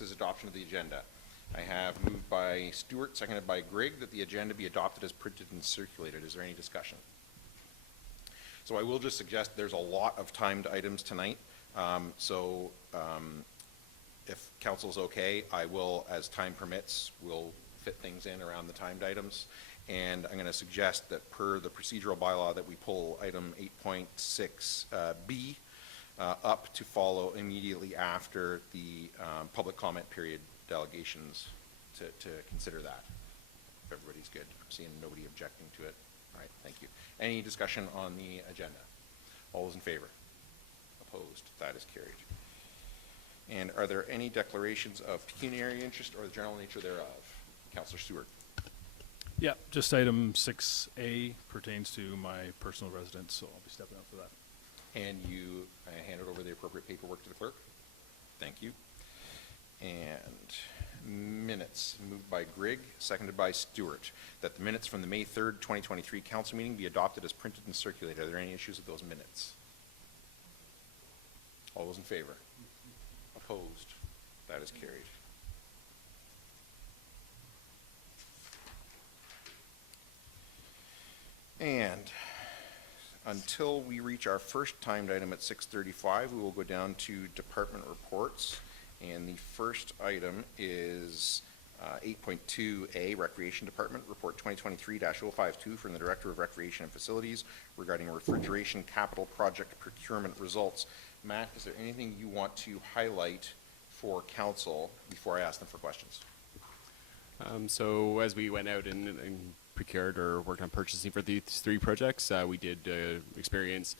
is adoption of the agenda. I have moved by Stewart, seconded by Grigg, that the agenda be adopted as printed and circulated. Is there any discussion? So I will just suggest there's a lot of timed items tonight. If council's okay, I will, as time permits, we'll fit things in around the timed items. And I'm going to suggest that per the procedural bylaw that we pull item 8.6B up to follow immediately after the public comment period delegations to consider that. If everybody's good. I'm seeing nobody objecting to it. All right, thank you. Any discussion on the agenda? All those in favor? Opposed? That is carried. And are there any declarations of pecuniary interest or the general nature thereof? Councillor Stewart. Yeah, just item 6A pertains to my personal residence, so I'll be stepping up for that. And you handed over the appropriate paperwork to the clerk? Thank you. And minutes, moved by Grigg, seconded by Stewart, that the minutes from the May 3rd, 2023 council meeting be adopted as printed and circulated. Are there any issues with those minutes? All those in favor? Opposed? That is carried. And until we reach our first timed item at 6:35, we will go down to department reports. And the first item is 8.2A, Recreation Department, Report 2023-052 from the Director of Recreation and Facilities regarding refrigeration capital project procurement results. Matt, is there anything you want to highlight for council before I ask them for questions? So as we went out and procured or worked on purchasing for these three projects, we did experience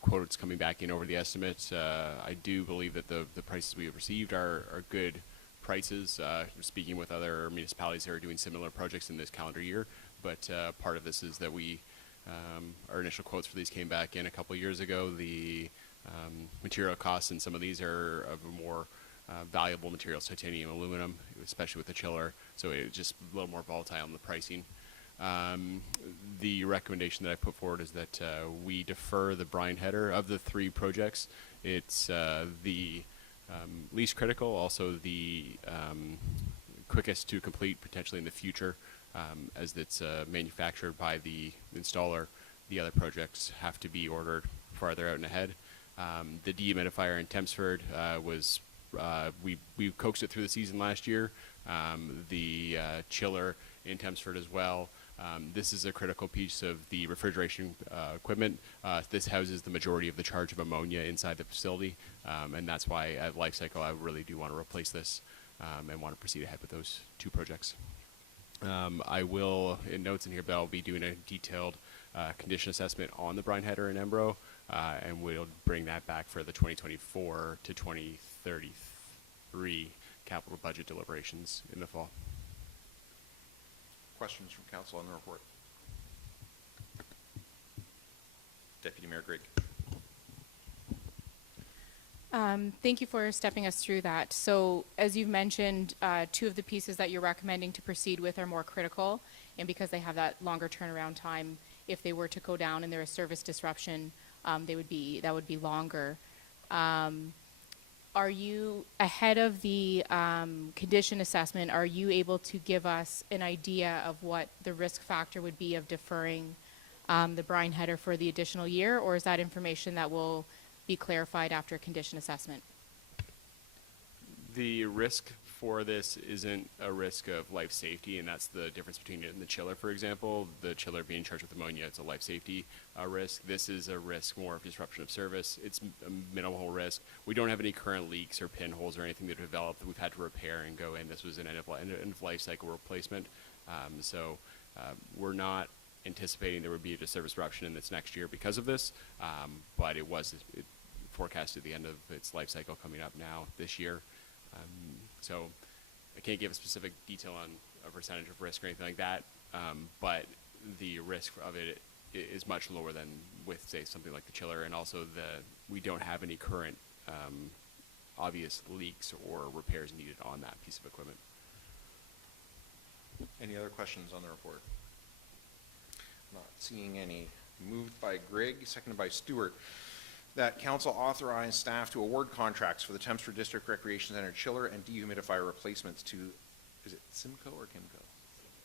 quotes coming back in over the estimate. I do believe that the prices we have received are good prices, speaking with other municipalities that are doing similar projects in this calendar year. But part of this is that our initial quotes for these came back in a couple of years ago. The material costs in some of these are of a more valuable materials, titanium, aluminum, especially with the chiller. So it's just a little more volatile in the pricing. The recommendation that I put forward is that we defer the brine header of the three projects. It's the least critical, also the quickest to complete potentially in the future, as it's manufactured by the installer. The other projects have to be ordered farther out and ahead. The dehumidifier in Tempsford was we coaxed it through the season last year. The chiller in Tempsford as well. This is a critical piece of the refrigeration equipment. This houses the majority of the charge of ammonia inside the facility, and that's why at life cycle I really do want to replace this and want to proceed ahead with those two projects. I will, in notes in here, but I'll be doing a detailed condition assessment on the brine header in Embro, and we'll bring that back for the 2024 to 2033 capital budget deliberations in the fall. Questions from council on the report? Deputy Mayor Grigg. Thank you for stepping us through that. So as you've mentioned, two of the pieces that you're recommending to proceed with are more critical, and because they have that longer turnaround time, if they were to go down and there is service disruption, that would be longer. Are you, ahead of the condition assessment, are you able to give us an idea of what the risk factor would be of deferring the brine header for the additional year, or is that information that will be clarified after condition assessment? The risk for this isn't a risk of life safety, and that's the difference between it and the chiller, for example. The chiller being charged with ammonia, it's a life safety risk. This is a risk more of disruption of service. It's a minimal risk. We don't have any current leaks or pinholes or anything that developed that we've had to repair and go in. This was an end of life cycle replacement. So we're not anticipating there would be a service disruption in this next year because of this, but it forecasted the end of its life cycle coming up now this year. So I can't give a specific detail on a percentage of risk or anything like that, but the risk of it is much lower than with, say, something like the chiller, and also we don't have any current obvious leaks or repairs needed on that piece of equipment. Any other questions on the report? Not seeing any. Moved by Grigg, seconded by Stewart, that council authorize staff to award contracts for the Tempster District Recreation Center chiller and dehumidifier replacements to, is it Simcoe or Kimco?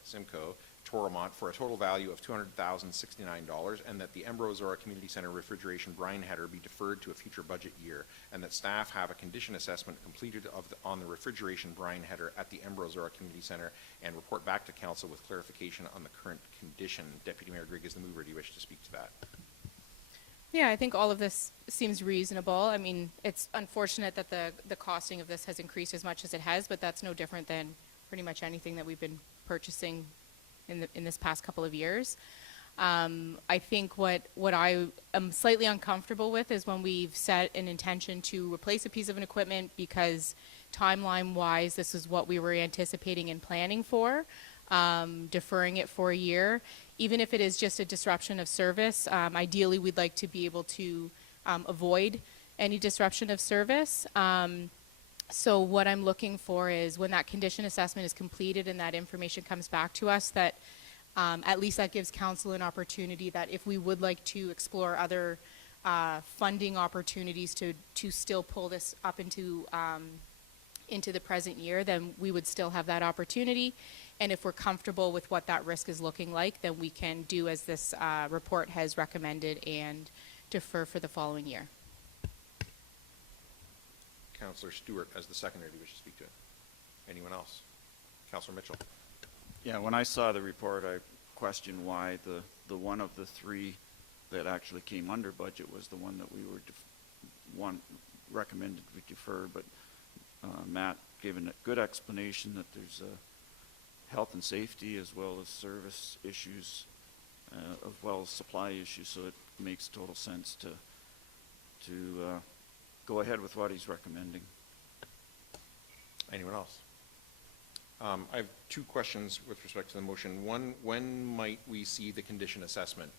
Simcoe, Toromont, for a total value of $200,069, and that the Embro Zorra Community Center refrigeration brine header be deferred to a future budget year, and that staff have a condition assessment completed on the refrigeration brine header at the Embro Zorra Community Center and report back to council with clarification on the current condition. Deputy Mayor Grigg is the mover. Do you wish to speak to that? Yeah, I think all of this seems reasonable. I mean, it's unfortunate that the costing of this has increased as much as it has, but that's no different than pretty much anything that we've been purchasing in this past couple of years. I think what I am slightly uncomfortable with is when we've set an intention to replace a piece of an equipment because timeline-wise, this is what we were anticipating and planning for, deferring it for a year. Even if it is just a disruption of service, ideally we'd like to be able to avoid any disruption of service. So what I'm looking for is when that condition assessment is completed and that information comes back to us, that at least that gives council an opportunity that if we would like to explore other funding opportunities to still pull this up into the present year, then we would still have that opportunity. And if we're comfortable with what that risk is looking like, then we can do as this report has recommended and defer for the following year. Councillor Stewart as the seconder. Do you wish to speak to it? Anyone else? Councillor Mitchell. Yeah, when I saw the report, I questioned why the one of the three that actually came under budget was the one that we were recommended we defer, but Matt gave a good explanation that there's health and safety as well as service issues, as well as supply issues, so it makes total sense to go ahead with what he's recommending. Anyone else? I have two questions with respect to the motion. One, when might we see the condition assessment?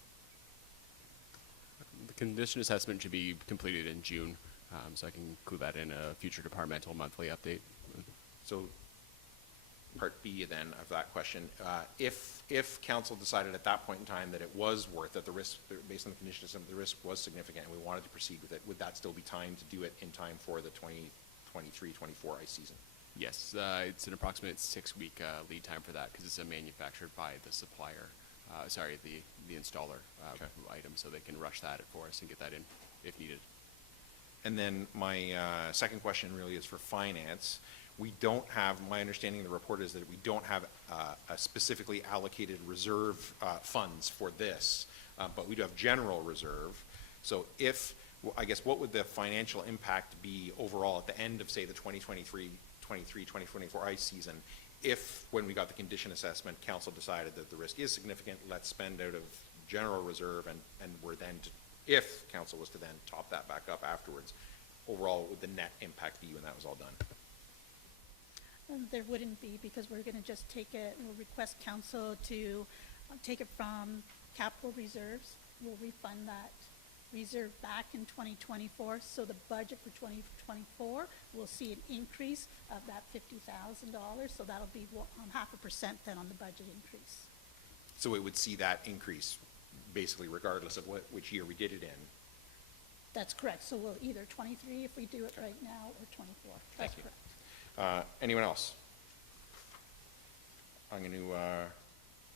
The condition assessment should be completed in June, so I can include that in a future departmental monthly update. So part B then of that question, if council decided at that point in time that it was worth it, the risk, based on the condition assessment, the risk was significant and we wanted to proceed with it, would that still be time to do it in time for the 2023-24 ice season? Yes, it's an approximate 6-week lead time for that because it's a manufactured by the supplier, the installer Okay. item, so they can rush that for us and get that in if needed. And then my second question really is for finance. We don't have, my understanding of the report is that we don't have a specifically allocated reserve funds for this, but we do have general reserve. So I guess what would the financial impact be overall at the end of, say, the 2023-24 ice season if, when we got the condition assessment, council decided that the risk is significant, let's spend out of general reserve and we're then, if council was to then top that back up afterwards, overall, what would the net impact be when that was all done? There wouldn't be, because we're going to just take it, we'll request council to take it from capital reserves. We'll refund that reserve back in 2024, so the budget for 2024 will see an increase of that $50,000, so that'll be 0.5% then on the budget increase. So it would see that increase basically regardless of which year we did it in. That's correct, so we'll either 23 if we do it right now, or 24. That's Thank you. correct. Anyone else? I'm going to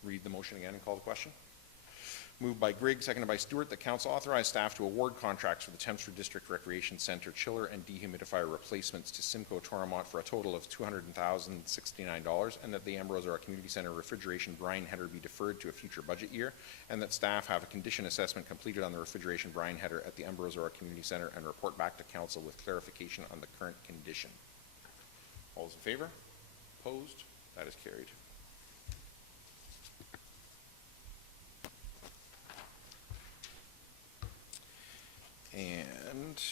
read the motion again and call the question. Moved by Grigg, seconded by Stewart, that council authorize staff to award contracts for the Tempster District Recreation Center chiller and dehumidifier replacements to Simcoe Toromont for a total of $200,069, and that the Embro Zorra Community Center refrigeration brine header be deferred to a future budget year, and that staff have a condition assessment completed on the refrigeration brine header at the Embro Zorra Community Center and report back to council with clarification on the current condition. All those in favor? Opposed? That is carried. And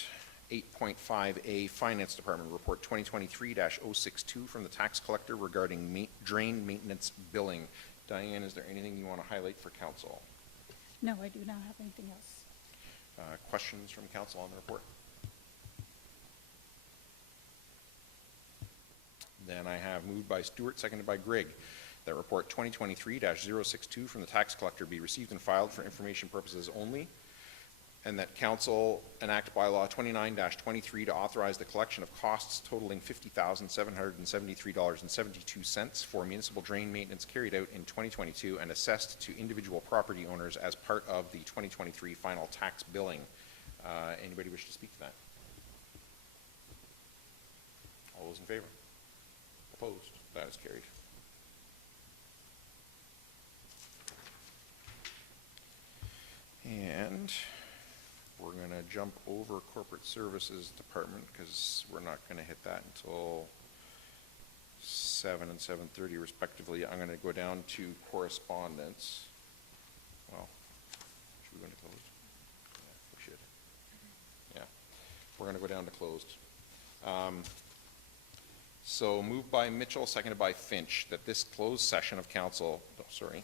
8.5A, Finance Department Report 2023-062 from the tax collector regarding drain maintenance billing. Diane, is there anything you want to highlight for council? No, I do not have anything else. Questions from council on the report? Then I have moved by Stewart, seconded by Grigg, that report 2023-062 from the tax collector be received and filed for information purposes only, and that council enact bylaw 29-23 to authorize the collection of costs totaling $50,773.72 for municipal drain maintenance carried out in 2022 and assessed to individual property owners as part of the 2023 final tax billing. Anybody wish to speak to that? All those in favor? Opposed? That is carried. And we're going to jump over Corporate Services Department because we're not going to hit that until 7 and 7:30 respectively. I'm going to go down to correspondence. Well, should we go into closed? Yeah, we should. Yeah. We're going to go down to closed. So moved by Mitchell, seconded by Finch, that this closed session of council, oh, sorry.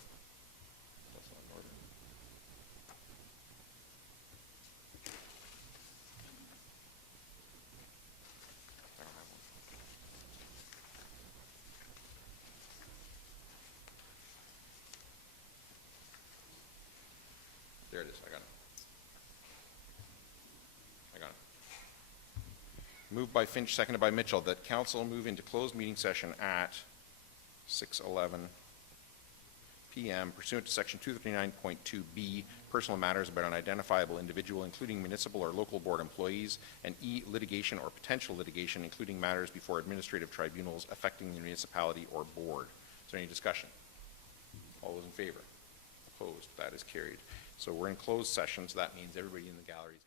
That's not in order. I don't have one. There it is, I got it. Moved by Finch, seconded by Mitchell, that council move into closed meeting session at 6:11 p.m. pursuant to section 239.2B, personal matters about an identifiable individual, including municipal or local board employees, and E, litigation or potential litigation, including matters before administrative tribunals affecting the municipality or board. Is there any discussion? All those in favor? Opposed? That is carried. So we're in closed session, so that means everybody in the gallery is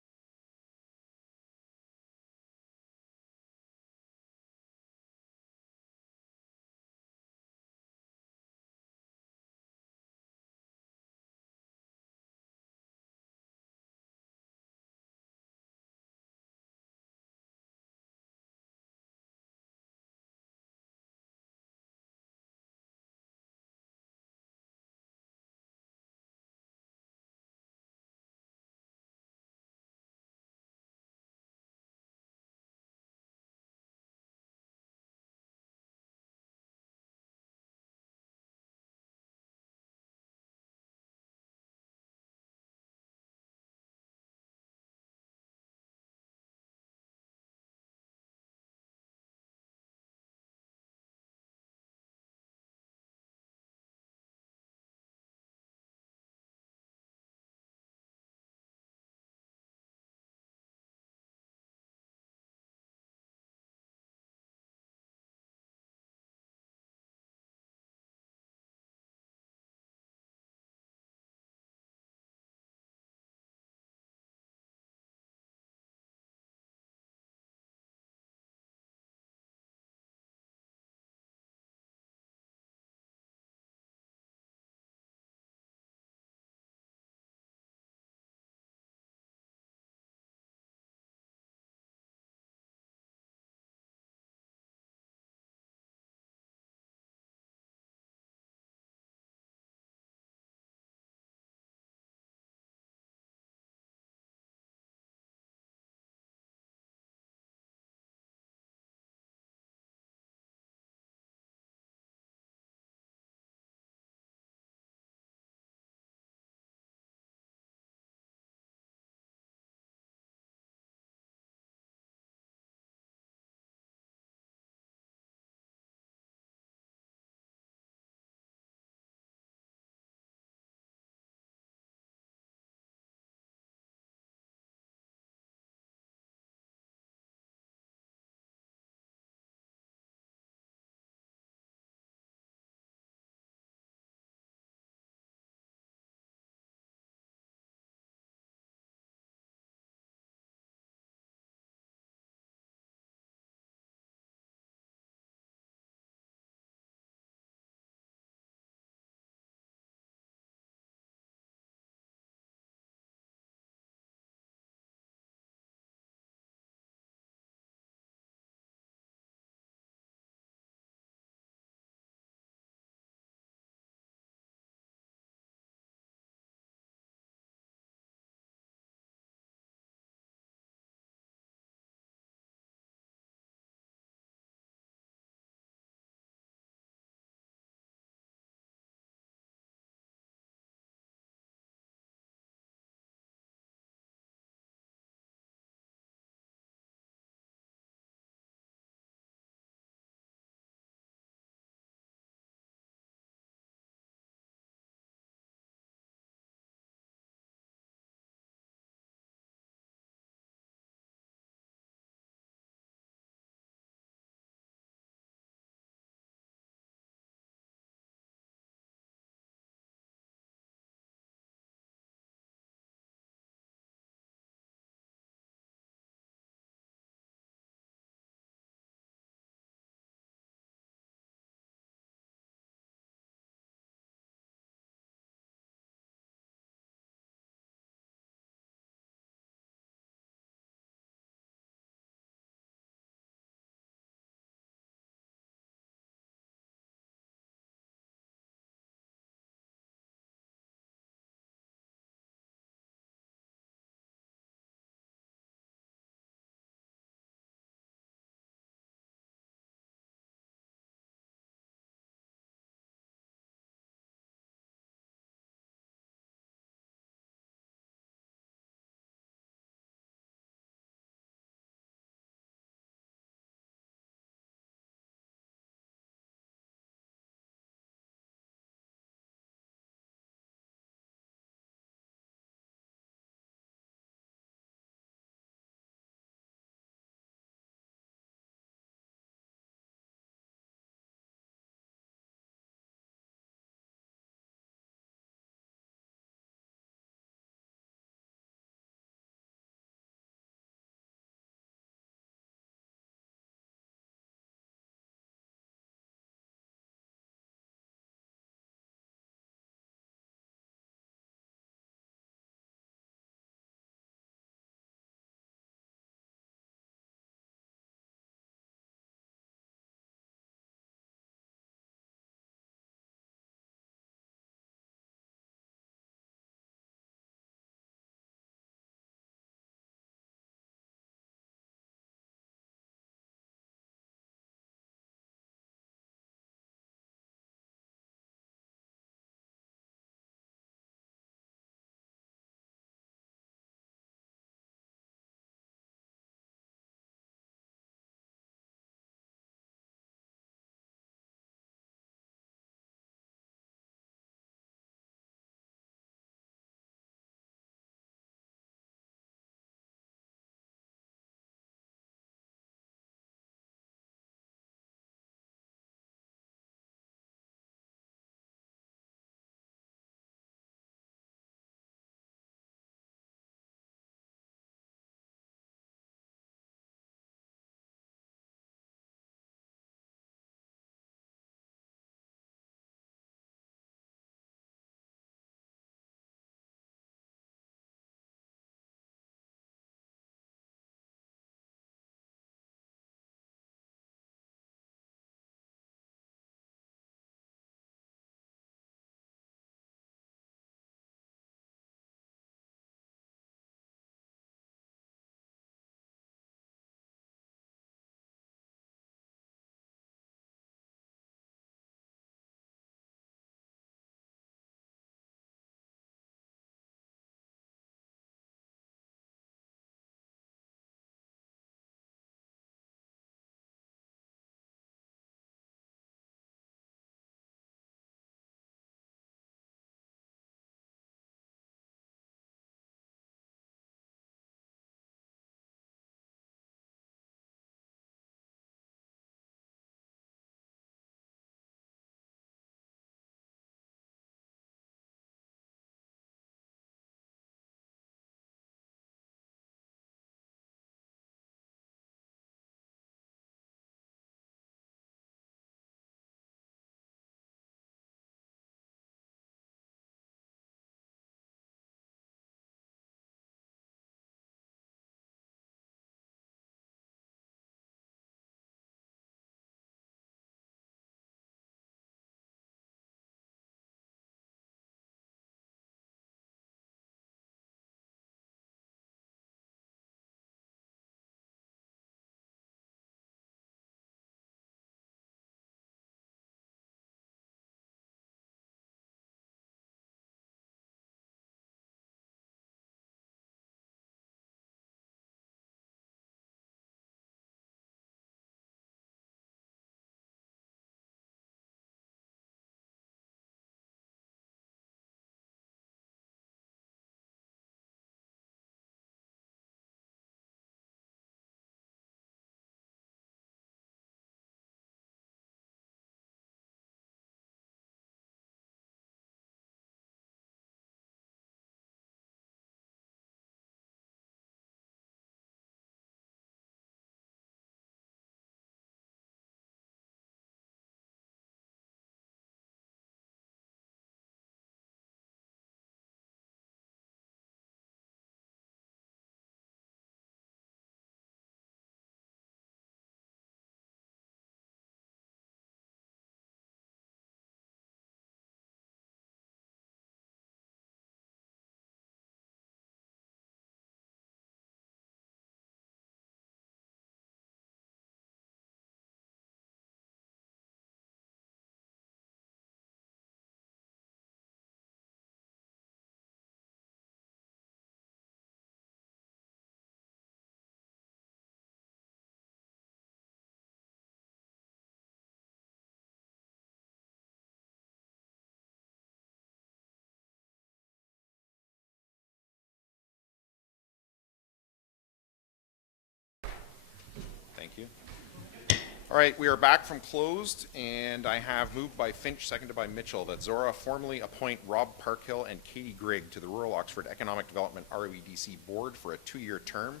All right, we are back from closed, and I have moved by Finch, seconded by Mitchell, that Zorra formally appoint Rob Parkhill and Katie Grigg to the Rural Oxford Economic Development ROEDC Board for a 2-year term,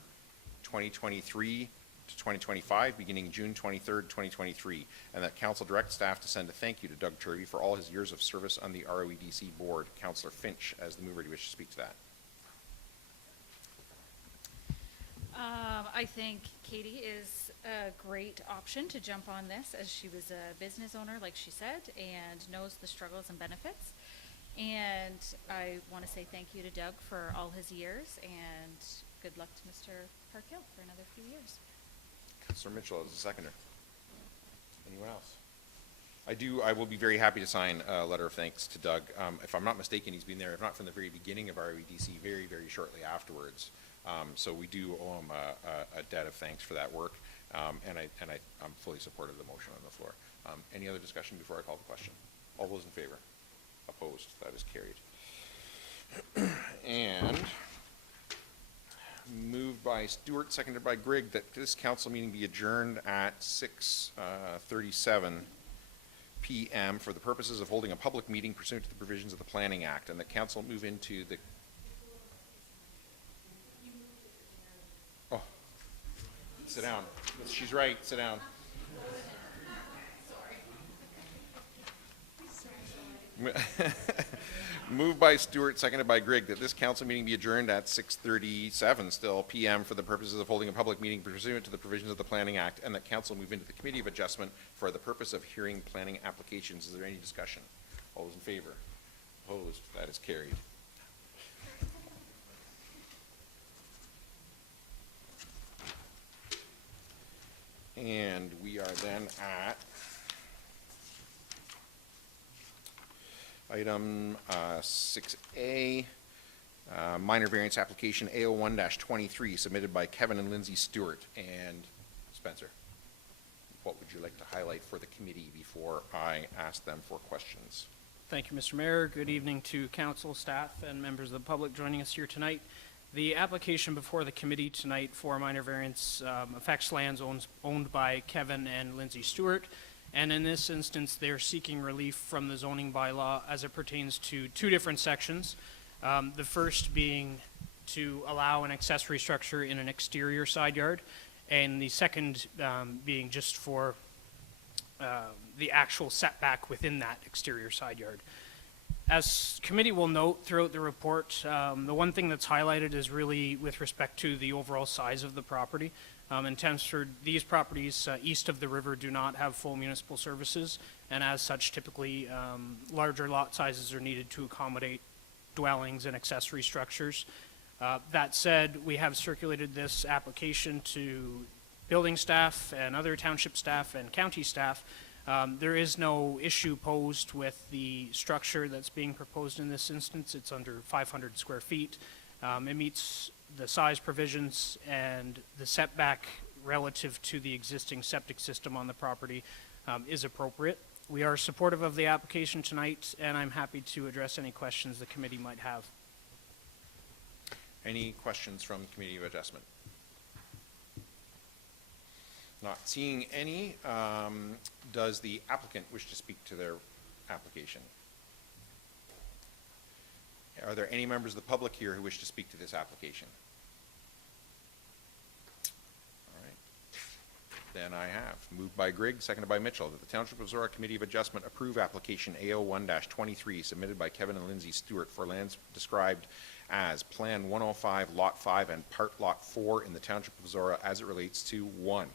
2023 to 2025, beginning June 23rd, 2023, and that council direct staff to send a thank you to Doug Turvey for all his years of service on the ROEDC Board. Councillor Finch, as the mover, do you wish to speak to that? I think Katie is a great option to jump on this, as she was a business owner, like she said, and knows the struggles and benefits. And I want to say thank you to Doug for all his years, and good luck to Mr. Parkhill for another few years. Councillor Mitchell as a seconder. Anyone else? I will be very happy to sign a letter of thanks to Doug. If I'm not mistaken, he's been there, if not from the very beginning of ROEDC, very, very shortly afterwards. So we do owe him a debt of thanks for that work, and I'm fully supportive of the motion on the floor. Any other discussion before I call the question? All those in favor? Opposed? That is carried. And moved by Stewart, seconded by Grigg, that this council meeting be adjourned at 6:37 p.m. for the purposes of holding a public meeting pursuant to the provisions of the Planning Act, and the council move into the... Oh, sit down. She's right, sit down. Moved by Stewart, seconded by Grigg, that this council meeting be adjourned at 6:37 still p.m. for the purposes of holding a public meeting pursuant to the provisions of the Planning Act, and that council move into the Committee of Adjustment for the purpose of hearing planning applications. Is there any discussion? All those in favor? Opposed? That is carried. And we are then at item 6A, minor variance application A01-23 submitted by Kevin and Lindsay Stewart. And Spencer, what would you like to highlight for the committee before I ask them for questions? Thank you, Mr. Mayor. Good evening to council, staff, and members of the public joining us here tonight. The application before the committee tonight for minor variance affects lands owned by Kevin and Lindsay Stewart. And in this instance, they're seeking relief from the zoning bylaw as it pertains to two different sections. The first being to allow an accessory structure in an exterior side yard, and the second being just for the actual setback within that exterior side yard. As committee will note throughout the report, the one thing that's highlighted is really with respect to the overall size of the property. In Chelmsford, these properties east of the river do not have full municipal services, and as such, typically larger lot sizes are needed to accommodate dwellings and accessory structures. That said, we have circulated this application to building staff and other township staff and county staff. There is no issue posed with the structure that's being proposed in this instance. It's under 500 square feet. It meets the size provisions, and the setback relative to the existing septic system on the property is appropriate. We are supportive of the application tonight, and I'm happy to address any questions the committee might have. Any questions from Committee of Adjustment? Not seeing any. Does the applicant wish to speak to their application? Are there any members of the public here who wish to speak to this application? All right. Then I have moved by Grigg, seconded by Mitchell, that the Township of Zorra Committee of Adjustment approve application A01-23 submitted by Kevin and Lindsay Stewart for lands described as Plan 105, Lot 5, and Part Lot 4 in the Township of Zorra as it relates to 1.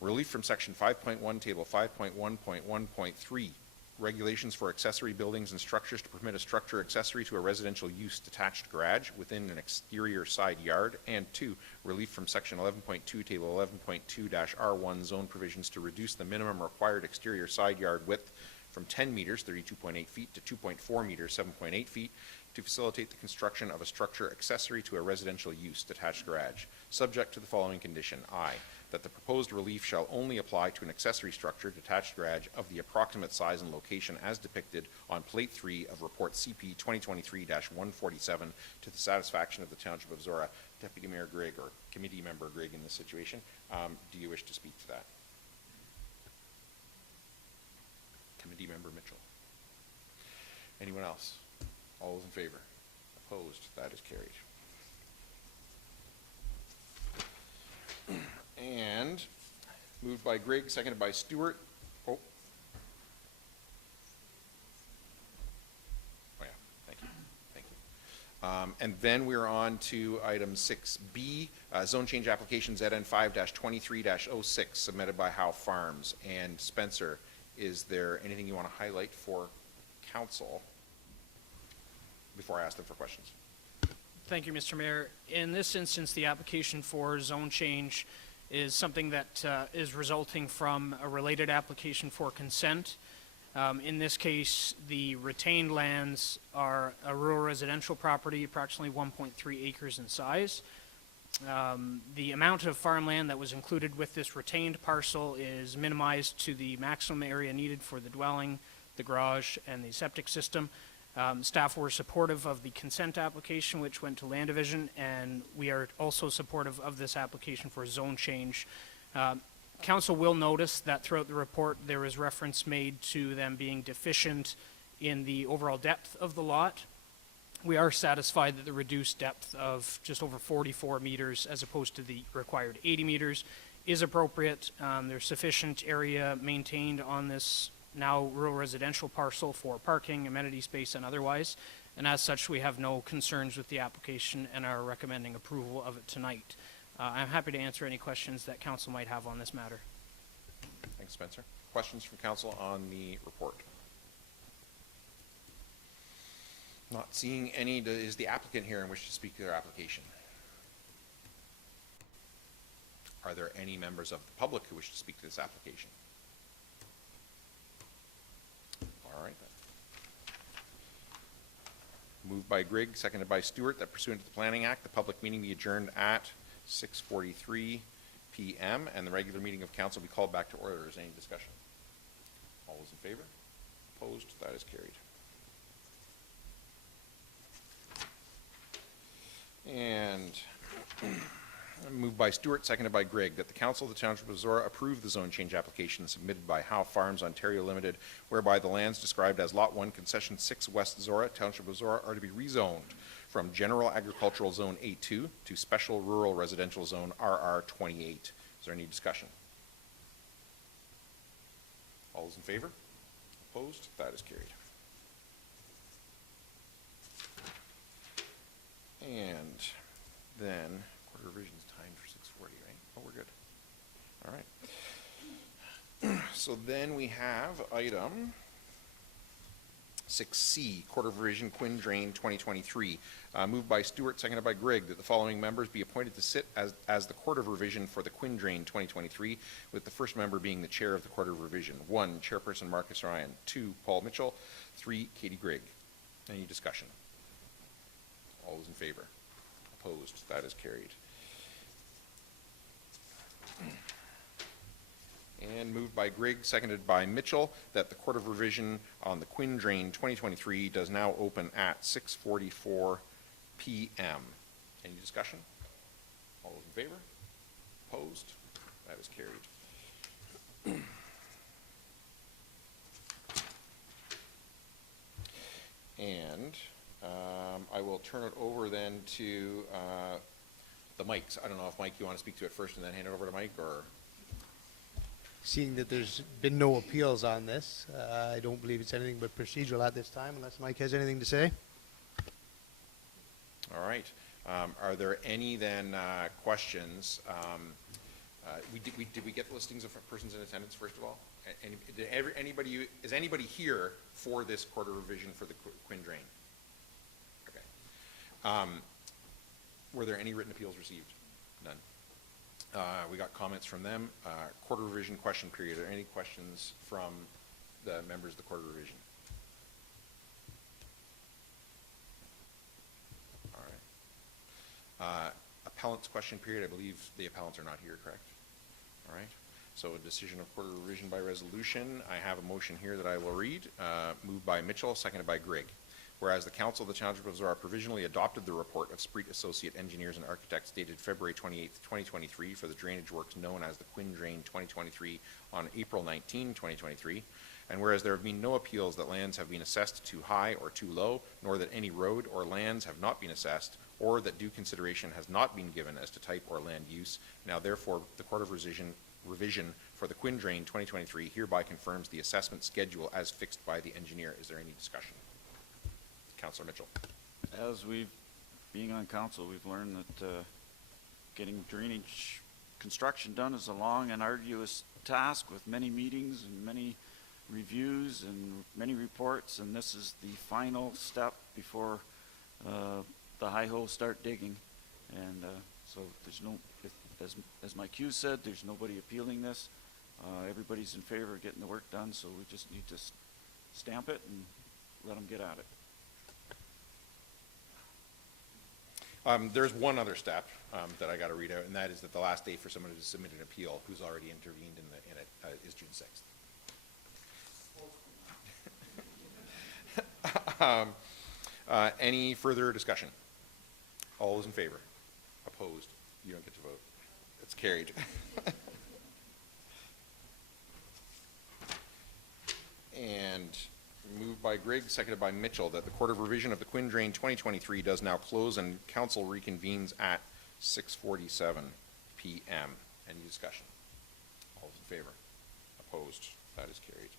Relief from Section 5.1, Table 5.1.1.3, regulations for accessory buildings and structures to permit a structure accessory to a residential use detached garage within an exterior side yard, and 2, relief from Section 11.2, Table 11.2-R1 zone provisions to reduce the minimum required exterior side yard width from 10 meters, 32.8 feet, to 2.4 meters, 7.8 feet, to facilitate the construction of a structure accessory to a residential use detached garage, subject to the following condition. I, that the proposed relief shall only apply to an accessory structure detached garage of the approximate size and location as depicted on Plate 3 of Report CP 2023-147 to the satisfaction of the Township of Zorra. Deputy Mayor Grigg, or Committee Member Grigg in this situation, do you wish to speak to that? Committee Member Mitchell. Anyone else? All those in favor? Opposed? That is carried. And moved by Grigg, seconded by Stewart. Oh. Oh yeah, thank you, thank you. And then we're on to item 6B, zone change application ZN 5-23-06 submitted by Howe Farms. And Spencer, is there anything you want to highlight for council before I ask them for questions? Thank you, Mr. Mayor. In this instance, the application for zone change is something that is resulting from a related application for consent. In this case, the retained lands are a rural residential property, approximately 1.3 acres in size. The amount of farmland that was included with this retained parcel is minimized to the maximum area needed for the dwelling, the garage, and the septic system. Staff were supportive of the consent application, which went to Land Division, and we are also supportive of this application for zone change. Council will notice that throughout the report, there is reference made to them being deficient in the overall depth of the lot. We are satisfied that the reduced depth of just over 44 meters as opposed to the required 80 meters is appropriate. There's sufficient area maintained on this now rural residential parcel for parking, amenity space, and otherwise. And as such, we have no concerns with the application and are recommending approval of it tonight. I'm happy to answer any questions that council might have on this matter. Thanks, Spencer. Questions from council on the report? Not seeing any. Is the applicant here and wish to speak to their application? Are there any members of the public who wish to speak to this application? All right then. Moved by Grigg, seconded by Stewart, that pursuant to the Planning Act, the public meeting be adjourned at 6:43 p.m. and the regular meeting of council be called back to order. Is any discussion? All those in favor? Opposed? That is carried. And moved by Stewart, seconded by Grigg, that the Council of the Township of Zorra approve the zone change application submitted by Howe Farms Ontario Limited, whereby the lands described as Lot 1, Concession 6 West Zorra, Township of Zorra, are to be rezoned from General Agricultural Zone A2 to Special Rural Residential Zone RR28. Is there any discussion? All those in favor? Opposed? That is carried. And then, quarter revision's timed for 6:40, right? Oh, we're good. All right. So then we have item 6C, quarter revision Quinn Drain 2023. Moved by Stewart, seconded by Grigg, that the following members be appointed to sit as the Court of Revision for the Quinn Drain 2023, with the first member being the Chair of the Court of Revision. 1, Chairperson Marcus Ryan. 2, Paul Mitchell. 3, Katie Grigg. Any discussion? All those in favor? Opposed? That is carried. And moved by Grigg, seconded by Mitchell, that the Court of Revision on the Quinn Drain 2023 does now open at 6:44 p.m. Any discussion? All those in favor? Opposed? That is carried. And I will turn it over then to the mics. I don't know if, Mike, you want to speak to it first and then hand it over to Mike, or? Seeing that there's been no appeals on this, I don't believe it's anything but procedural at this time, unless Mike has anything to say. All right. Are there any then questions? Did we get listings of persons in attendance first of all? Is anybody here for this quarter revision for the Quinn Drain? Okay. Were there any written appeals received? None. We got comments from them. Quarter revision question period. Are there any questions from the members of the quarter revision? All right. Appellant's question period. I believe the appellants are not here, correct? All right. So a decision of quarter revision by resolution. I have a motion here that I will read. Moved by Mitchell, seconded by Grigg. Whereas the Council of the Township of Zorra provisionally adopted the report of Spreet Associate Engineers and Architects dated February 28, 2023 for the drainage works known as the Quinn Drain 2023 on April 19, 2023. And whereas there have been no appeals that lands have been assessed too high or too low, nor that any road or lands have not been assessed, or that due consideration has not been given as to type or land use, now therefore the Court of Revision for the Quinn Drain 2023 hereby confirms the assessment schedule as fixed by the engineer. Is there any discussion? Councillor Mitchell. As being on council, we've learned that getting drainage construction done is a long and arduous task with many meetings and many reviews and many reports, and this is the final step before the hi-ho start digging. And so there's no, as Mike Hughes said, there's nobody appealing this. Everybody's in favor of getting the work done, so we just need to stamp it and let them get at it. There's one other step that I got to read out, and that is that the last day for someone to submit an appeal who's already intervened in it is June 6th. Any further discussion? All those in favor? Opposed? You don't get to vote. It's carried. And moved by Grigg, seconded by Mitchell, that the Court of Revision of the Quinn Drain 2023 does now close and council reconvenes at 6:47 p.m. Any discussion? All those in favor? Opposed? That is carried.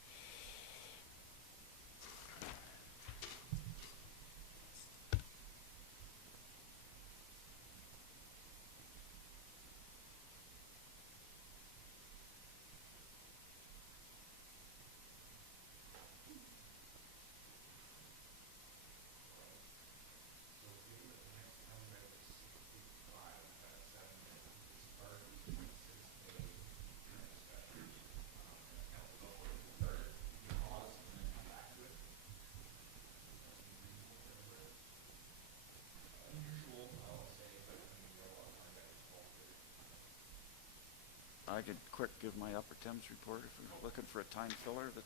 I could quick give my Upper Thames report if we're looking for a time filler that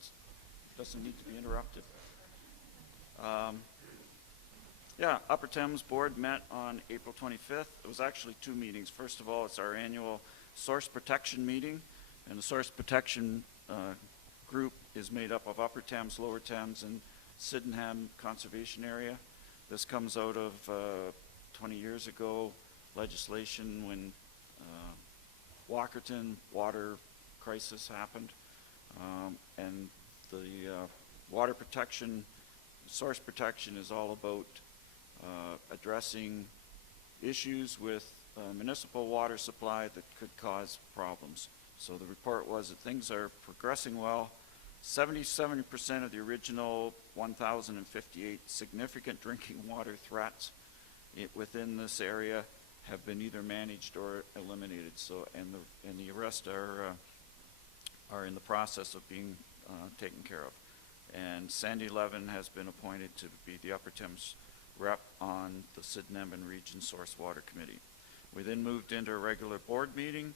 doesn't need to be interrupted. Yeah, Upper Thames Board met on April 25th. It was actually two meetings. First of all, it's our annual source protection meeting, and the source protection group is made up of Upper Thames, Lower Thames, and Sydenham Conservation Area. This comes out of 20 years ago legislation when Walkerton water crisis happened, and the water protection, source protection is all about addressing issues with municipal water supply that could cause problems. So the report was that things are progressing well. 70% of the original 1,058 significant drinking water threats within this area have been either managed or eliminated. So, and the rest are in the process of being taken care of. And Sandy Levin has been appointed to be the Upper Thames rep on the Sydenham Region Source Water Committee. We then moved into a regular board meeting.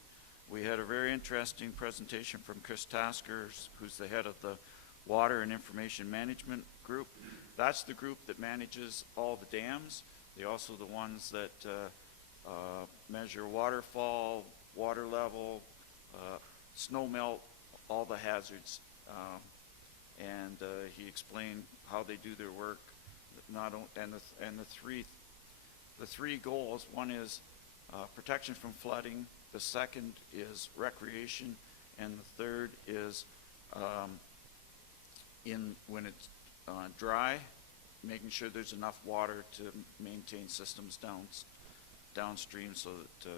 We had a very interesting presentation from Chris Tasker, who's the head of the Water and Information Management Group. That's the group that manages all the dams. They're also the ones that measure waterfall, water level, snow melt, all the hazards. And he explained how they do their work. The three goals. One is protection from flooding. The second is recreation, and the third is when it's dry, making sure there's enough water to maintain systems downstream so that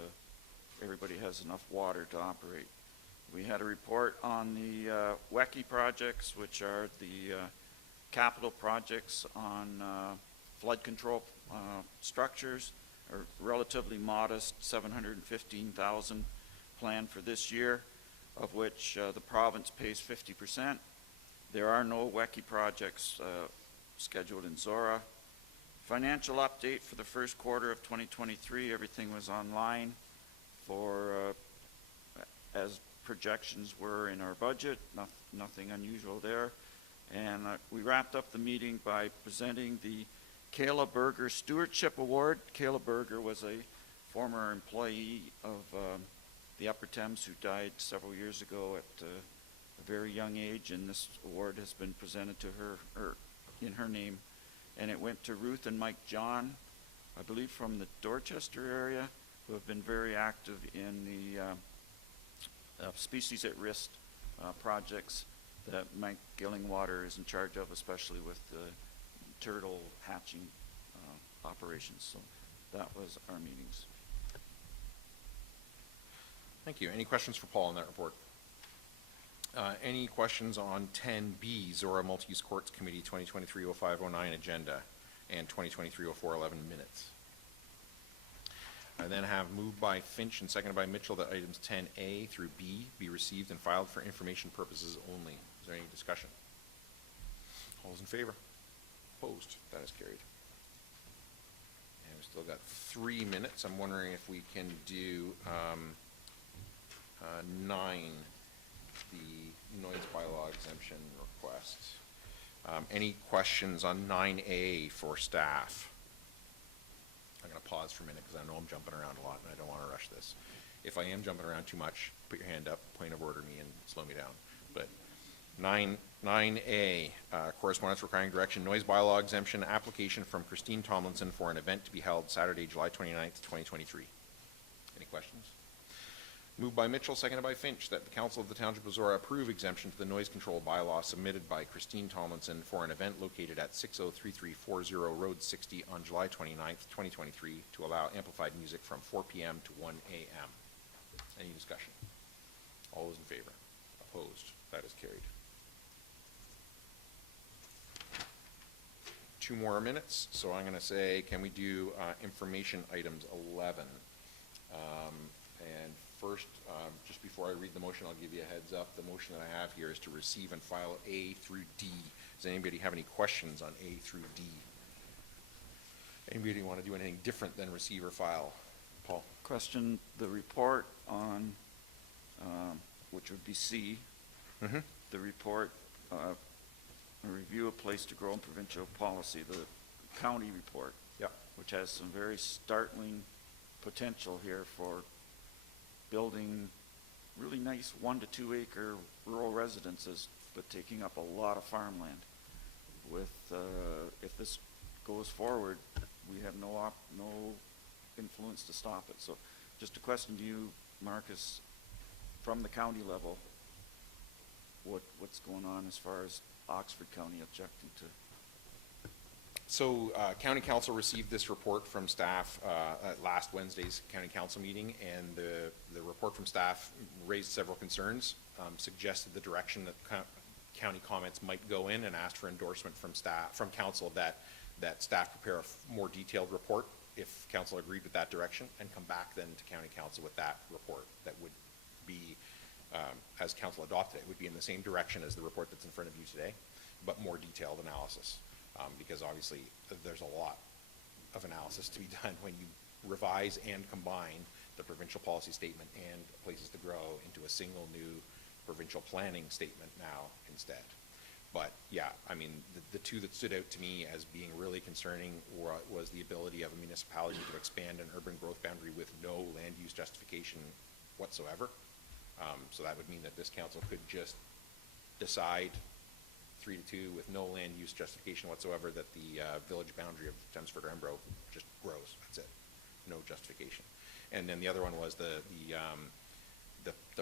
everybody has enough water to operate. We had a report on the WECI projects, which are the capital projects on flood control structures, are relatively modest, 715,000 planned for this year, of which the province pays 50%. There are no WECI projects scheduled in Zorra. Financial update for the first quarter of 2023, everything was online for as projections were in our budget, nothing unusual there. And we wrapped up the meeting by presenting the Kayla Berger Stewardship Award. Kayla Berger was a former employee of the Upper Thames who died several years ago at very young age, and this award has been presented to her, or in her name. And it went to Ruth and Mike John, I believe from the Dorchester area, who have been very active in the species at risk projects that Mike Gillingwater is in charge of, especially with the turtle hatching operations. So that was our meetings. Thank you. Any questions for Paul on that report? Any questions on 10B, Zorra Multi-Use Courts Committee 2023-0509 agenda and 2023-0411 minutes? I then have moved by Finch and seconded by Mitchell that items 10A through B be received and filed for information purposes only. Is there any discussion? All those in favor? Opposed? That is carried. And we've still got 3 minutes. I'm wondering if we can do 9, the noise bylaw exemption request. Any questions on 9A for staff? I'm going to pause for a minute because I know I'm jumping around a lot and I don't want to rush this. If I am jumping around too much, put your hand up, point of order me, and slow me down. But 9A, correspondence requiring direction, noise bylaw exemption application from Christine Tomlinson for an event to be held Saturday, July 29th, 2023. Any questions? Moved by Mitchell, seconded by Finch, that the Council of the Township of Zorra approve exemption to the noise control bylaw submitted by Christine Tomlinson for an event located at 603340 Road 60 on July 29th, 2023 to allow amplified music from 4 p.m. to 1 a.m. Any discussion? All those in favor? Opposed? That is carried. 2 more minutes, so I'm going to say, can we do information items 11? And first, just before I read the motion, I'll give you a heads up. The motion that I have here is to receive and file A through D. Does anybody have any questions on A through D? Anybody want to do anything different than receive or file? Paul? Question, the report on, which would be C, the report, a review of place to grow in provincial policy, the county report, which has some very startling potential here for building really nice 1 to 2 acre rural residences, but taking up a lot of farmland. With if this goes forward, we have no influence to stop it. So, just a question to you, Marcus, from the county level, what's going on as far as Oxford County objecting to? So County Council received this report from staff at last Wednesday's County Council meeting, and the report from staff raised several concerns, suggested the direction that county comments might go in, and asked for endorsement from Council that staff prepare a more detailed report if Council agreed with that direction, and come back then to County Council with that report that would be, as Council adopted it, would be in the same direction as the report that's in front of you today, but more detailed analysis. Because obviously there's a lot of analysis to be done when you revise and combine the provincial policy statement and places to grow into a single new provincial planning statement now instead. But yeah, I mean, the 2 that stood out to me as being really concerning was the ability of a municipality to expand an urban growth boundary with no land use justification whatsoever. So that would mean that this council could just decide 3-2 with no land use justification whatsoever that the village boundary of Chelmsford or Embro just grows. That's it. No justification. And then the other one was the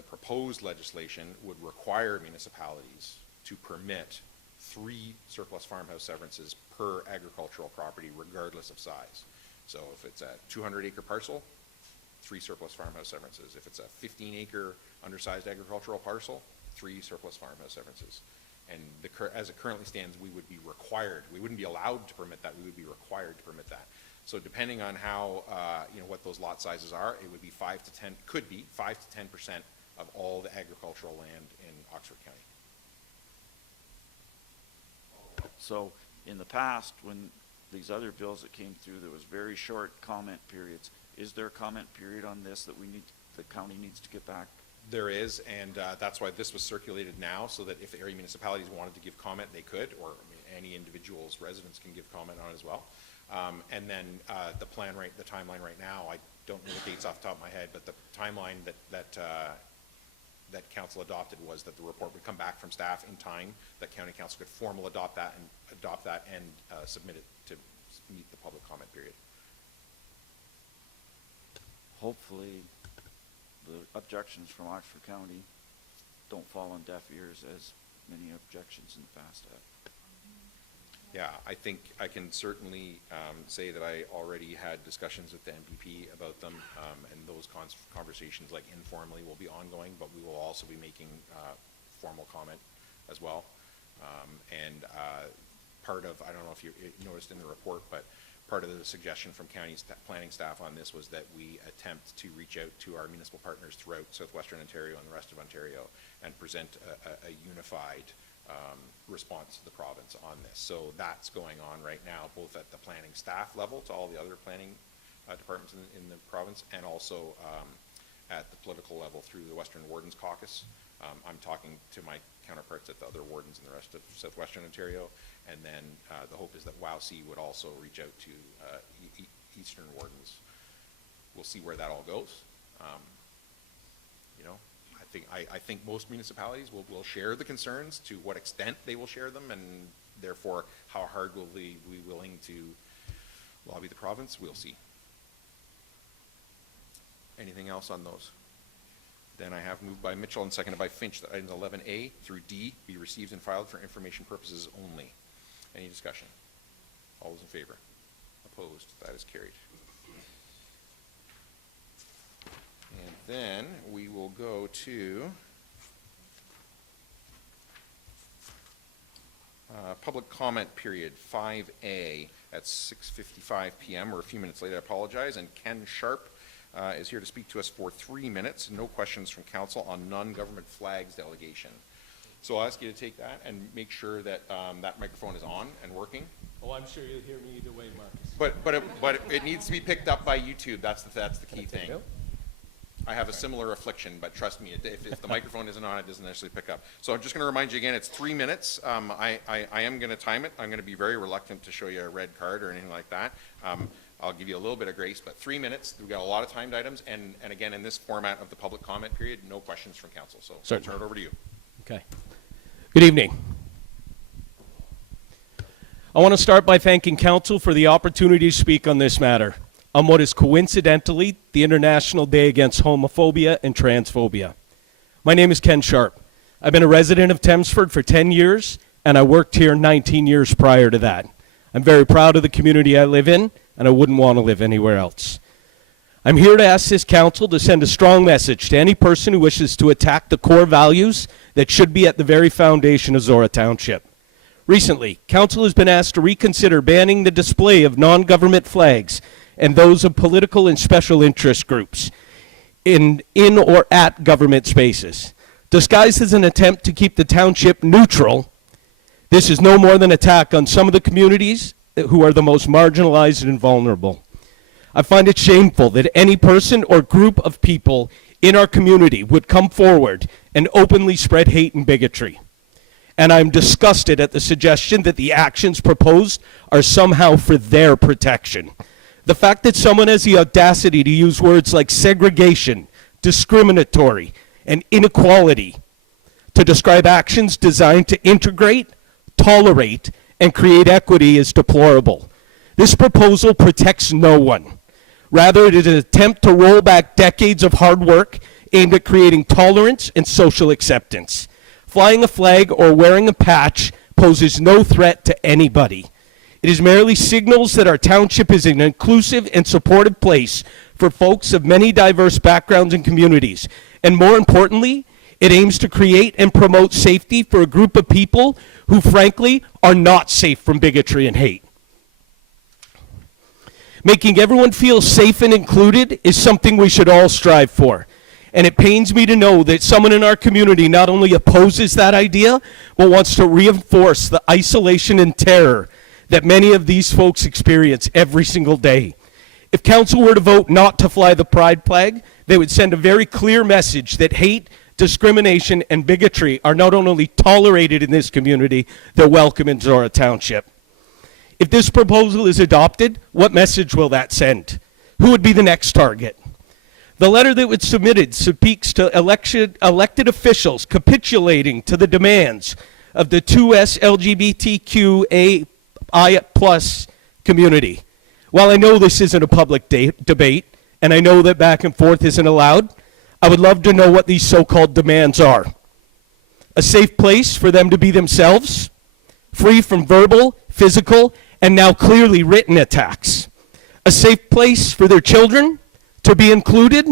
proposed legislation would require municipalities to permit 3 surplus farmhouse severances per agricultural property regardless of size. So if it's a 200-acre parcel, 3 surplus farmhouse severances. If it's a 15-acre undersized agricultural parcel, 3 surplus farmhouse severances. And as it currently stands, we would be required. We wouldn't be allowed to permit that. We would be required to permit that. So depending on how, what those lot sizes are, it would be 5 to 10, could be 5 to 10% of all the agricultural land in Oxford County. So in the past, when these other bills that came through, there was very short comment periods. Is there a comment period on this that the county needs to get back? There is, and that's why this was circulated now, so that if area municipalities wanted to give comment, they could, or any individual's residents can give comment on it as well. And then the timeline right now, I don't know the dates off the top of my head, but the timeline that that council adopted was that the report would come back from staff in time, that county council could formally adopt that and submit it to meet the public comment period. Hopefully, the objections from Oxford County don't fall on deaf ears as many objections in the past have. Yeah, I think I can certainly say that I already had discussions with the MPP about them, and those conversations, like informally, will be ongoing, but we will also be making formal comment as well. Part of, I don't know if you noticed in the report, but part of the suggestion from county planning staff on this was that we attempt to reach out to our municipal partners throughout southwestern Ontario and the rest of Ontario and present a unified response to the province on this. So that's going on right now, both at the planning staff level to all the other planning departments in the province, and also at the political level through the Western Wardens Caucus. I'm talking to my counterparts at the other wardens in the rest of southwestern Ontario, and then the hope is that WOW-C would also reach out to eastern wardens. We'll see where that all goes. You know, I think most municipalities will share the concerns. To what extent they will share them, and therefore how hard will they be willing to lobby the province, we'll see. Anything else on those? Then I have moved by Mitchell and seconded by Finch that items 11A through D be received and filed for information purposes only. Any discussion? All those in favor? Opposed? That is carried. And then we will go to public comment period 5A at 6:55 p.m. We're a few minutes late, I apologize. And Ken Sharpe is here to speak to us for 3 minutes. No questions from council on non-government flags delegation. So I'll ask you to take that and make sure that that microphone is on and working. Oh, I'm sure you'll hear me either way, Marcus. But it needs to be picked up by YouTube. That's the key thing. Nope. I have a similar affliction, but trust me, if the microphone isn't on, it doesn't necessarily pick up. So I'm just going to remind you again, it's 3 minutes. I am going to time it. I'm going to be very reluctant to show you a red card or anything like that. I'll give you a little bit of grace, but 3 minutes. We've got a lot of timed items, and again, in this format of the public comment period, no questions from council. So I'll turn it over to you. Okay. Good evening. I want to start by thanking council for the opportunity to speak on this matter, on what is coincidentally the International Day Against Homophobia and Transphobia. My name is Ken Sharpe. I've been a resident of Thamesford for 10 years, and I worked here 19 years prior to that. I'm very proud of the community I live in, and I wouldn't want to live anywhere else. I'm here to ask this council to send a strong message to any person who wishes to attack the core values that should be at the very foundation of Zorra Township. Recently, council has been asked to reconsider banning the display of non-government flags and those of political and special interest groups in or at government spaces. Disguised as an attempt to keep the township neutral, this is no more than an attack on some of the communities who are the most marginalized and vulnerable. I find it shameful that any person or group of people in our community would come forward and openly spread hate and bigotry. And I'm disgusted at the suggestion that the actions proposed are somehow for their protection. The fact that someone has the audacity to use words like segregation, discriminatory, and inequality to describe actions designed to integrate, tolerate, and create equity is deplorable. This proposal protects no one. Rather, it is an attempt to roll back decades of hard work aimed at creating tolerance and social acceptance. Flying a flag or wearing a patch poses no threat to anybody. It is merely signals that our township is an inclusive and supportive place for folks of many diverse backgrounds and communities. And more importantly, it aims to create and promote safety for a group of people who, frankly, are not safe from bigotry and hate. Making everyone feel safe and included is something we should all strive for. And it pains me to know that someone in our community not only opposes that idea, but wants to reinforce the isolation and terror that many of these folks experience every single day. If council were to vote not to fly the pride flag, they would send a very clear message that hate, discrimination, and bigotry are not only tolerated in this community, they're welcome in Zorra Township. If this proposal is adopted, what message will that send? Who would be the next target? The letter that was submitted speaks to elected officials capitulating to the demands of the 2S LGBTQAI plus community. While I know this isn't a public debate, and I know that back and forth isn't allowed, I would love to know what these so-called demands are. A safe place for them to be themselves, free from verbal, physical, and now clearly written attacks. A safe place for their children to be included.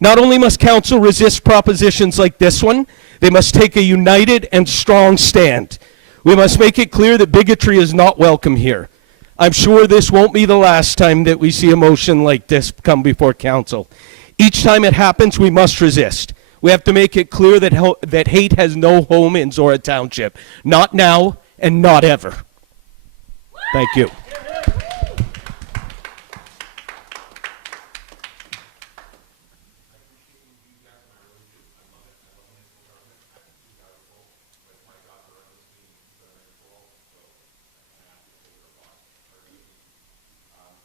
Not only must council resist propositions like this one, they must take a united and strong stand. We must make it clear that bigotry is not welcome here. I'm sure this won't be the last time that we see a motion like this come before council. Each time it happens, we must resist. We have to make it clear that, that hate has no home in Zorra Township. Not now and not ever. Thank you.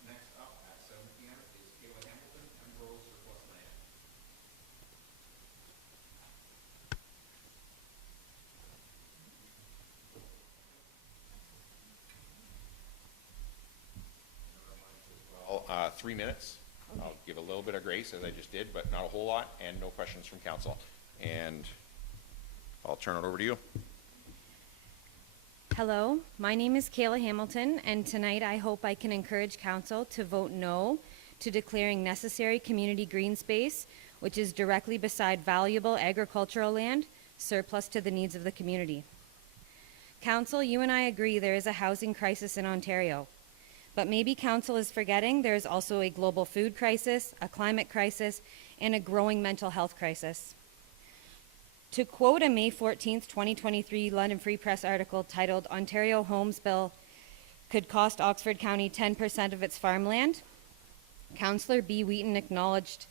Next up at 7 p.m. is Kayla Hamilton, Embro surplus land. Well, 3 minutes. I'll give a little bit of grace, as I just did, but not a whole lot, and no questions from council. And I'll turn it over to you. Hello, my name is Kayla Hamilton, and tonight I hope I can encourage council to vote no to declaring necessary community green space, which is directly beside valuable agricultural land, surplus to the needs of the community. Council, you and I agree there is a housing crisis in Ontario, but maybe council is forgetting there is also a global food crisis, a climate crisis, and a growing mental health crisis. To quote a May 14th, 2023 London Free Press article titled "Ontario Homes Bill Could Cost Oxford County 10% of its Farmland," Councillor B. Wheaton acknowledged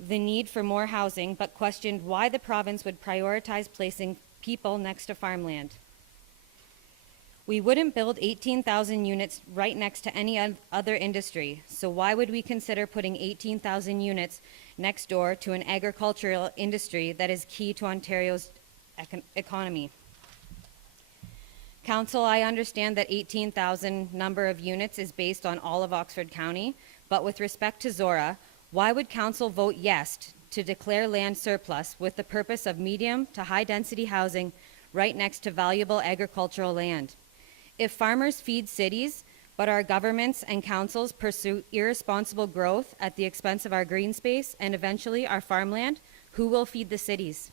the need for more housing, but questioned why the province would prioritize placing people next to farmland. We wouldn't build 18,000 units right next to any other industry, so why would we consider putting 18,000 units next door to an agricultural industry that is key to Ontario's economy? Council, I understand that 18,000 number of units is based on all of Oxford County, but with respect to Zorra, why would council vote yes to declare land surplus with the purpose of medium to high density housing right next to valuable agricultural land? If farmers feed cities, but our governments and councils pursue irresponsible growth at the expense of our green space and eventually our farmland, who will feed the cities?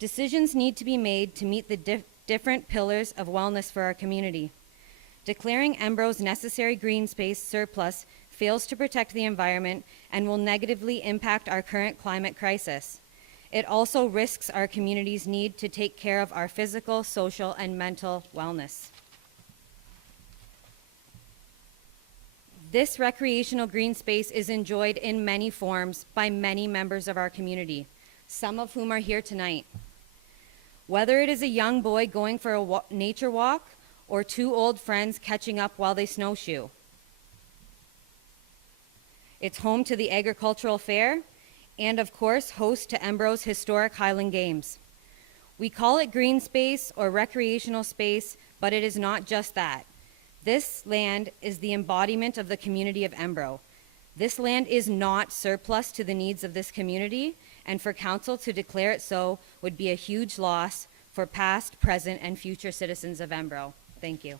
Decisions need to be made to meet the different pillars of wellness for our community. Declaring Embro's necessary green space surplus fails to protect the environment and will negatively impact our current climate crisis. It also risks our community's need to take care of our physical, social, and mental wellness. This recreational green space is enjoyed in many forms by many members of our community, some of whom are here tonight. Whether it is a young boy going for a nature walk or two old friends catching up while they snowshoe. It's home to the agricultural fair and, of course, host to Embro's historic Highland Games. We call it green space or recreational space, but it is not just that. This land is the embodiment of the community of Embro. This land is not surplus to the needs of this community, and for council to declare it so would be a huge loss for past, present, and future citizens of Embro. Thank you.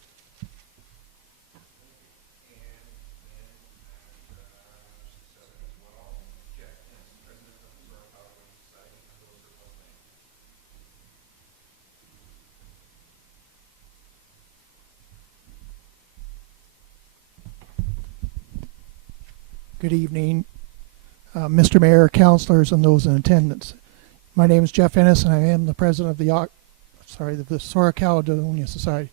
Good evening, Mr. Mayor, councilors, and those in attendance. My name is Geoff Ennis, and I am the president of the Zorra Caledonia Society.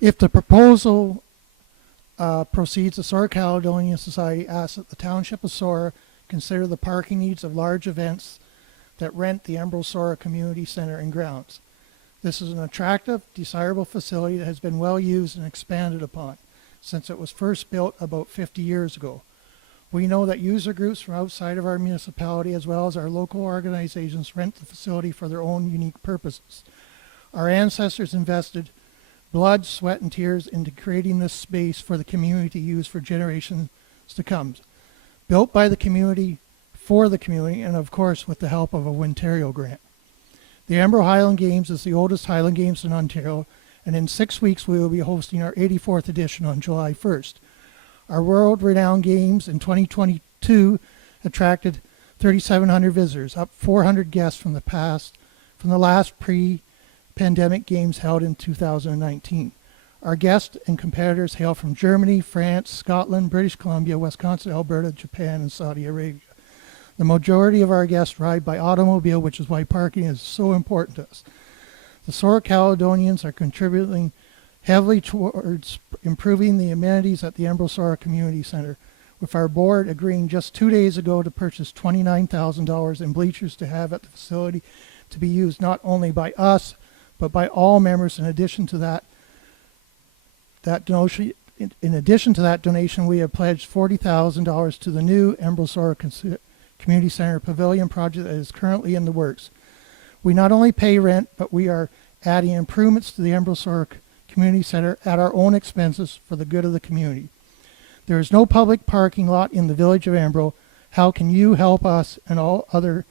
If the proposal proceeds, the Zorra Caledonia Society asks that the Township of Zorra consider the parking needs of large events that rent the Embro Zorra Community Center and grounds. This is an attractive, desirable facility that has been well used and expanded upon. since it was first built about 50 years ago. We know that user groups from outside of our municipality, as well as our local organizations, rent the facility for their own unique purposes. Our ancestors invested blood, sweat, and tears into creating this space for the community to use for generations to come. Built by the community, for the community, and of course with the help of a Ontario grant. The Embro Highland Games is the oldest Highland Games in Ontario, and in 6 weeks we will be hosting our 84th edition on July 1st. Our world-renowned games in 2022 attracted 3,700 visitors, up 400 guests from the last pre-pandemic games held in 2019. Our guests and competitors hail from Germany, France, Scotland, British Columbia, Wisconsin, Alberta, Japan, and Saudi Arabia. The majority of our guests ride by automobile, which is why parking is so important to us. The Zorra Caledonians are contributing heavily towards improving the amenities at the Embro Zorra Community Center, with our board agreeing just 2 days ago to purchase $29,000 in bleachers to have at the facility to be used not only by us, but by all members. In addition to that donation, we have pledged $40,000 to the new Embro Zorra Community Center Pavilion project that is currently in the works. We not only pay rent, but we are adding improvements to the Embro Zorra Community Center at our own expenses for the good of the community. There is no public parking lot in the village of Embro. How can you help us and all other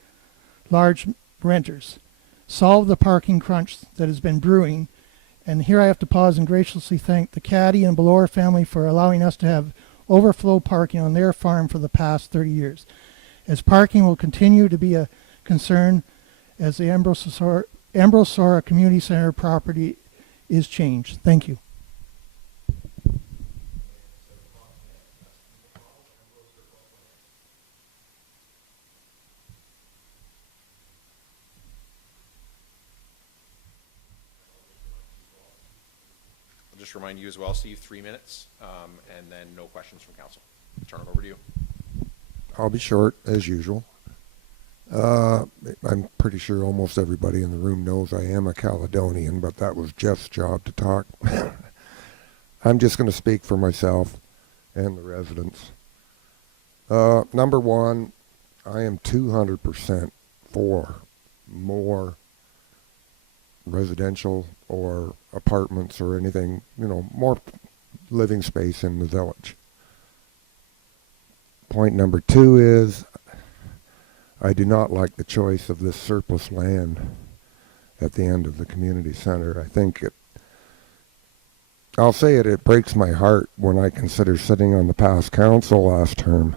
large renters solve the parking crunch that has been brewing? And here I have to pause and graciously thank the Caddy and Belor family for allowing us to have overflow parking on their farm for the past 30 years. As parking will continue to be a concern as the Embro Zorra Community Center property is changed. Thank you. I'll just remind you as well, Steve, 3 minutes, and then no questions from council. Turn it over to you. I'll be short, as usual. I'm pretty sure almost everybody in the room knows I am a Caledonian, but that was Geoff's job to talk. I'm just going to speak for myself and the residents. Number one, I am 200% for more residential or apartments or anything, more living space in the village. Point number two is I do not like the choice of this surplus land at the end of the community center. I think I'll say it breaks my heart when I consider sitting on the past council last term.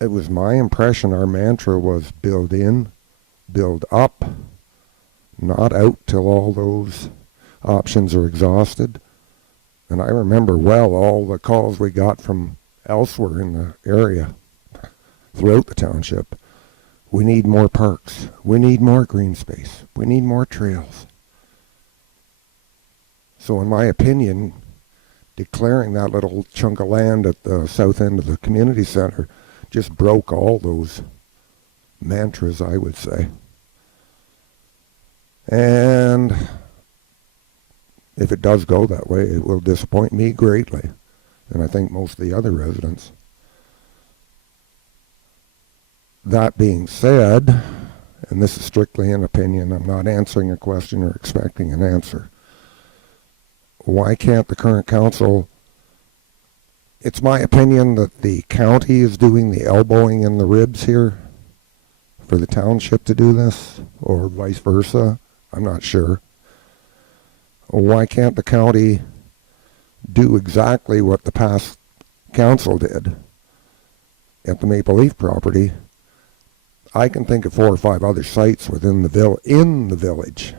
It was my impression our mantra was build in, build up, not out till all those options are exhausted. And I remember well all the calls we got from elsewhere in the area throughout the township. We need more parks. We need more green space. We need more trails. So in my opinion, declaring that little chunk of land at the south end of the community center just broke all those mantras, I would say. And if it does go that way, it will disappoint me greatly, and I think most of the other residents. That being said, and this is strictly an opinion, I'm not answering a question or expecting an answer. Why can't the current council, it's my opinion that the county is doing the elbowing in the ribs here for the township to do this, or vice versa. I'm not sure. Why can't the county do exactly what the past council did at the Maple Leaf property? I can think of 4 or 5 other sites within in the village.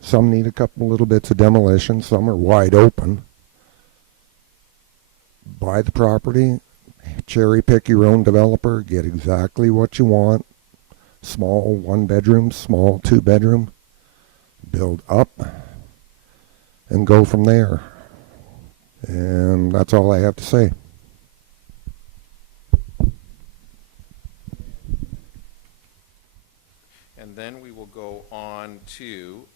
Some need a couple little bits of demolition. Some are wide open. Buy the property, cherry pick your own developer, get exactly what you want. Small 1-bedroom, small 2-bedroom, build up, and go from there. And that's all I have to say. And then we will go on to,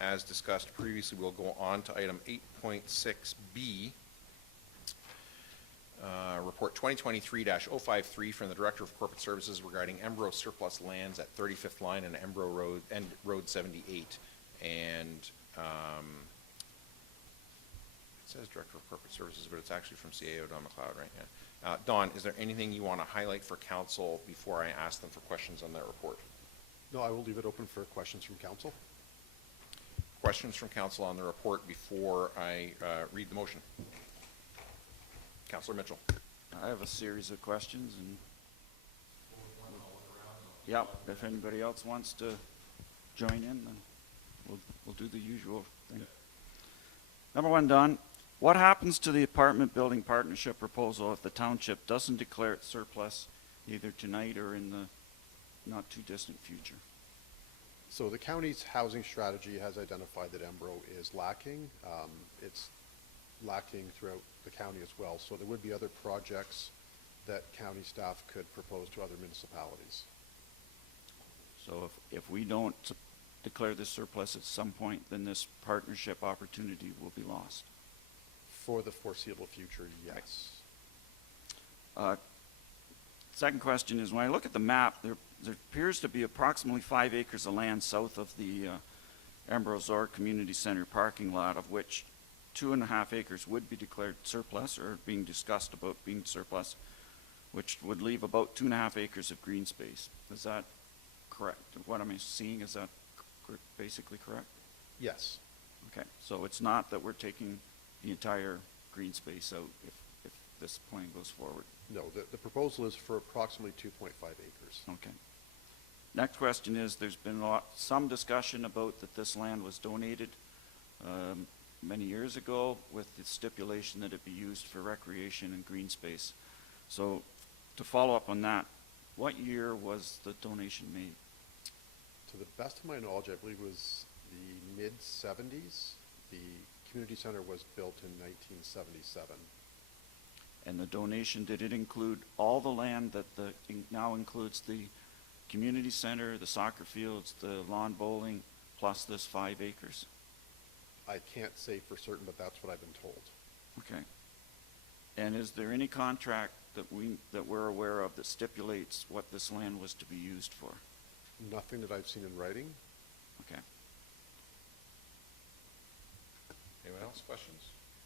as discussed previously, we'll go on to item 8.6B. Report 2023-053 from the Director of Corporate Services regarding Embro surplus lands at 35th Line and Embro Road and Road 78. And it says Director of Corporate Services, but it's actually from CAO Don McLeod, right? Yeah. Don, is there anything you want to highlight for council before I ask them for questions on their report? No, I will leave it open for questions from council. Questions from council on the report before I read the motion? Councillor Mitchell. I have a series of questions, and yeah, if anybody else wants to join in, then we'll do the usual thing. Number one, Don, what happens to the apartment building partnership proposal if the township doesn't declare it surplus either tonight or in the not too distant future? So the county's housing strategy has identified that Embro is lacking. It's lacking throughout the county as well. So there would be other projects that county staff could propose to other municipalities. So if we don't declare this surplus at some point, then this partnership opportunity will be lost. For the foreseeable future, yes. Second question is, when I look at the map, there appears to be approximately 5 acres of land south of the Embro Zorra Community Center parking lot, of which 2.5 acres would be declared surplus or being discussed about being surplus, which would leave about 2.5 acres of green space. Is that correct? What am I seeing? Is that basically correct? Yes. Okay, so it's not that we're taking the entire green space out if this plan goes forward. No, the proposal is for approximately 2.5 acres. Okay. Next question is, there's been some discussion about that this land was donated many years ago with the stipulation that it be used for recreation and green space. So to follow up on that, what year was the donation made? To the best of my knowledge, I believe it was the mid-70s. The community center was built in 1977. And the donation, did it include all the land that now includes the community center, the soccer fields, the lawn bowling, plus this 5 acres? I can't say for certain, but that's what I've been told. Okay. And is there any contract that we're aware of that stipulates what this land was to be used for? Nothing that I've seen in writing. Okay. Anyone else? Questions?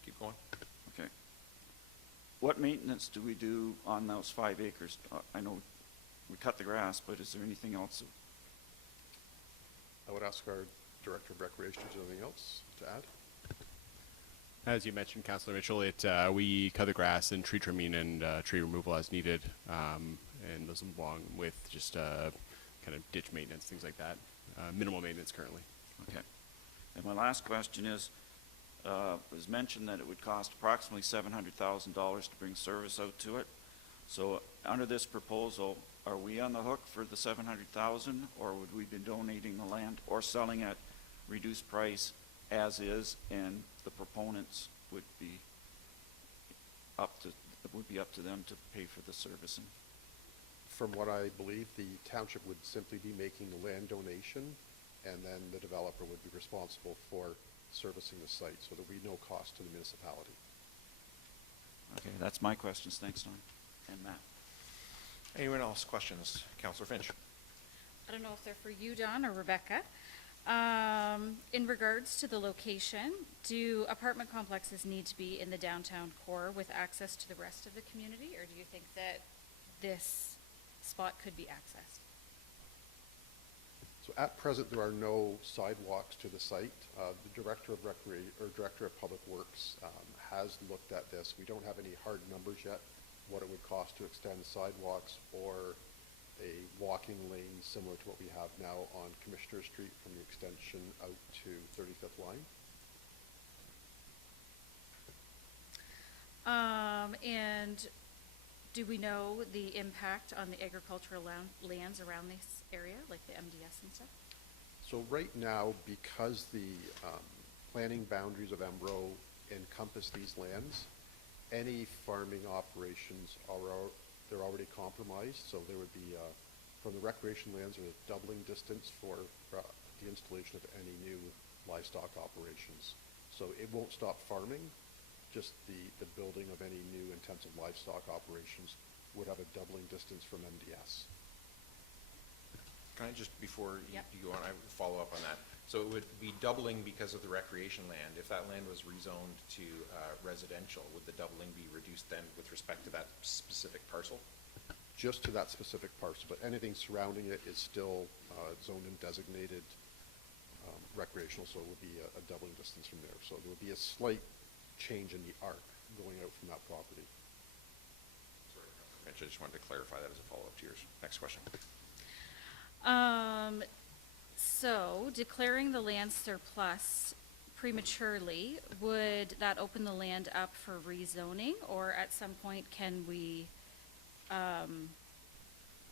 Keep going. Okay. What maintenance do we do on those 5 acres? I know we cut the grass, but is there anything else? I would ask our Director of Recreation, is there anything else to add? As you mentioned, Councillor Mitchell, we cut the grass and tree trimming and tree removal as needed, and those along with just kind of ditch maintenance, things like that. Minimal maintenance currently. Okay. And my last question is, it was mentioned that it would cost approximately $700,000 to bring service out to it. So under this proposal, are we on the hook for the $700,000, or would we be donating the land or selling at reduced price as is, and the proponents would be up to them to pay for the servicing? From what I believe, the township would simply be making the land donation, and then the developer would be responsible for servicing the site, so there would be no cost to the municipality. Okay, that's my questions. Thanks, Don and Matt. Anyone else? Questions? Councillor Finch. I don't know if they're for you, Don, or Rebecca. In regards to the location, do apartment complexes need to be in the downtown core with access to the rest of the community, or do you think that this spot could be accessed? So at present, there are no sidewalks to the site. The Director of Director of Public Works has looked at this. We don't have any hard numbers yet, what it would cost to extend sidewalks or a walking lane similar to what we have now on Commissioner Street from the extension out to 35th Line. And do we know the impact on the agricultural lands around this area, like the MDS and stuff? So right now, because the planning boundaries of Embro encompass these lands, any farming operations they're already compromised, so there would be from the recreation lands, there's a doubling distance for the installation of any new livestock operations. So it won't stop farming, just the building of any new intensive livestock operations would have a doubling distance from MDS. Can I just, before Yep. you go on, I would follow up on that. So it would be doubling because of the recreation land. If that land was rezoned to residential, would the doubling be reduced then with respect to that specific parcel? Just to that specific parcel, but anything surrounding it is still zoned and designated recreational, so it would be a doubling distance from there. So there would be a slight change in the arc going out from that property. Sorry, Mitch, I just wanted to clarify that as a follow-up to yours. Next question. So declaring the land surplus prematurely, would that open the land up for rezoning, or at some point can we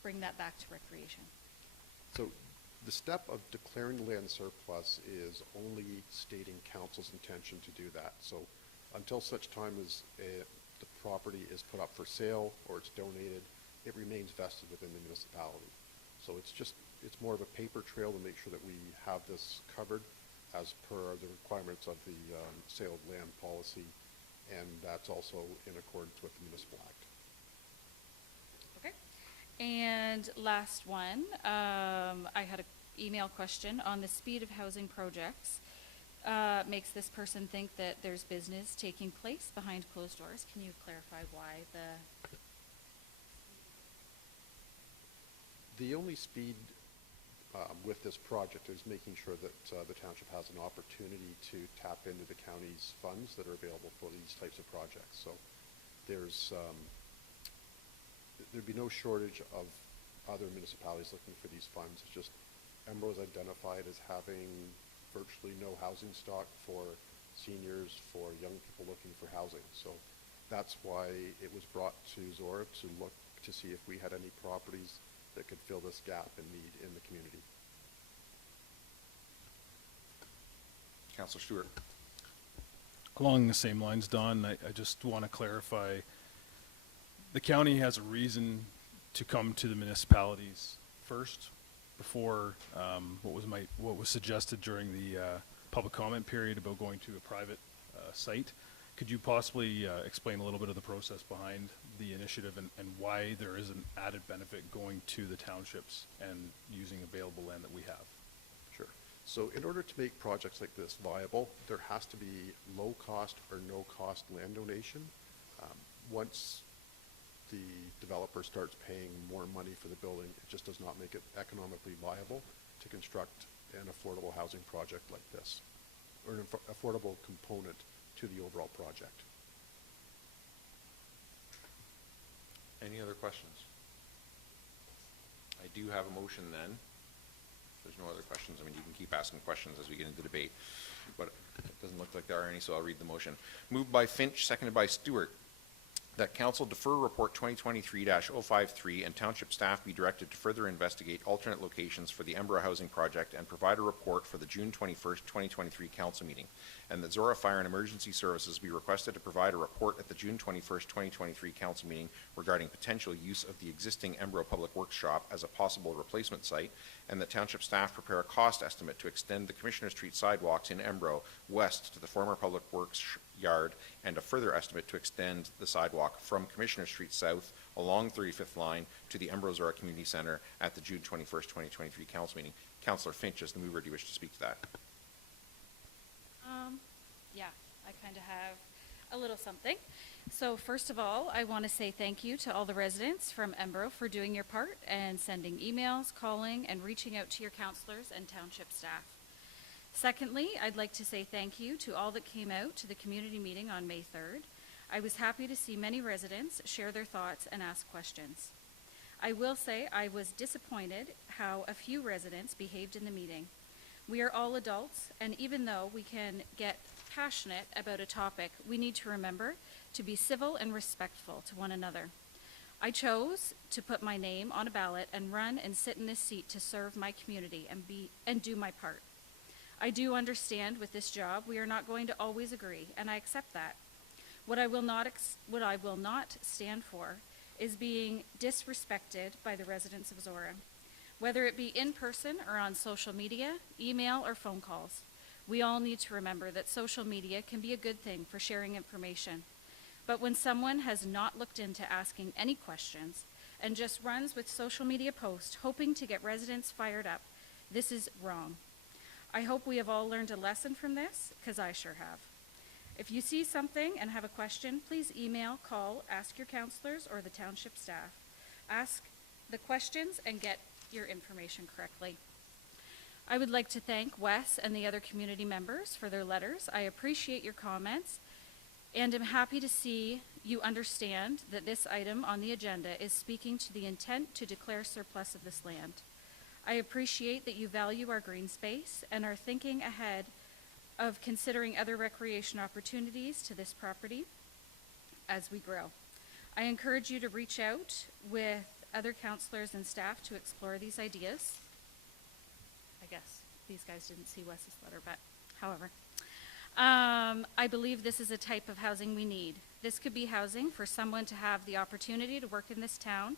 bring that back to recreation? So the step of declaring land surplus is only stating council's intention to do that. So until such time as the property is put up for sale or it's donated, it remains vested within the municipality. So it's more of a paper trail to make sure that we have this covered as per the requirements of the sale of land policy, and that's also in accordance with the municipal act. Okay. And last one, I had an email question on the speed of housing projects. Makes this person think that there's business taking place behind closed doors. Can you clarify why The only speed with this project is making sure that the township has an opportunity to tap into the county's funds that are available for these types of projects. So there'd be no shortage of other municipalities looking for these funds. It's just Embro is identified as having virtually no housing stock for seniors, for young people looking for housing. So that's why it was brought to Zorra to look to see if we had any properties that could fill this gap and need in the community. Councillor Stewart. Along the same lines, Don, I just want to clarify, the county has a reason to come to the municipalities first before what was suggested during the public comment period about going to a private site. Could you possibly explain a little bit of the process behind the initiative and why there is an added benefit going to the townships and using available land that we have? Sure. So in order to make projects like this viable, there has to be low cost or no cost land donation. Once the developer starts paying more money for the building, it just does not make it economically viable to construct an affordable housing project like this, or an affordable component to the overall project. Any other questions? I do have a motion then. If there's no other questions, I mean, you can keep asking questions as we get into debate, but it doesn't look like there are any, so I'll read the motion. Moved by Finch, seconded by Stewart, that council defer report 2023-053 and township staff be directed to further investigate alternate locations for the Embro housing project and provide a report for the June 21st, 2023 council meeting, and that Zorra Fire and Emergency Services be requested to provide a report at the June 21st, 2023 council meeting regarding potential use of the existing Embro Public Works shop as a possible replacement site, and that township staff prepare a cost estimate to extend the Commissioner Street sidewalks in Embro west to the former Public Works yard, and a further estimate to extend the sidewalk from Commissioner Street south along 35th line to the Embro Zorra Community Center at the June 21st, 2023 council meeting. Councillor Finch, as the mover, do you wish to speak to that? Yeah, I kind of have a little something. So first of all, I want to say thank you to all the residents from Embro for doing your part and sending emails, calling, and reaching out to your councillors and township staff. Secondly, I'd like to say thank you to all that came out to the community meeting on May 3rd. I was happy to see many residents share their thoughts and ask questions. I will say I was disappointed how a few residents behaved in the meeting. We are all adults, and even though we can get passionate about a topic, we need to remember to be civil and respectful to one another. I chose to put my name on a ballot and run and sit in this seat to serve my community and do my part. I do understand with this job we are not going to always agree, and I accept that. What I will not stand for is being disrespected by the residents of Zorra. whether it be in person or on social media, email, or phone calls. We all need to remember that social media can be a good thing for sharing information. But when someone has not looked into asking any questions and just runs with social media posts hoping to get residents fired up, this is wrong. I hope we have all learned a lesson from this, because I sure have. If you see something and have a question, please email, call, ask your counselors or the township staff. Ask the questions and get your information correctly. I would like to thank Wes and the other community members for their letters. I appreciate your comments and am happy to see you understand that this item on the agenda is speaking to the intent to declare surplus of this land. I appreciate that you value our green space and are thinking ahead of considering other recreation opportunities to this property as we grow. I encourage you to reach out with other counselors and staff to explore these ideas. I guess these guys didn't see Wes's letter, but however. I believe this is a type of housing we need. This could be housing for someone to have the opportunity to work in this town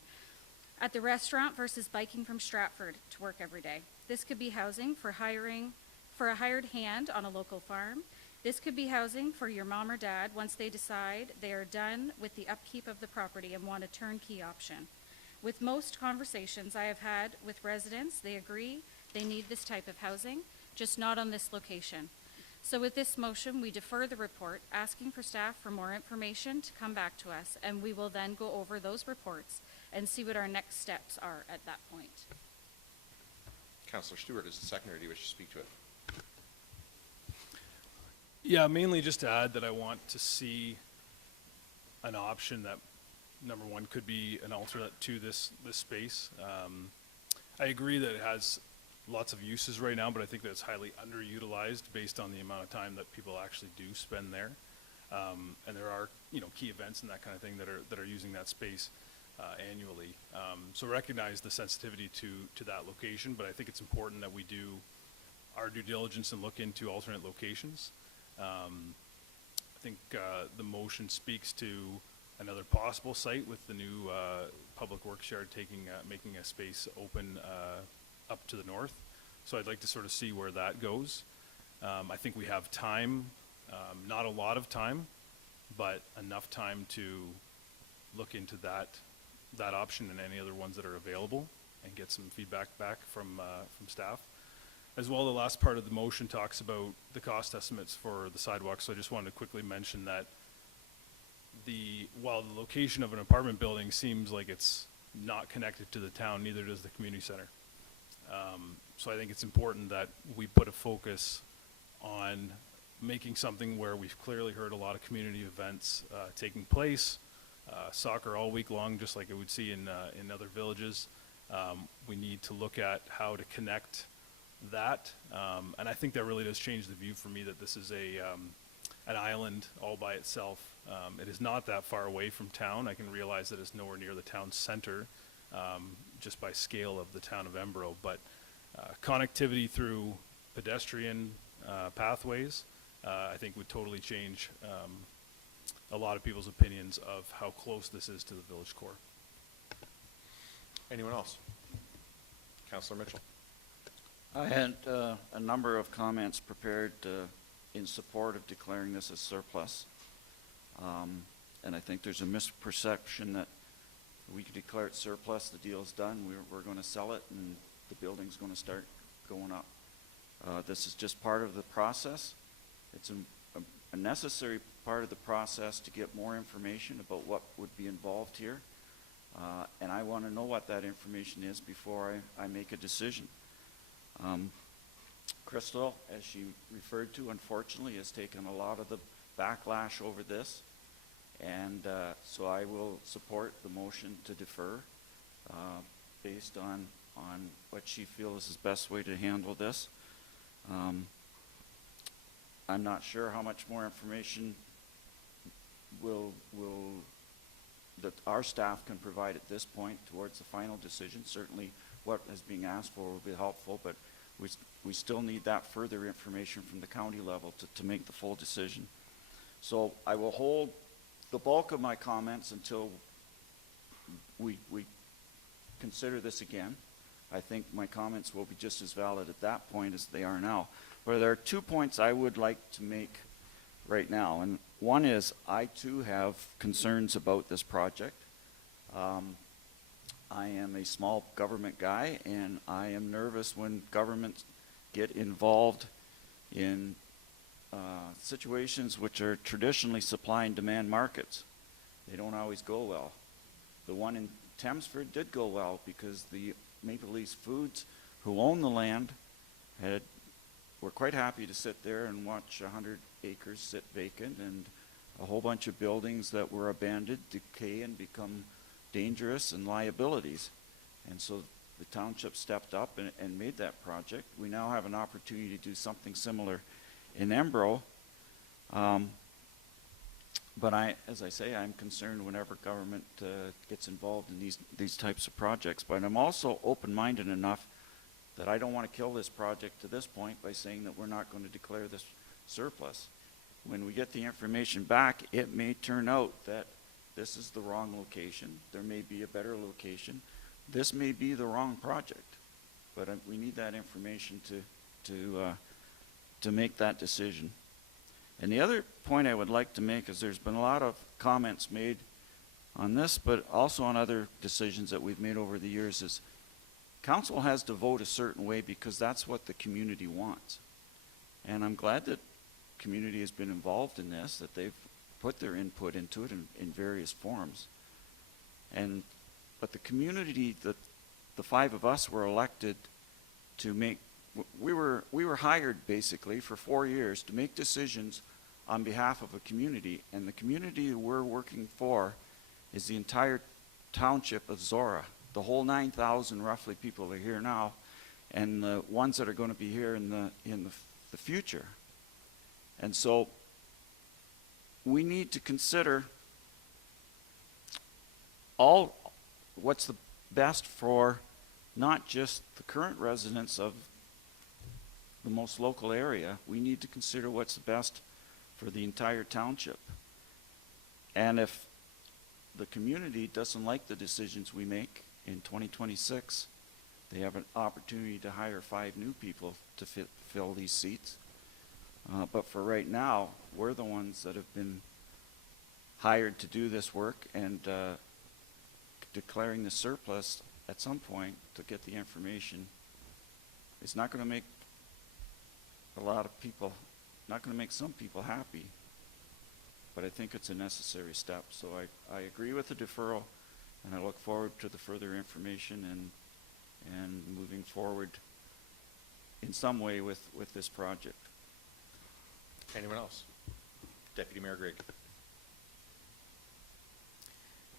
at the restaurant versus biking from Stratford to work every day. This could be housing for a hired hand on a local farm. This could be housing for your mom or dad once they decide they are done with the upkeep of the property and want a turnkey option. With most conversations I have had with residents, they agree they need this type of housing, just not on this location. So with this motion, we defer the report, asking for staff for more information to come back to us, and we will then go over those reports and see what our next steps are at that point. Councillor Stewart is the seconder. Do you wish to speak to it? Yeah, mainly just to add that I want to see an option that, number one, could be an alternate to this space. I agree that it has lots of uses right now, but I think that it's highly underutilized based on the amount of time that people actually do spend there. And there are, key events and that kind of thing that are using that space annually. So recognize the sensitivity to that location, but I think it's important that we do our due diligence and look into alternate locations. I think the motion speaks to another possible site with the new public works yard making a space open up to the north. So I'd like to sort of see where that goes. I think we have time, not a lot of time, but enough time to look into that option and any other ones that are available and get some feedback back from staff. As well, the last part of the motion talks about the cost estimates for the sidewalk, so I just wanted to quickly mention that while the location of an apartment building seems like it's not connected to the town, neither does the community center. So I think it's important that we put a focus on making something where we've clearly heard a lot of community events taking place, soccer all week long, just like I would see in other villages. We need to look at how to connect that, and I think that really does change the view for me that this is an island all by itself. It is not that far away from town. I can realize that it's nowhere near the town center, just by scale of the town of Embro, but connectivity through pedestrian pathways, I think would totally change a lot of people's opinions of how close this is to the village core. Anyone else? Councillor Mitchell. I had a number of comments prepared in support of declaring this as surplus. And I think there's a misperception that we can declare it surplus, the deal's done, we're going to sell it, and the building's going to start going up. This is just part of the process. It's a necessary part of the process to get more information about what would be involved here. And I want to know what that information is before I make a decision. Crystal, as she referred to, unfortunately, has taken a lot of the backlash over this. And so I will support the motion to defer based on what she feels is the best way to handle this. I'm not sure how much more information that our staff can provide at this point towards the final decision. Certainly what is being asked for will be helpful, but we still need that further information from the county level to make the full decision. So I will hold the bulk of my comments until we consider this again. I think my comments will be just as valid at that point as they are now. But there are 2 points I would like to make right now. And one is, I too have concerns about this project. I am a small government guy, and I am nervous when governments get involved in situations which are traditionally supply and demand markets. They don't always go well. The one in Thamesford did go well because the Maple Leaf Foods, who own the land, were quite happy to sit there and watch 100 acres sit vacant and a whole bunch of buildings that were abandoned decay and become dangerous and liabilities. And so the township stepped up and made that project. We now have an opportunity to do something similar in Embro. But as I say, I'm concerned whenever government gets involved in these types of projects. But I'm also open-minded enough that I don't want to kill this project to this point by saying that we're not going to declare this surplus. When we get the information back, it may turn out that this is the wrong location. There may be a better location. This may be the wrong project. But we need that information to make that decision. And the other point I would like to make is there's been a lot of comments made on this, but also on other decisions that we've made over the years, is council has to vote a certain way because that's what the community wants. And I'm glad that community has been involved in this, that they've put their input into it in various forms. But the community, the 5 of us were elected to make, we were hired basically for 4 years to make decisions on behalf of a community, and the community that we're working for is the entire township of Zorra, the whole 9,000 roughly people that are here now, and the ones that are going to be here in the future. And so we need to consider what's the best for not just the current residents of the most local area. We need to consider what's the best for the entire township. And if the community doesn't like the decisions we make in 2026, they have an opportunity to hire 5 new people to fill these seats. But for right now, we're the ones that have been hired to do this work, and declaring the surplus at some point to get the information is not going to make a lot of people, not going to make some people happy, but I think it's a necessary step. So I agree with the deferral, and I look forward to the further information and moving forward in some way with this project. Anyone else? Deputy Mayor Grigg.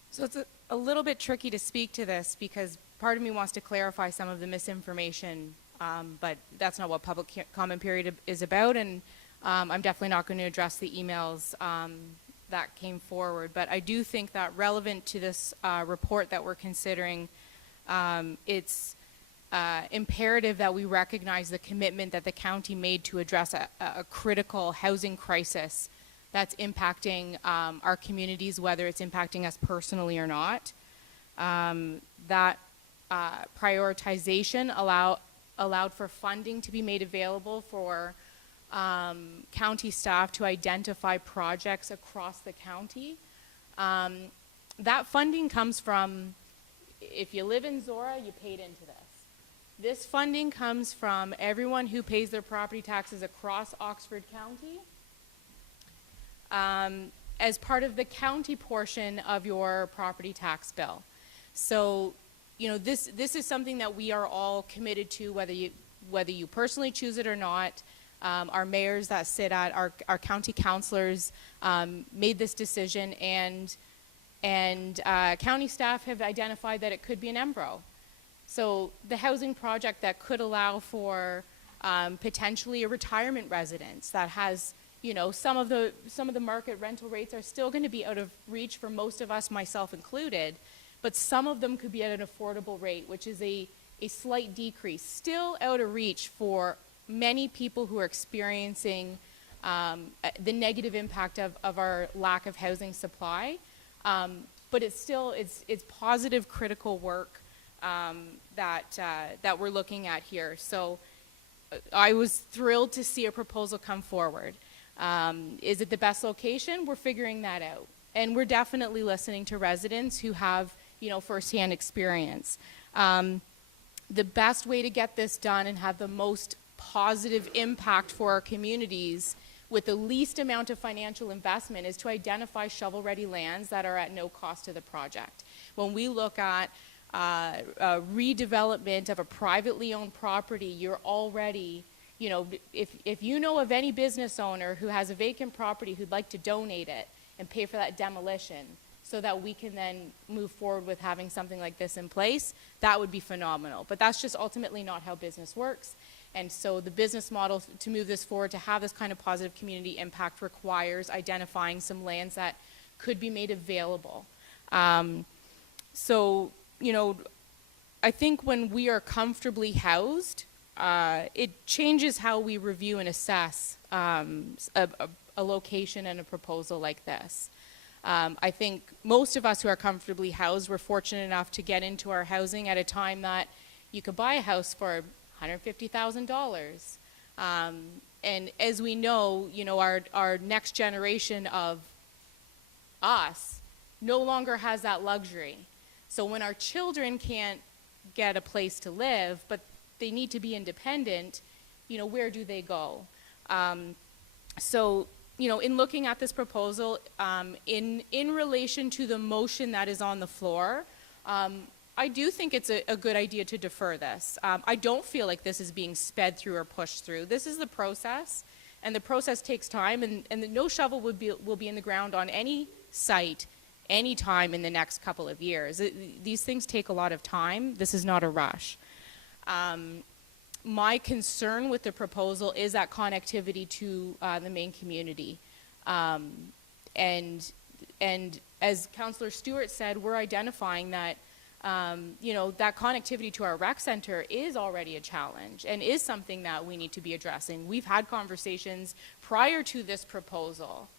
So it's a little bit tricky to speak to this because part of me wants to clarify some of the misinformation, but that's not what public comment period is about, and I'm definitely not going to address the emails that came forward. But I do think that relevant to this report that we're considering, it's imperative that we recognize the commitment that the county made to address a critical housing crisis that's impacting our communities, whether it's impacting us personally or not. That prioritization allowed for funding to be made available for county staff to identify projects across the county. That funding comes from, if you live in Zorra, you paid into this. This funding comes from everyone who pays their property taxes across Oxford County as part of the county portion of your property tax bill. So, you know, this is something that we are all committed to, whether you personally choose it or not. Our mayors that sit at our county councilors made this decision, and county staff have identified that it could be an Embro. So the housing project that could allow for potentially a retirement residence that has, you know, some of the market rental rates are still going to be out of reach for most of us, myself included, but some of them could be at an affordable rate, which is a slight decrease, still out of reach for many people who are experiencing the negative impact of our lack of housing supply. But it's still, it's positive, critical work that we're looking at here. So I was thrilled to see a proposal come forward. Is it the best location? We're figuring that out. And we're definitely listening to residents who have, firsthand experience. The best way to get this done and have the most positive impact for our communities with the least amount of financial investment is to identify shovel-ready lands that are at no cost to the project. When we look at redevelopment of a privately owned property, you're already, if you know of any business owner who has a vacant property who'd like to donate it and pay for that demolition so that we can then move forward with having something like this in place, that would be phenomenal. But that's just ultimately not how business works. And so the business model to move this forward, to have this kind of positive community impact, requires identifying some lands that could be made available. So, I think when we are comfortably housed, it changes how we review and assess a location and a proposal like this. I think most of us who are comfortably housed were fortunate enough to get into our housing at a time that you could buy a house for $150,000. And as we know, our next generation of us no longer has that luxury. So when our children can't get a place to live, but they need to be independent, where do they go? So, in looking at this proposal, in relation to the motion that is on the floor, I do think it's a good idea to defer this. I don't feel like this is being sped through or pushed through. This is the process, and the process takes time, and no shovel will be in the ground on any site any time in the next couple of years. These things take a lot of time. This is not a rush. My concern with the proposal is that connectivity to the main community. And as Councillor Stewart said, we're identifying that that connectivity to our rec center is already a challenge and is something that we need to be addressing. We've had conversations prior to this proposal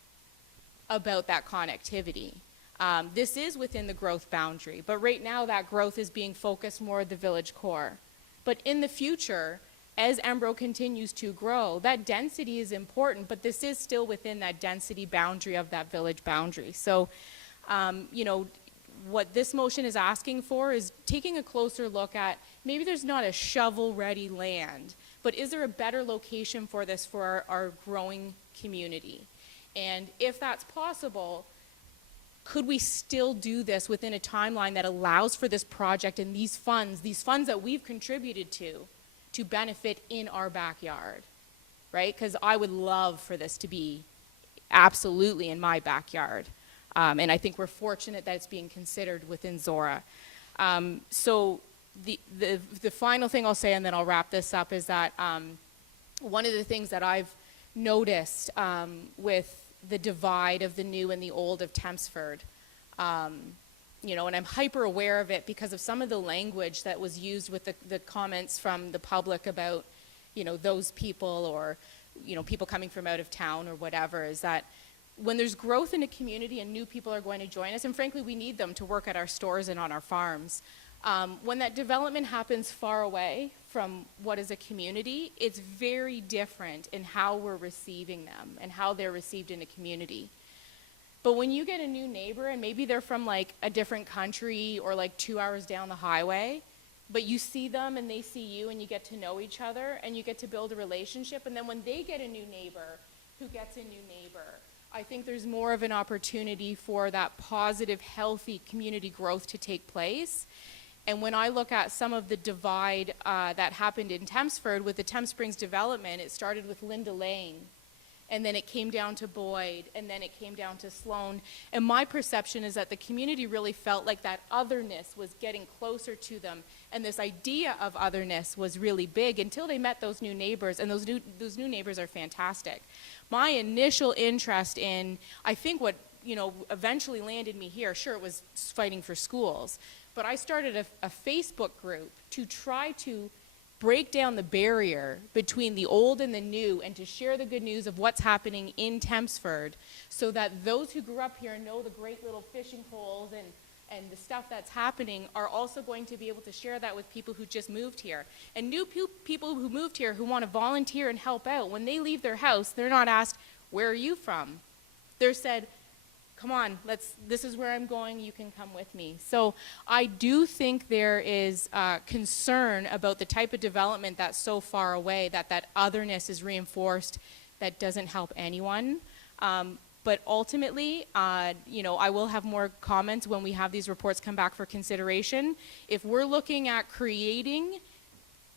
about that connectivity. This is within the growth boundary, but right now that growth is being focused more at the village core. But in the future, as Embro continues to grow, that density is important, but this is still within that density boundary of that village boundary. So, what this motion is asking for is taking a closer look at, maybe there's not a shovel-ready land, but is there a better location for this for our growing community? And if that's possible, could we still do this within a timeline that allows for this project and these funds that we've contributed to benefit in our backyard, right? Because I would love for this to be absolutely in my backyard. And I think we're fortunate that it's being considered within Zorra. So the final thing I'll say, and then I'll wrap this up, is that one of the things that I've noticed with the divide of the new and the old of Tempsford, and I'm hyper aware of it because of some of the language that was used with the comments from the public about, those people or, people coming from out of town or whatever, is that when there's growth in a community and new people are going to join us, and frankly we need them to work at our stores and on our farms, when that development happens far away from what is a community, it's very different in how we're receiving them and how they're received in a community. But when you get a new neighbor, and maybe they're from like a different country or like 2 hours down the highway, but you see them and they see you and you get to know each other and you get to build a relationship, and then when they get a new neighbor who gets a new neighbor, I think there's more of an opportunity for that positive, healthy community growth to take place. And when I look at some of the divide that happened in Tempsford with the Thames Springs development, it started with Linda Lane, and then it came down to Boyd, and then it came down to Sloan. And my perception is that the community really felt like that otherness was getting closer to them, and this idea of otherness was really big until they met those new neighbors, and those new neighbors are fantastic. My initial interest in, I think what eventually landed me here, sure, it was fighting for schools, but I started a Facebook group to try to break down the barrier between the old and the new, and to share the good news of what's happening in Tempsford, so that those who grew up here know the great little fishing holes and the stuff that's happening are also going to be able to share that with people who just moved here. And new people who moved here who want to volunteer and help out, when they leave their house, they're not asked, where are you from? They're said, come on, this is where I'm going, you can come with me. So I do think there is concern about the type of development that's so far away, that otherness is reinforced, that doesn't help anyone. But ultimately, you know, I will have more comments when we have these reports come back for consideration. If we're looking at creating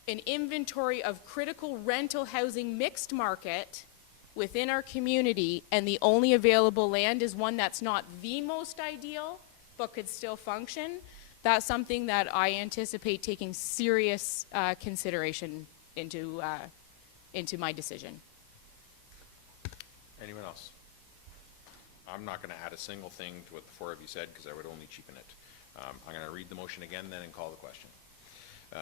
an inventory of critical rental housing mixed market within our community, and the only available land is one that's not the most ideal, but could still function, that's something that I anticipate taking serious consideration into my decision. Anyone else? I'm not going to add a single thing to what the four of you said because I would only cheapen it. I'm going to read the motion again then and call the question.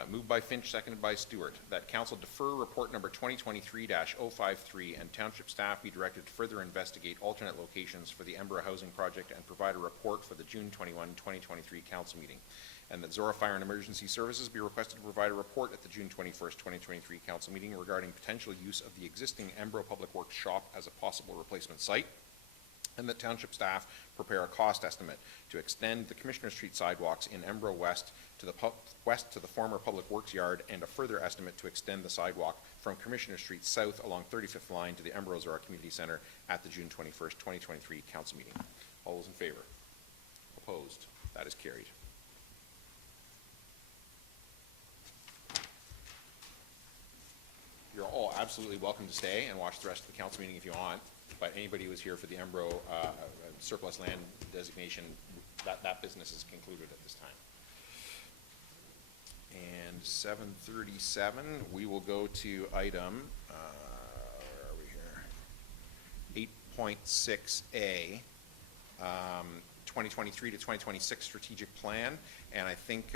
Moved by Finch, seconded by Stewart, that council defer report number 2023-053 and township staff be directed to further investigate alternate locations for the Embro housing project and provide a report for the June 21, 2023 council meeting. And that Zorra Fire and Emergency Services be requested to provide a report at the June 21st, 2023 council meeting regarding potential use of the existing Embro Public Works shop as a possible replacement site. And that township staff prepare a cost estimate to extend the Commissioner Street sidewalks in Embro West to the former Public Works yard, and a further estimate to extend the sidewalk from Commissioner Street south along 35th line to the Embro Zorra Community Center at the June 21st, 2023 council meeting. All those in favor? Opposed? That is carried. You're all absolutely welcome to stay and watch the rest of the council meeting if you want. But anybody who was here for the Embro surplus land designation, that business is concluded at this time. And 7:37, we will go to item, where are we here? 8.6A, 2023 to 2026 strategic plan. And I think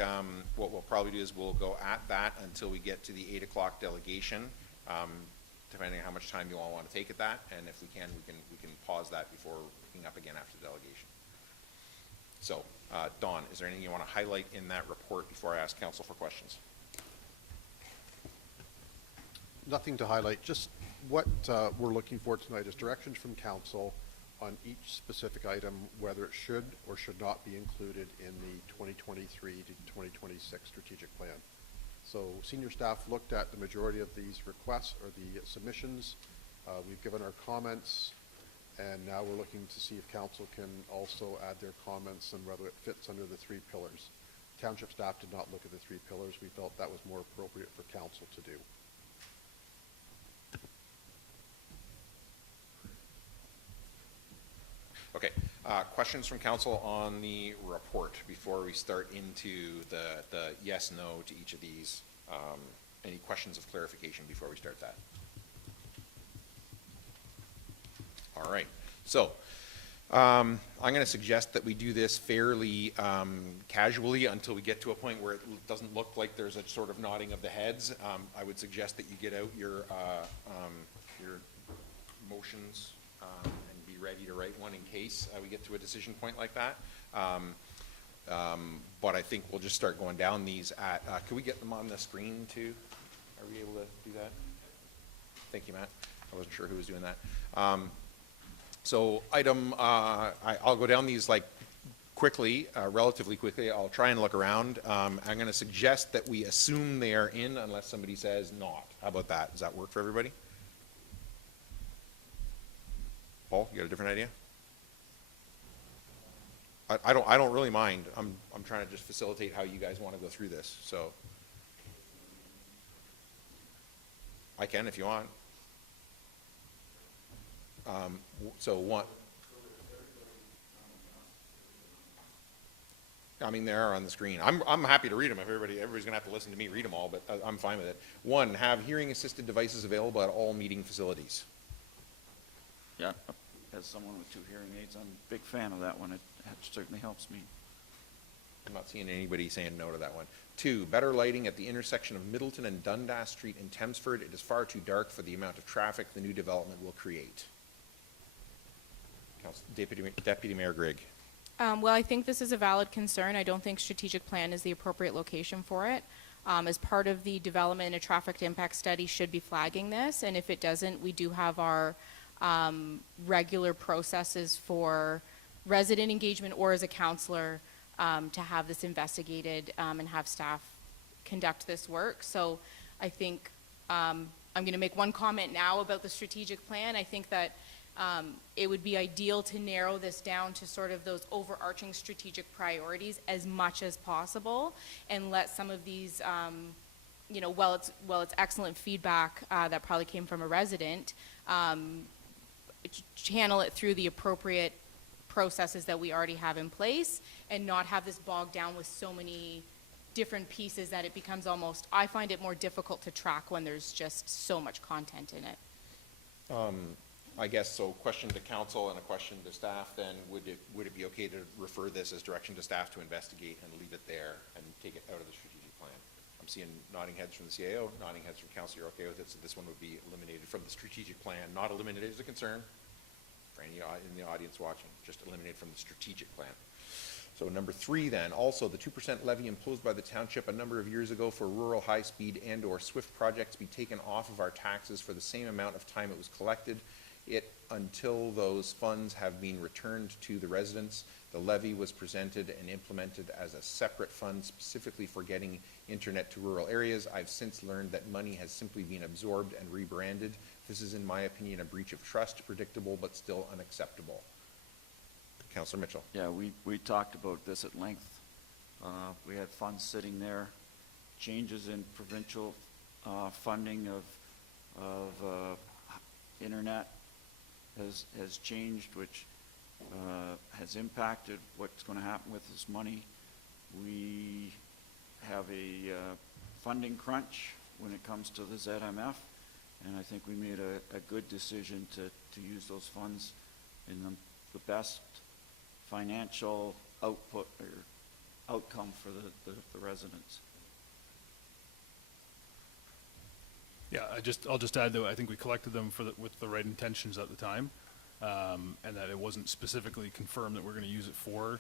what we'll probably do is we'll go at that until we get to the 8 o'clock delegation. Depending on how much time you all want to take at that, and if we can pause that before picking up again after delegation. So, Dawn, is there anything you want to highlight in that report before I ask council for questions? Nothing to highlight, just what we're looking for tonight is directions from council on each specific item, whether it should or should not be included in the 2023 to 2026 strategic plan. So senior staff looked at the majority of these requests or the submissions. We've given our comments, and now we're looking to see if council can also add their comments and whether it fits under the 3 pillars. Township staff did not look at the 3 pillars. We felt that was more appropriate for council to do. Okay, questions from council on the report before we start into the yes, no to each of these. Any questions of clarification before we start that? All right, so I'm going to suggest that we do this fairly casually until we get to a point where it doesn't look like there's a sort of nodding of the heads. I would suggest that you get out your motions and be ready to write one in case we get to a decision point like that. But I think we'll just start going down these at, can we get them on the screen too? Are we able to do that? Thank you, Matt. I wasn't sure who was doing that. So item, I'll go down these like quickly, relatively quickly. I'll try and look around. I'm going to suggest that we assume they are in unless somebody says not. How about that? Does that work for everybody? Paul, you got a different idea? I don't really mind. I'm trying to just facilitate how you guys want to go through this. So I can if you want. So one. I mean, they are on the screen. I'm happy to read them. If everybody's gonna have to listen to me read them all, but I'm fine with it. One, have hearing assisted devices available at all meeting facilities. Yeah, as someone with 2 hearing aids, I'm a big fan of that one. It certainly helps me. I'm not seeing anybody saying no to that one. 2, better lighting at the intersection of Middleton and Dundas Street in Thamesford. It is far too dark for the amount of traffic the new development will create. Deputy Mayor Grigg. Well, I think this is a valid concern. I don't think strategic plan is the appropriate location for it. As part of the development, a traffic impact study should be flagging this, and if it doesn't, we do have our regular processes for resident engagement or as a counselor to have this investigated and have staff conduct this work. So I think I'm going to make one comment now about the strategic plan. I think that it would be ideal to narrow this down to sort of those overarching strategic priorities as much as possible, and let some of these, you know, while it's excellent feedback that probably came from a resident, channel it through the appropriate processes that we already have in place, and not have this bogged down with so many different pieces that it becomes almost, I find it more difficult to track when there's just so much content in it. I guess, so question to council and a question to staff then, would it be okay to refer this as direction to staff to investigate and leave it there and take it out of the strategic plan? I'm seeing nodding heads from the CAO, nodding heads from council, you're okay with it, so this one would be eliminated from the strategic plan, not eliminated as a concern for any in the audience watching, just eliminated from the strategic plan. So number 3 then, also the 2% levy imposed by the township a number of years ago for rural high-speed and or SWIFT projects be taken off of our taxes for the same amount of time it was collected. Until those funds have been returned to the residents. The levy was presented and implemented as a separate fund specifically for getting internet to rural areas. I've since learned that money has simply been absorbed and rebranded. This is, in my opinion, a breach of trust, predictable but still unacceptable. Councillor Mitchell. Yeah, we talked about this at length. We had funds sitting there, changes in provincial funding of internet has changed, which has impacted what's going to happen with this money. We have a funding crunch when it comes to the ZMF, and I think we made a good decision to use those funds in the best financial output or outcome for the residents. Yeah, I'll just add that I think we collected them with the right intentions at the time, and that it wasn't specifically confirmed that we're going to use it for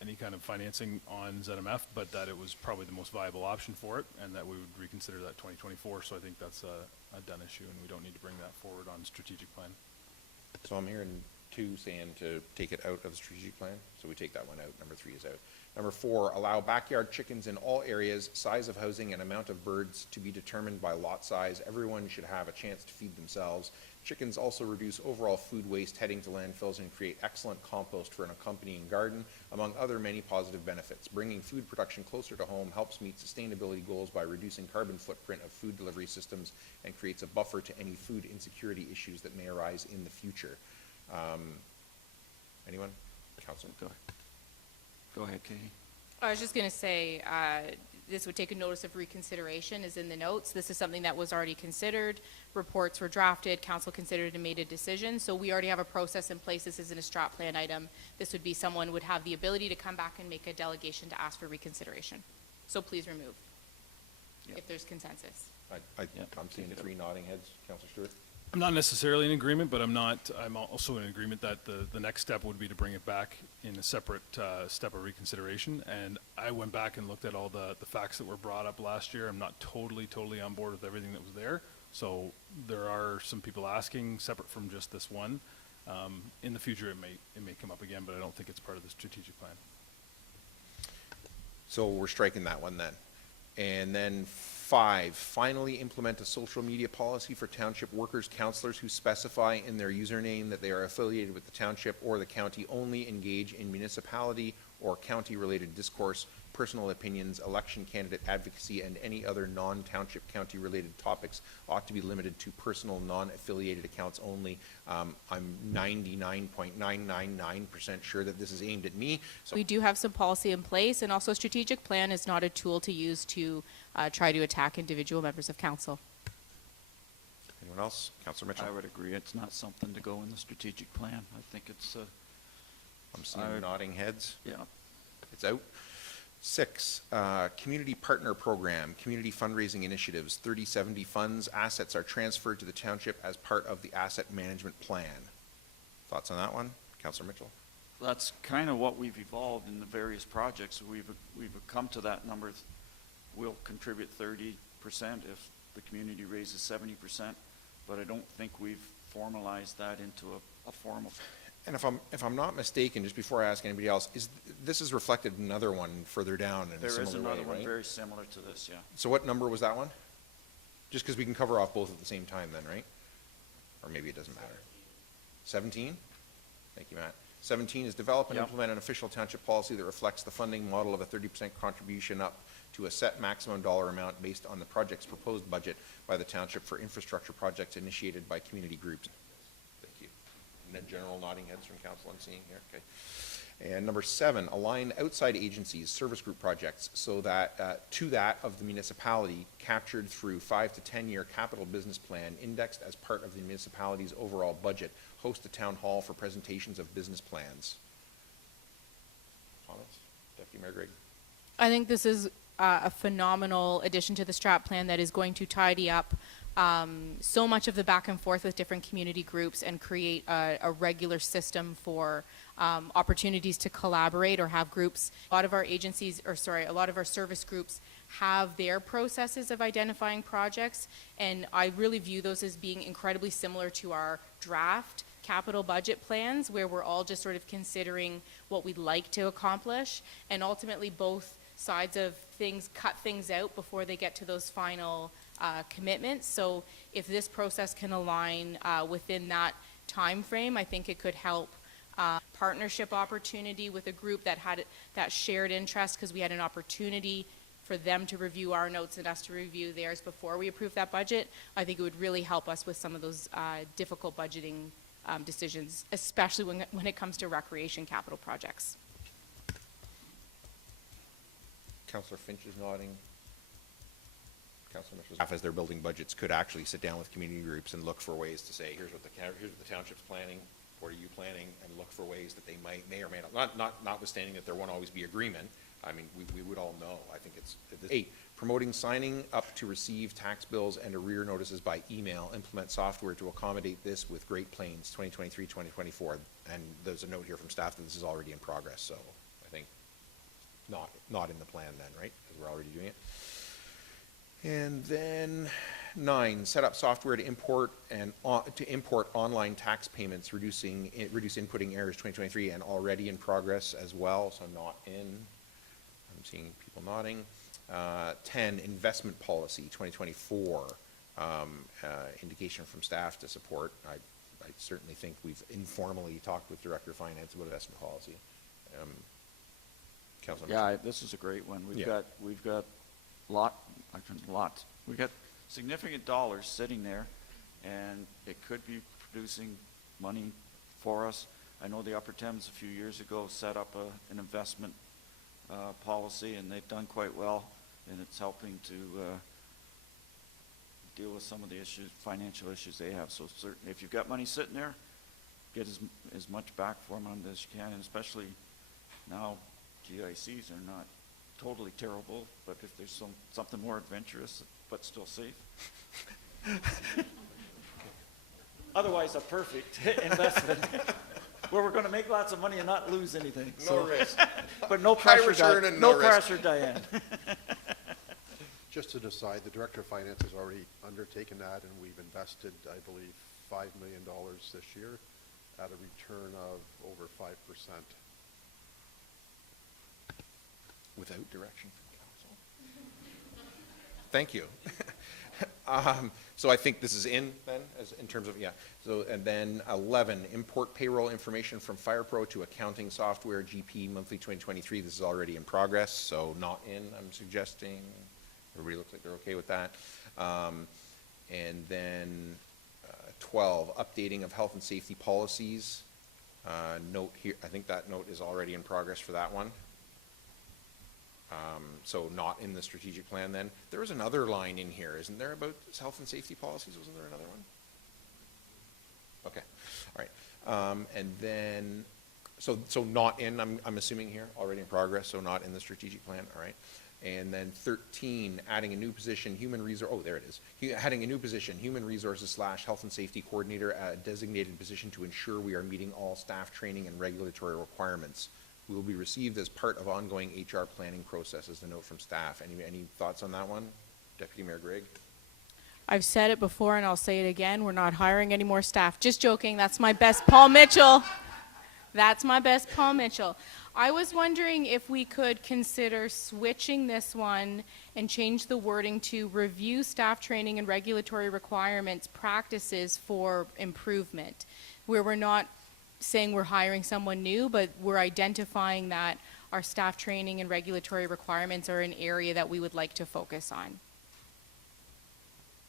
any kind of financing on ZMF, but that it was probably the most viable option for it, and that we would reconsider that 2024. So I think that's a done issue, and we don't need to bring that forward on strategic plan. So I'm hearing 2 saying to take it out of the strategic plan, so we take that one out. Number 3 is out. Number 4, allow backyard chickens in all areas, size of housing and amount of birds to be determined by lot size. Everyone should have a chance to feed themselves. Chickens also reduce overall food waste heading to landfills and create excellent compost for an accompanying garden, among other many positive benefits. Bringing food production closer to home helps meet sustainability goals by reducing carbon footprint of food delivery systems and creates a buffer to any food insecurity issues that may arise in the future. Anyone? Councilor. Go ahead, Katie. I was just going to say, this would take a notice of reconsideration is in the notes. This is something that was already considered. Reports were drafted, council considered and made a decision. So we already have a process in place. This isn't a strat plan item. This would be someone would have the ability to come back and make a delegation to ask for reconsideration. So please remove, if there's consensus. I'm seeing 3 nodding heads. Councilor Stewart. I'm not necessarily in agreement, but I'm also in agreement that the next step would be to bring it back in a separate step of reconsideration. And I went back and looked at all the facts that were brought up last year. I'm not totally on board with everything that was there. So there are some people asking, separate from just this one. In the future, it may come up again, but I don't think it's part of the strategic plan. So we're striking that one then. And then 5, finally implement a social media policy for township workers, councillors who specify in their username that they are affiliated with the township or the county only engage in municipality or county-related discourse, personal opinions, election candidate advocacy, and any other non-township county-related topics ought to be limited to personal non-affiliated accounts only. I'm 99.999% sure that this is aimed at me. So We do have some policy in place, and also strategic plan is not a tool to use to try to attack individual members of council. anyone else? Councillor Mitchell. I would agree. It's not something to go in the strategic plan. I think it's I'm seeing nodding heads. yeah. It's out. 6, community partner program, community fundraising initiatives, 3070 funds, assets are transferred to the township as part of the asset management plan. Thoughts on that one? Councillor Mitchell. that's kind of what we've evolved in the various projects. We've come to that number. We'll contribute 30% if the community raises 70%, but I don't think we've formalized that into a formal. And if I'm not mistaken, just before I ask anybody else, this is reflected in another one further down in a There similar is way, another one right? very similar to this, yeah. So what number was that one? Just because we can cover off both at the same time then, right? Or maybe it doesn't matter. 17? Thank you, Matt. 17 is develop and Yep. implement an official township policy that reflects the funding model of a 30% contribution up to a set maximum dollar amount based on the project's proposed budget by the township for infrastructure projects initiated by community groups. Thank you. And then general nodding heads from council I'm seeing here, okay. And number 7, align outside agencies, service group projects, so that, to that of the municipality captured through 5 to 10 year capital business plan indexed as part of the municipality's overall budget. Host a town hall for presentations of business plans. Comments? Deputy Mayor Greg. I think this is a phenomenal addition to the strat plan that is going to tidy up so much of the back and forth with different community groups and create a regular system for opportunities to collaborate or have groups. A lot of our agencies, a lot of our service groups have their processes of identifying projects, and I really view those as being incredibly similar to our draft capital budget plans, where we're all just sort of considering what we'd like to accomplish, and ultimately both sides of things cut things out before they get to those final commitments. So if this process can align within that time frame, I think it could help partnership opportunity with a group that had that shared interest, because we had an opportunity for them to review our notes and us to review theirs before we approved that budget. I think it would really help us with some of those difficult budgeting decisions, especially when it comes to recreation capital projects. Councillor Finch is nodding. Councillor Mitchell, as they're building budgets, could actually sit down with community groups and look for ways to say, here's what the township's planning, what are you planning, and look for ways that they may or may not, notwithstanding that there won't always be agreement. I mean, we would all know. I think it's 8, promoting signing up to receive tax bills and arrear notices by email. Implement software to accommodate this with Great Plains 2023-2024. And there's a note here from staff that this is already in progress. So I think not in the plan then, right? Because we're already doing it. And then 9, set up software to import online tax payments, reduce inputting errors 2023, and already in progress as well. So not in. I'm seeing people nodding. 10, investment policy 2024, indication from staff to support. I certainly think we've informally talked with Director of Finance about investment policy. Councilor Yeah, this is a great one. We've got we've got significant dollars sitting there, and it could be producing money for us. I know the Upper Thames a few years ago set up an investment policy, and they've done quite well, and it's helping to deal with some of the financial issues they have. So certainly, if you've got money sitting there, get as much back from them as you can, and especially now GICs are not totally terrible, but if there's something more adventurous but still safe. Otherwise, a perfect investment where we're going to make lots of money and not lose anything. No risk. But no High pressure, return and no risk. pressure, Diane. Just to decide, the Director of Finance has already undertaken that, and we've invested, I believe, $5 million this year at a return of over 5%. Without direction from council. Thank you. So I think this is in then, in terms of, yeah. So, and then 11, import payroll information from FirePro to accounting software, GP monthly 2023. This is already in progress, so not in, I'm suggesting. Everybody looks like they're okay with that. And then 12, updating of health and safety policies. Note here, I think that note is already in progress for that one. So not in the strategic plan then. There was another line in here, isn't there, about health and safety policies? Wasn't there another one? Okay, all right. And then, so not in, I'm assuming here, already in progress, so not in the strategic plan, all right. And then 13, adding a new position, adding a new position, human resources / health and safety coordinator, a designated position to ensure we are meeting all staff training and regulatory requirements. Will be received as part of ongoing HR planning process, as a note from staff. Any thoughts on that one? Deputy Mayor Gregg? I've said it before and I'll say it again. We're not hiring any more staff. Just joking. That's my best Paul Mitchell. That's my best Paul Mitchell. I was wondering if we could consider switching this one and change the wording to review staff training and regulatory requirements practices for improvement, where we're not saying we're hiring someone new, but we're identifying that our staff training and regulatory requirements are an area that we would like to focus on.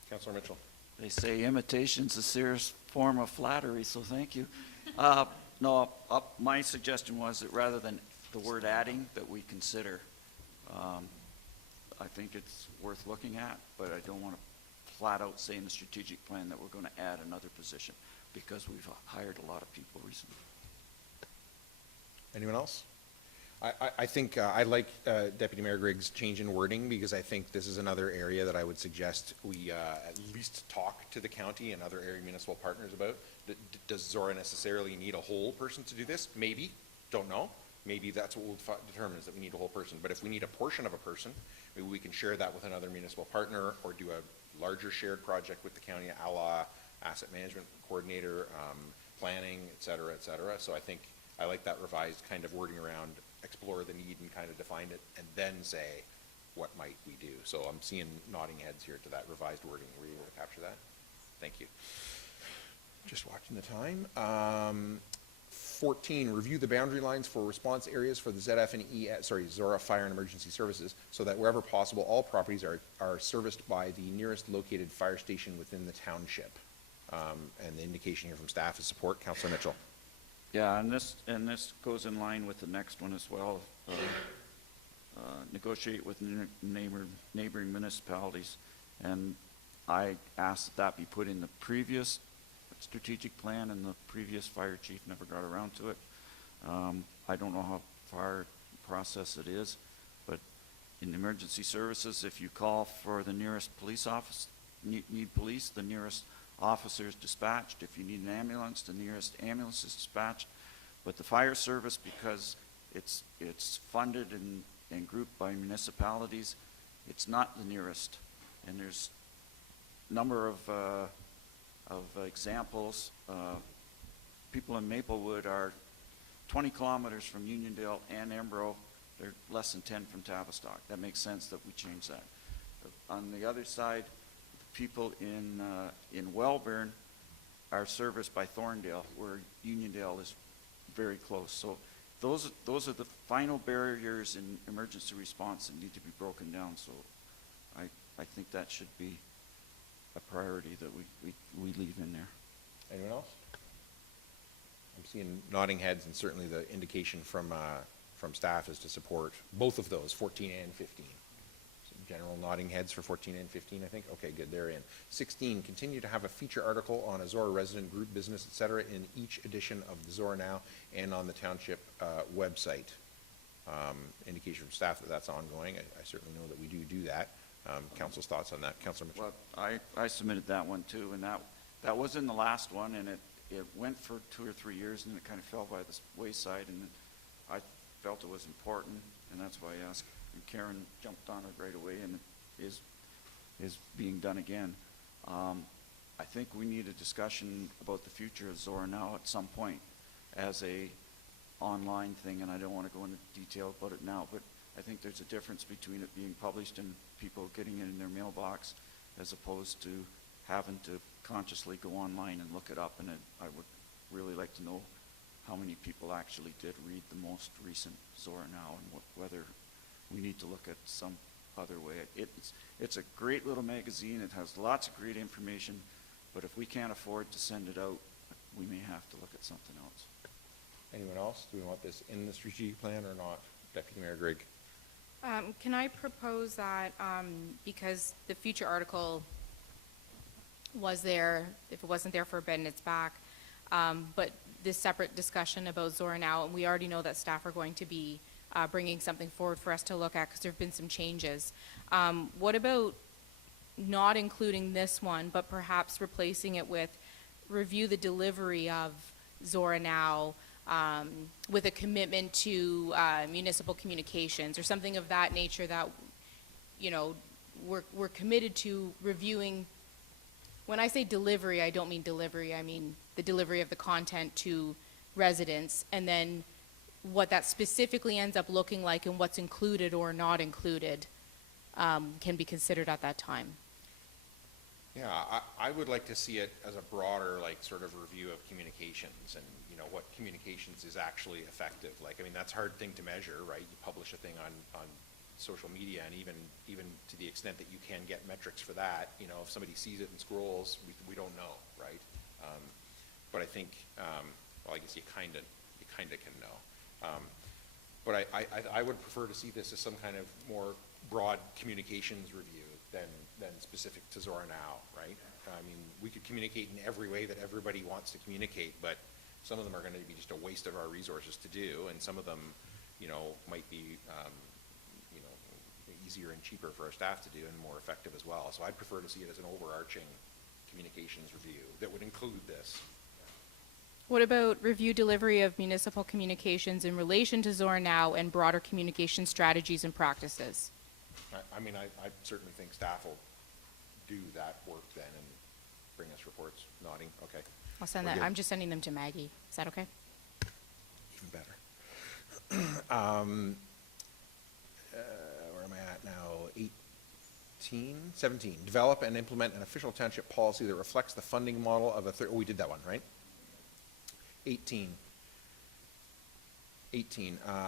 Councillor Mitchell. They say imitation's a serious form of flattery, so thank you. My suggestion was that rather than the word adding, that we consider. I think it's worth looking at, but I don't want to flat out say in the strategic plan that we're going to add another position, because we've hired a lot of people recently. Anyone else? I think I like Deputy Mayor Gregg's change in wording, because I think this is another area that I would suggest we at least talk to the county and other area municipal partners about. Does Zorra necessarily need a whole person to do this? Maybe. Don't know. Maybe that's what we'll determine, is that we need a whole person. But if we need a portion of a person, maybe we can share that with another municipal partner, or do a larger shared project with the county, a la asset management coordinator, planning, et cetera, et cetera. So I think I like that revised kind of wording around explore the need and kind of define it, and then say, what might we do? So I'm seeing nodding heads here to that revised wording. Were you able to capture that? Thank you. Just watching the time. 14, review the boundary lines for response areas for the ZF and Zorra Fire and Emergency Services, so that wherever possible, all properties are serviced by the nearest located fire station within the township. And the indication here from staff is support. Councillor Mitchell. Yeah, and this goes in line with the next one as well. Negotiate with neighboring municipalities, and I asked that be put in the previous strategic plan, and the previous fire chief never got around to it. I don't know how far process it is, but in emergency services, if you call for the nearest police office, need police, the nearest officer is dispatched. If you need an ambulance, the nearest ambulance is dispatched. But the fire service, because it's funded and grouped by municipalities, it's not the nearest. And there's a number of examples. People in Maplewood are 20 kilometers from Uniondale and Embro. They're less than 10 from Tavistock. That makes sense that we change that. On the other side, people in Wellburn are serviced by Thorndale, where Uniondale is very close. So those are the final barriers in emergency response that need to be broken down. So I think that should be a priority that we leave in there. Anyone else? I'm seeing nodding heads, and certainly the indication from staff is to support both of those, 14 and 15. General nodding heads for 14 and 15, I think. Okay, good, they're in. 16, continue to have a feature article on a Zorra resident group business, et cetera, in each edition of the Zorra Now and on the township website. Indication from staff that that's ongoing. I certainly know that we do that. Council's thoughts on that. Councilor Mitchell. Well, I submitted that one too, and that was in the last one, and it went for 2 or 3 years, and then it kind of fell by the wayside, and I felt it was important, and that's why I asked. And Karen jumped on it right away, and it is being done again. I think we need a discussion about the future of Zorra Now at some point as a online thing, and I don't want to go into detail about it now, but I think there's a difference between it being published and people getting it in their mailbox as opposed to having to consciously go online and look it up, and I would really like to know how many people actually did read the most recent Zorra Now, and whether we need to look at some other way. It's a great little magazine. It has lots of great information, but if we can't afford to send it out, we may have to look at something else. Anyone else? Do we want this in the strategic plan or not? Deputy Mayor Gregg. Can I propose that, because the future article was there, if it wasn't there for a bit and it's back, but this separate discussion about Zorra Now, and we already know that staff are going to be bringing something forward for us to look at, because there have been some changes. What about not including this one, but perhaps replacing it with review the delivery of Zorra Now, with a commitment to municipal communications or something of that nature, that, you know, we're committed to reviewing. When I say delivery, I don't mean delivery, I mean the delivery of the content to residents, and then what that specifically ends up looking like and what's included or not included can be considered at that time. Yeah, I would like to see it as a broader, like, sort of review of communications and, you know, what communications is actually effective. Like, I mean, that's a hard thing to measure, right? You publish a thing on social media, and even to the extent that you can get metrics for that, you know, if somebody sees it and scrolls, we don't know, right? But I think, well, I guess you kind of can know. But I would prefer to see this as some kind of more broad communications review than specific to Zorra Now, right? I mean, we could communicate in every way that everybody wants to communicate, but some of them are going to be just a waste of our resources to do, and some of them, you know, might be, you know, easier and cheaper for our staff to do and more effective as well. So I'd prefer to see it as an overarching communications review that would include this. What about review delivery of municipal communications in relation to Zorra Now and broader communication strategies and practices? I mean, I certainly think staff will do that work then and bring us reports. Nodding, okay. I'll send We're that. good. I'm just sending them to Maggie. Is that okay? Even better. Where am I at now? 17. Develop and implement an official township policy that reflects the funding model of oh, we did that one, right? 18.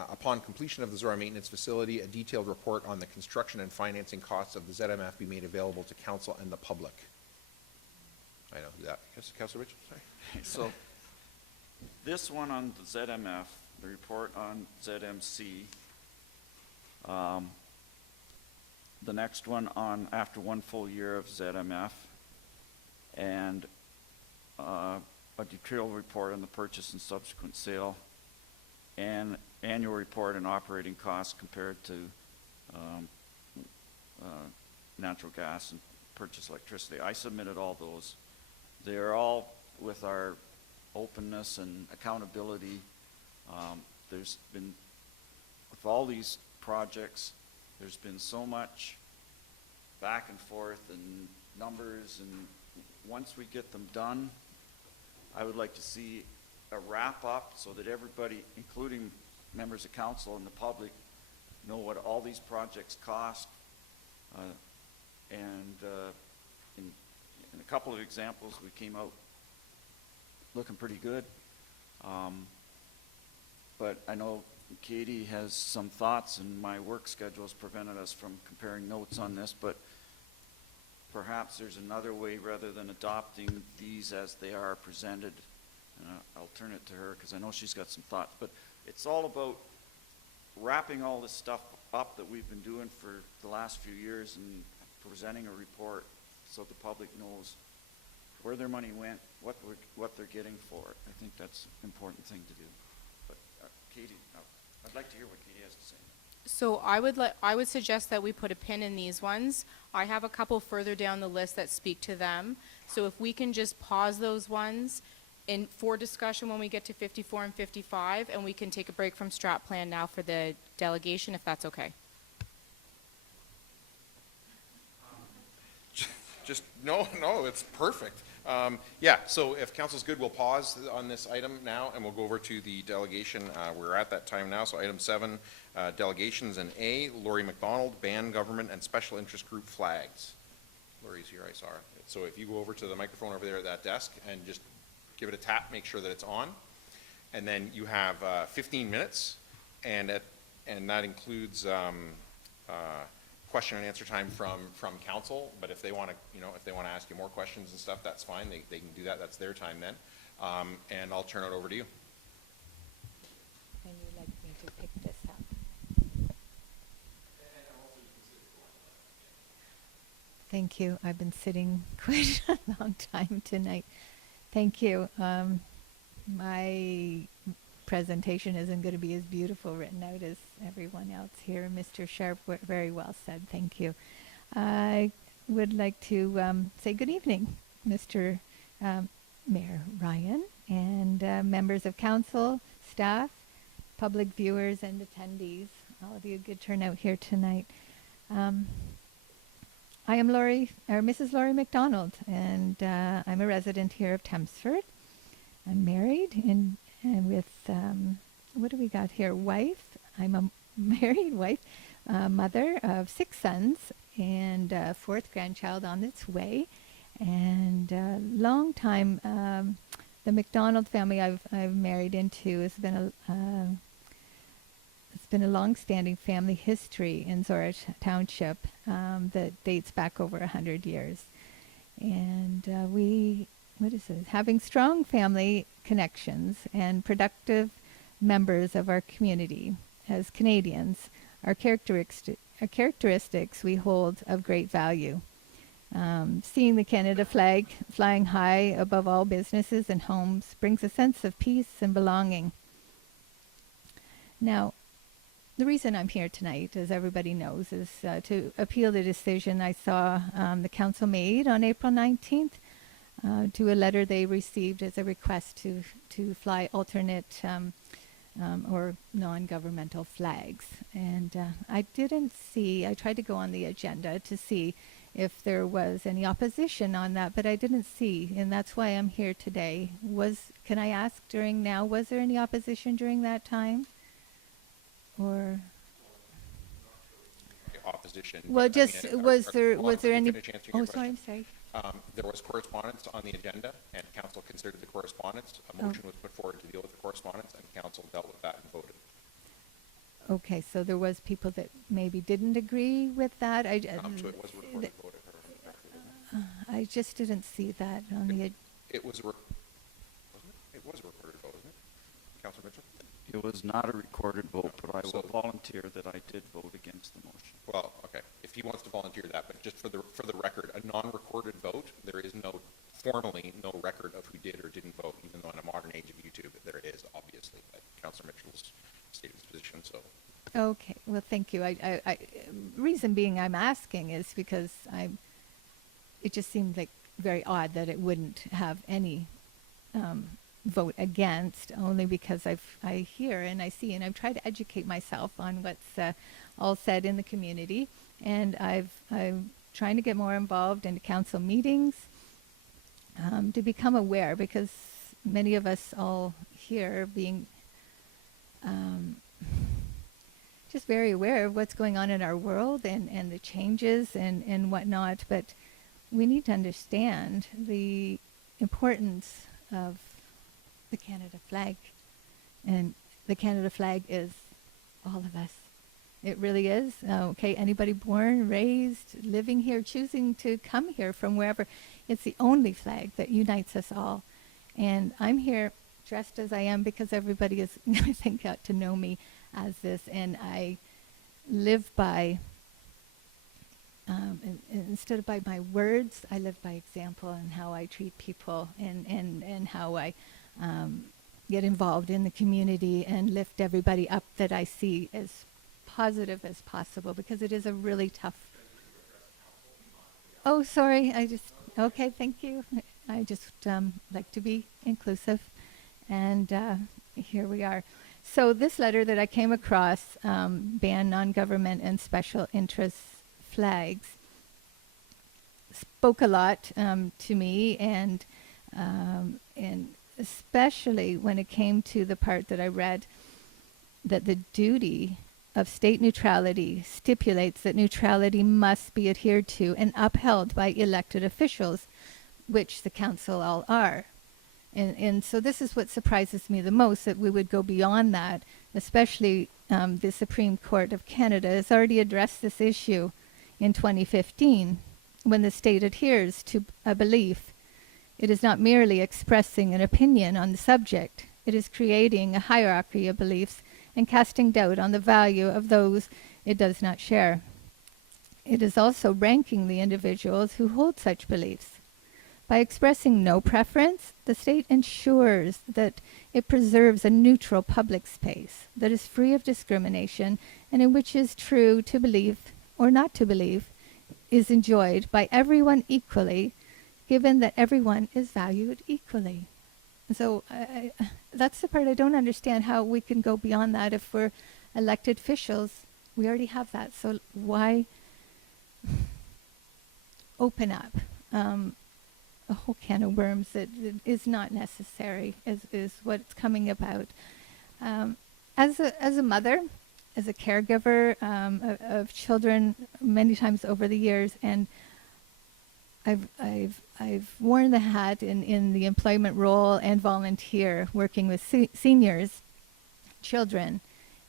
Upon completion of the Zorra maintenance facility, a detailed report on the construction and financing costs of the ZMF be made available to council and the public. I know that. Yes, Councilor Mitchell, sorry. So this one on the ZMF, the report on ZMC, the next one on after 1 full year of ZMF, and a detailed report on the purchase and subsequent sale, and annual report on operating costs compared to natural gas and purchased electricity. I submitted all those. They're all with our openness and accountability. There's been, with all these projects, there's been so much back and forth and numbers, and once we get them done, I would like to see a wrap up so that everybody, including members of council and the public, know what all these projects cost. In a couple of examples, we came out looking pretty good. But I know Katie has some thoughts, and my work schedule has prevented us from comparing notes on this, but perhaps there's another way rather than adopting these as they are presented. And I'll turn it to her because I know she's got some thoughts. But it's all about wrapping all this stuff up that we've been doing for the last few years and presenting a report so the public knows where their money went, what they're getting for it. I think that's an important thing to do. But Katie, I'd like to hear what Katie has to say. So I would suggest that we put a pin in these ones. I have a couple further down the list that speak to them. So if we can just pause those ones for discussion when we get to 54 and 55, and we can take a break from strat plan now for the delegation, if that's okay. Just, no, it's perfect. Yeah, so if council's good, we'll pause on this item now, and we'll go over to the delegation. We're at that time now, so item 7, delegations, and A, Lori McDonald, ban government and special interest group flags. Lori's here, I saw her. So if you go over to the microphone over there at that desk and just give it a tap, make sure that it's on. And then you have 15 minutes, and that includes question and answer time from council. But if they want to, if they want to ask you more questions and stuff, that's fine. They can do that. That's their time then. And I'll turn it over to you. And you'd like me to pick this up? Thank you. I've been sitting quite a long time tonight. Thank you. My presentation isn't going to be as beautiful written out as everyone else here. Mr. Sharpe, very well said. Thank you. I would like to say good evening, Mr. Mayor Ryan, and members of council, staff, public viewers, and attendees. All of you, good turnout here tonight. I am Mrs. Laurie McDonald, and I'm a resident here of Tempsford. I'm married and with, what do we got here? Wife. I'm a married wife, mother of 6 sons, and a 4th grandchild on its way. And long time, the McDonald family I've married into has been it's been a long-standing family history in Zorra Township that dates back over 100 years. And having strong family connections and productive members of our community as Canadians are characteristics we hold of great value. Seeing the Canada flag flying high above all businesses and homes brings a sense of peace and belonging. Now, the reason I'm here tonight, as everybody knows, is to appeal the decision I saw the council made on April 19th to a letter they received as a request to fly alternate or non-governmental flags. And I tried to go on the agenda to see if there was any opposition on that, but I didn't see, and that's why I'm here today. Can I ask was there any opposition during that time? Or opposition. well, just was there any? Oh, sorry, sorry. There was correspondence on the agenda, and council considered the correspondence. A motion was put forward to deal with the correspondence, and council dealt with that and voted. Okay, so there was people that maybe didn't agree with that. So it was a recorded vote. I just didn't see that on the. It was wasn't it? It was a recorded vote, isn't it, Councilor Mitchell? It was not a recorded vote, but I will volunteer that I did vote against the motion. Well, okay, if he wants to volunteer that, but just for the record, a non-recorded vote, there is formally no record of who did or didn't vote, even though in a modern age of YouTube, there is, obviously, but Councilor Mitchell's stated his position, so. Okay, well, thank you. Reason being I'm asking is because it just seemed like very odd that it wouldn't have any vote against, only because I hear and I see, and I've tried to educate myself on what's all said in the community, and I'm trying to get more involved in council meetings to become aware, because many of us all here being just very aware of what's going on in our world and the changes and whatnot, but we need to understand the importance of the Canada flag. And the Canada flag is all of us. It really is. Okay, anybody born, raised, living here, choosing to come here from wherever, it's the only flag that unites us all. And I'm here dressed as I am because everybody is, I think, got to know me as this, and I live by, instead of by my words, I live by example and how I treat people and how I get involved in the community and lift everybody up that I see as positive as possible, because it is a really tough. Oh, sorry. Okay, thank you. I just like to be inclusive, and here we are. So this letter that I came across, ban non-government and special interest flags, spoke a lot to me, and especially when it came to the part that I read, that the duty of state neutrality stipulates that neutrality must be adhered to and upheld by elected officials, which the council all are. And so this is what surprises me the most, that we would go beyond that, especially the Supreme Court of Canada has already addressed this issue in 2015, when the state adheres to a belief. It is not merely expressing an opinion on the subject. It is creating a hierarchy of beliefs and casting doubt on the value of those it does not share. It is also ranking the individuals who hold such beliefs. By expressing no preference, the state ensures that it preserves a neutral public space that is free of discrimination and in which is true to believe or not to believe is enjoyed by everyone equally, given that everyone is valued equally. So that's the part I don't understand, how we can go beyond that. If we're elected officials, we already have that. So why open up a whole can of worms that is not necessary, is what's coming about. As a mother, as a caregiver of children many times over the years, and I've worn the hat in the employment role and volunteer, working with seniors, children,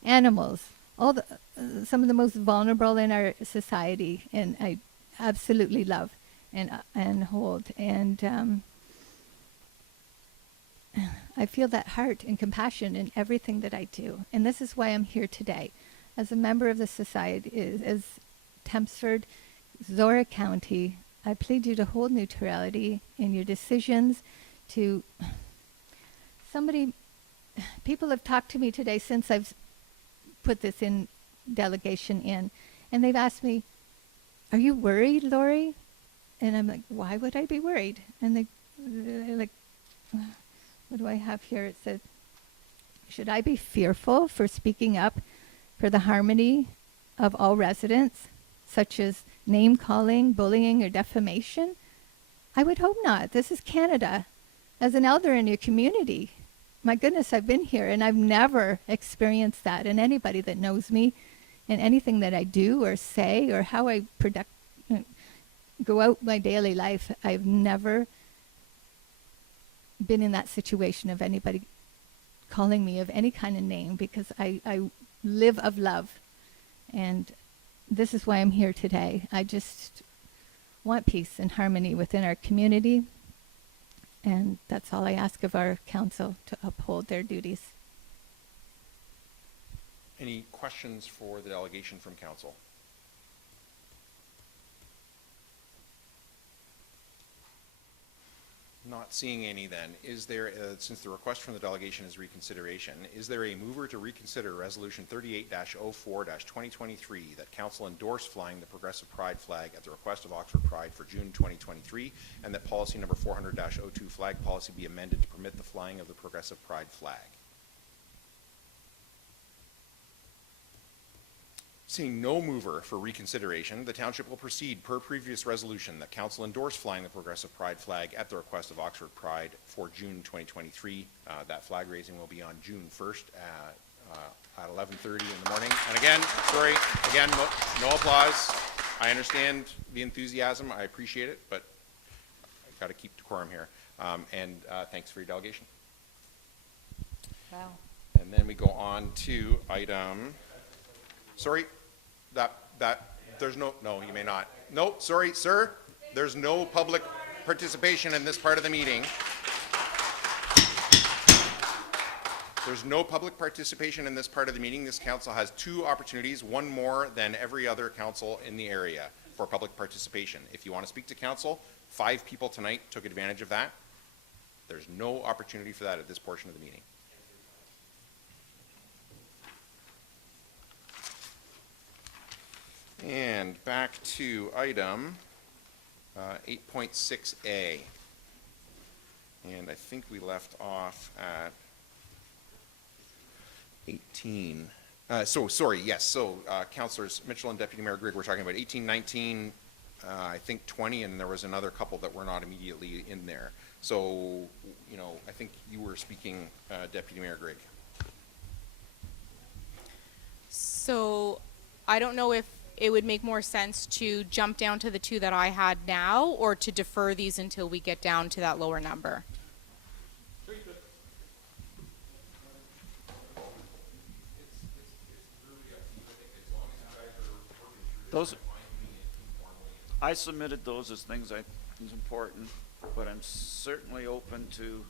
animals, some of the most vulnerable in our society, and I absolutely love and hold. And I feel that heart and compassion in everything that I do. And this is why I'm here today. As a member of the society, as Tempsford, Zorra County, I plead you to hold neutrality in your decisions. People have talked to me today since I've put this in delegation in, and they've asked me, "Are you worried, Lori?" And I'm like, "Why would I be worried?" And they're like, what do I have here? It said, "Should I be fearful for speaking up for the harmony of all residents, such as name-calling, bullying, or defamation?" I would hope not. This is Canada. As an elder in your community, my goodness, I've been here, and I've never experienced that. And anybody that knows me and anything that I do or say or how I go out my daily life, I've never been in that situation of anybody calling me of any kind of name, because I live of love. And this is why I'm here today. I just want peace and harmony within our community. And that's all I ask of our council, to uphold their duties. Any questions for the delegation from council? Not seeing any then. Is there, since the request from the delegation is reconsideration, is there a mover to reconsider Resolution 38-04-2023 that council endorse flying the Progressive Pride flag at the request of Oxford Pride for June 2023, and that policy number 400-02 flag policy be amended to permit the flying of the Progressive Pride flag? Seeing no mover for reconsideration, the township will proceed per previous resolution that council endorse flying the Progressive Pride flag at the request of Oxford Pride for June 2023. That flag raising will be on June 1st at 11:30 in the morning. And again, sorry, again, no applause. I understand the enthusiasm. I appreciate it, but I've got to keep decorum here. And thanks for your delegation. Wow. And then we go on to item, sorry, there's no, you may not. No, sorry, sir, there's no public participation in this part of the meeting. There's no public participation in this part of the meeting. This council has 2 opportunities, one more than every other council in the area for public participation. If you want to speak to council, 5 people tonight took advantage of that. There's no opportunity for that at this portion of the meeting. And back to item 8.6A. And I think we left off at 18. Councilors Mitchell and Deputy Mayor Grigg were talking about 18, 19, I think 20, and there was another couple that were not immediately in there. So, I think you were speaking, Deputy Mayor Grigg. So I don't know if it would make more sense to jump down to the 2 that I had now, or to defer these until we get down to that lower number. Those, I submitted those as things I think is important, but I'm certainly open to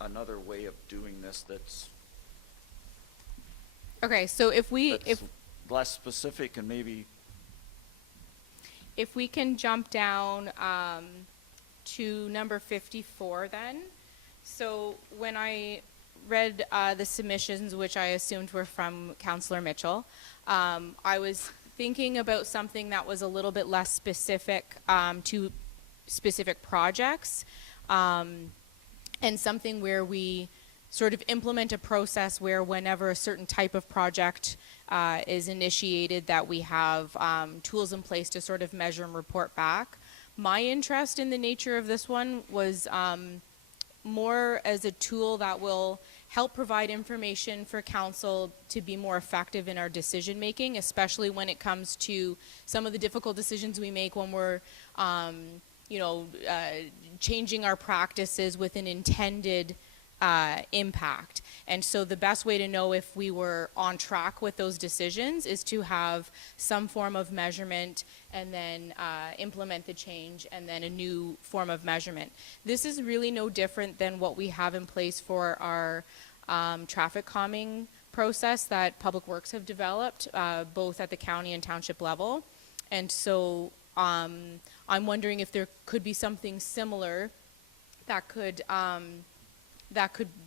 another way of doing this that's Okay, so if less specific and maybe if we can jump down to number 54 then. So when I read the submissions, which I assumed were from Councillor Mitchell, I was thinking about something that was a little bit less specific to specific projects, and something where we sort of implement a process where whenever a certain type of project is initiated, that we have tools in place to sort of measure and report back. My interest in the nature of this one was more as a tool that will help provide information for council to be more effective in our decision making, especially when it comes to some of the difficult decisions we make when we're changing our practices with an intended impact. And so the best way to know if we were on track with those decisions is to have some form of measurement and then implement the change and then a new form of measurement. This is really no different than what we have in place for our traffic calming process that Public Works have developed, both at the county and township level. And so I'm wondering if there could be something similar that could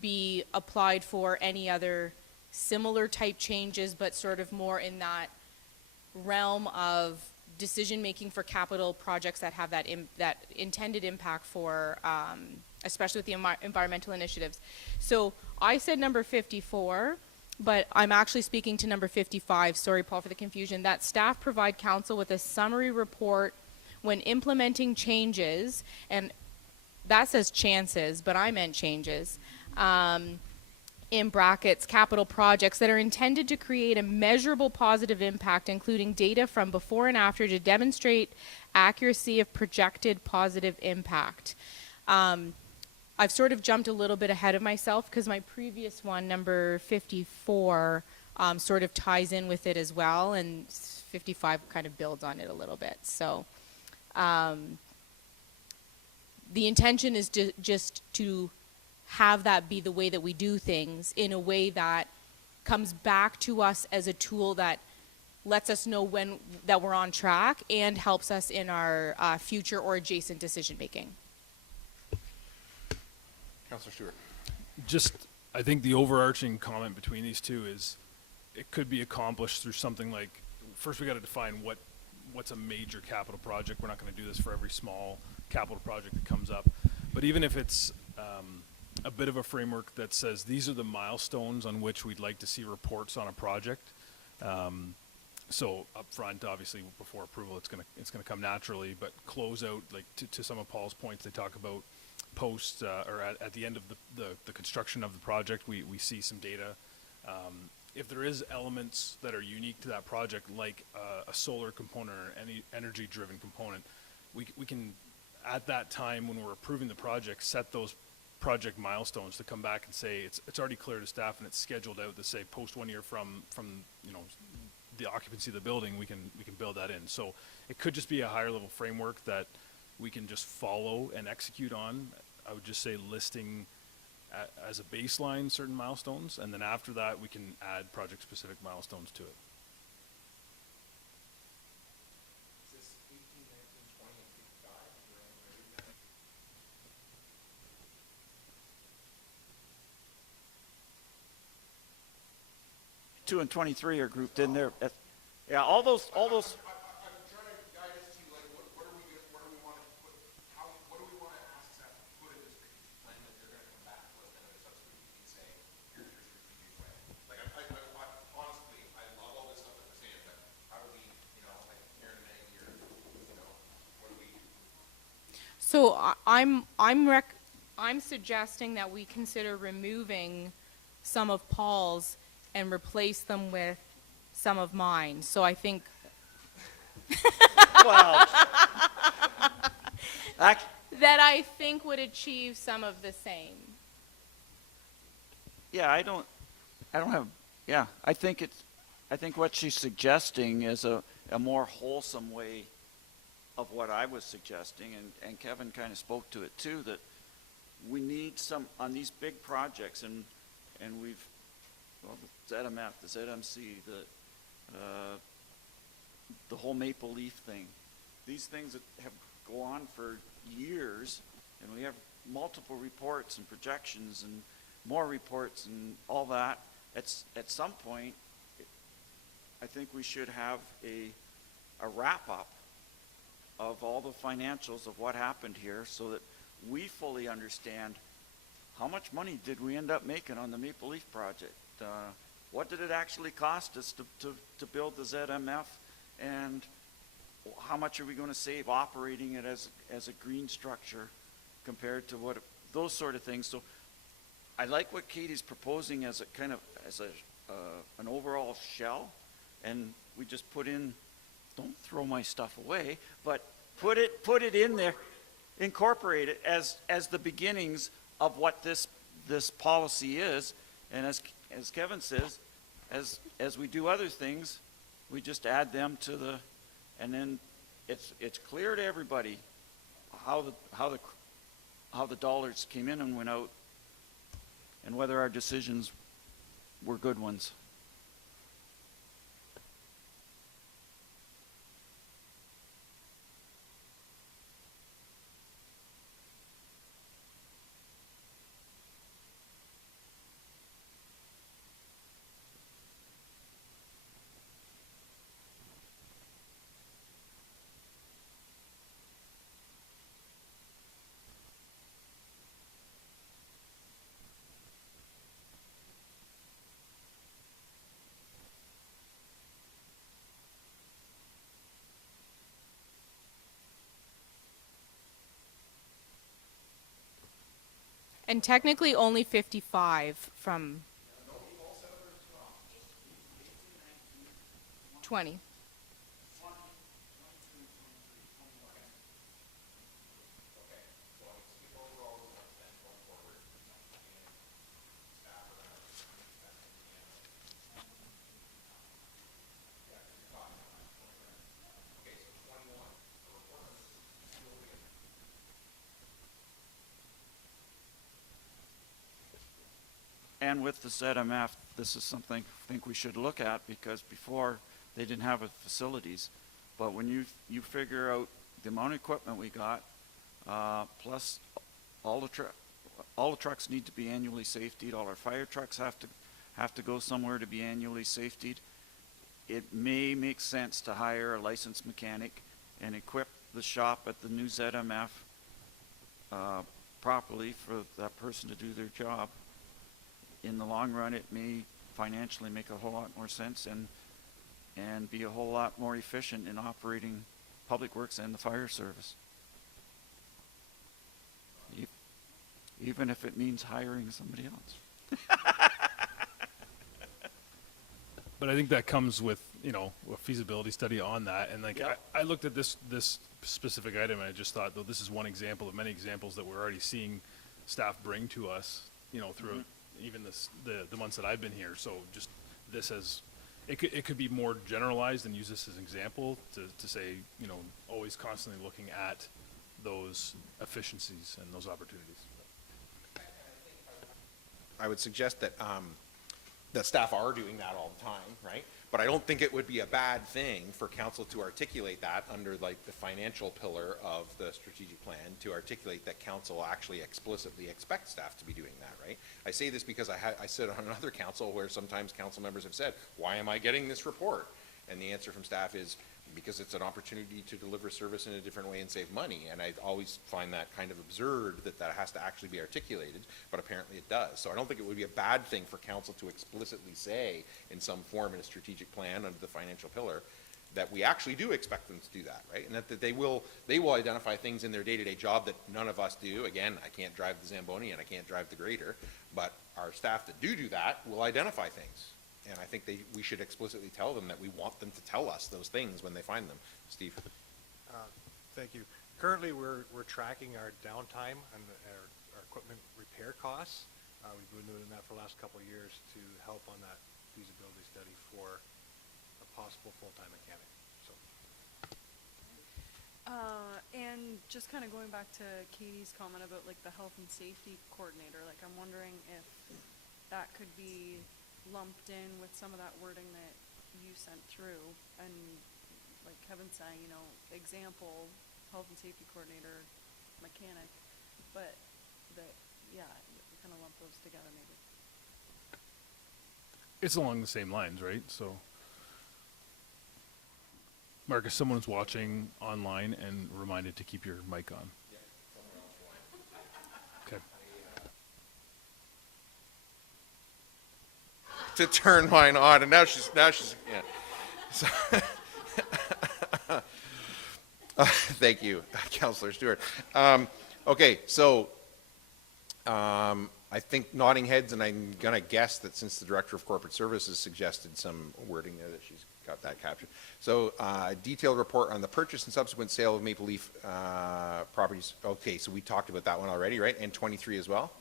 be applied for any other similar type changes, but sort of more in that realm of decision making for capital projects that have that intended impact for, especially with the environmental initiatives. So I said number 54, but I'm actually speaking to number 55. Sorry, Paul, for the confusion. That staff provide council with a summary report when implementing changes, and that says chances, but I meant changes, in brackets, capital projects that are intended to create a measurable positive impact, including data from before and after to demonstrate accuracy of projected positive impact. I've sort of jumped a little bit ahead of myself because my previous one, number 54, sort of ties in with it as well, and 55 kind of builds on it a little bit. So the intention is just to have that be the way that we do things in a way that comes back to us as a tool that lets us know when that we're on track and helps us in our future or adjacent decision making. Councillor Stewart. Just, I think the overarching comment between these two is it could be accomplished through something like, first we got to define what's a major capital project. We're not going to do this for every small capital project that comes up. But even if it's a bit of a framework that says these are the milestones on which we'd like to see reports on a project. So up front, obviously, before approval, it's gonna come naturally. But close out, like to some of Paul's points, they talk about post or at the end of the construction of the project, we see some data. If there is elements that are unique to that project, like a solar component or any energy-driven component, we can, at that time when we're approving the project, set those project milestones to come back and say it's already clear to staff and it's scheduled out to say post 1 year from the occupancy of the building, we can build that in. So it could just be a higher level framework that we can just follow and execute on. I would just say listing as a baseline certain milestones, and then after that we can add project specific milestones to it. Is this 18, 19, 20, and 55? Two and 23 are grouped in there. Yeah, all those. I'm trying to guide us to like what do we want to put? What do we want to ask staff to put in this strategic plan that they're going to come back with and subsequently say here's your strategic plan. Like I honestly I love all this stuff that we're saying, but how do we like Karen and Maggie here? What do we do? So I'm suggesting that we consider removing some of Paul's and replace them with some of mine. So I think Well, that I think would achieve some of the same. yeah, I don't have. Yeah, I think what she's suggesting is a more wholesome way of what I was suggesting, and Kevin kind of spoke to it too, that we need some on these big projects, and we've. Well, the ZMF, the ZMC, the whole Maple Leaf thing, these things that have go on for years, and we have multiple reports and projections and more reports and all that, at some point, I think we should have a wrap-up of all the financials of what happened here so that we fully understand how much money did we end up making on the Maple Leaf project? What did it actually cost us to build the ZMF? And how much are we going to save operating it as a green structure compared to what, those sort of things. So I like what Katie's proposing as a kind of, an overall shell, and we just put in, don't throw my stuff away, but put it in there, incorporate it as the beginnings of what this policy is, and as Kevin says, as we do other things, we just add them to the, and then it's clear to everybody how the dollars came in and went out, and whether our decisions were good ones. And technically only 55 from 20. And with the ZMF, this is something I think we should look at, because before they didn't have facilities. But when you figure out the amount of equipment we got, plus all the trucks need to be annually safetied, all our fire trucks have to go somewhere to be annually safetied. It may make sense to hire a licensed mechanic and equip the shop at the new ZMF properly for that person to do their job. In the long run, it may financially make a whole lot more sense and be a whole lot more efficient in operating public works and the fire service. Even if it means hiring somebody else. But I think that comes with, a feasibility study on that. And I looked at this specific item and I just thought, though, this is one example of many examples that we're already seeing staff bring to us, through even the months that I've been here. So just this as, it could be more generalized and use this as an example to say, always constantly looking at those efficiencies and those opportunities. I would suggest that that staff are doing that all the time, right? But I don't think it would be a bad thing for council to articulate that under like the financial pillar of the strategic plan, to articulate that council actually explicitly expects staff to be doing that, right? I say this because I sit on another council where sometimes council members have said, why am I getting this report? And the answer from staff is, because it's an opportunity to deliver service in a different way and save money. And I always find that kind of absurd that has to actually be articulated, but apparently it does. So I don't think it would be a bad thing for council to explicitly say in some form in a strategic plan under the financial pillar that we actually do expect them to do that, right? And that they will identify things in their day-to-day job that none of us do. Again, I can't drive the Zamboni and I can't drive the grader, but our staff that do that will identify things. And I think we should explicitly tell them that we want them to tell us those things when they find them. Steve. Thank you. Currently, we're tracking our downtime and our equipment repair costs. We've been doing that for the last couple of years to help on that feasibility study for a possible full-time mechanic. So. And just kind of going back to Katie's comment about like the health and safety coordinator, like I'm wondering if that could be lumped in with some of that wording that you sent through, and like Kevin's saying, you know, example, health and safety coordinator, mechanic, but that, yeah, we kind of lump those together maybe. It's along the same lines, right? So, Marcus, someone's watching online and reminded to keep your mic on. Okay. To turn mine on, and now she's yeah. So, thank you, Councillor Stewart. Okay, so I think nodding heads, and I'm gonna guess that since the Director of Corporate Services suggested some wording there, that she's got that captured. So detailed report on the purchase and subsequent sale of Maple Leaf properties. Okay, so we talked about that one already, right? And 23 as well.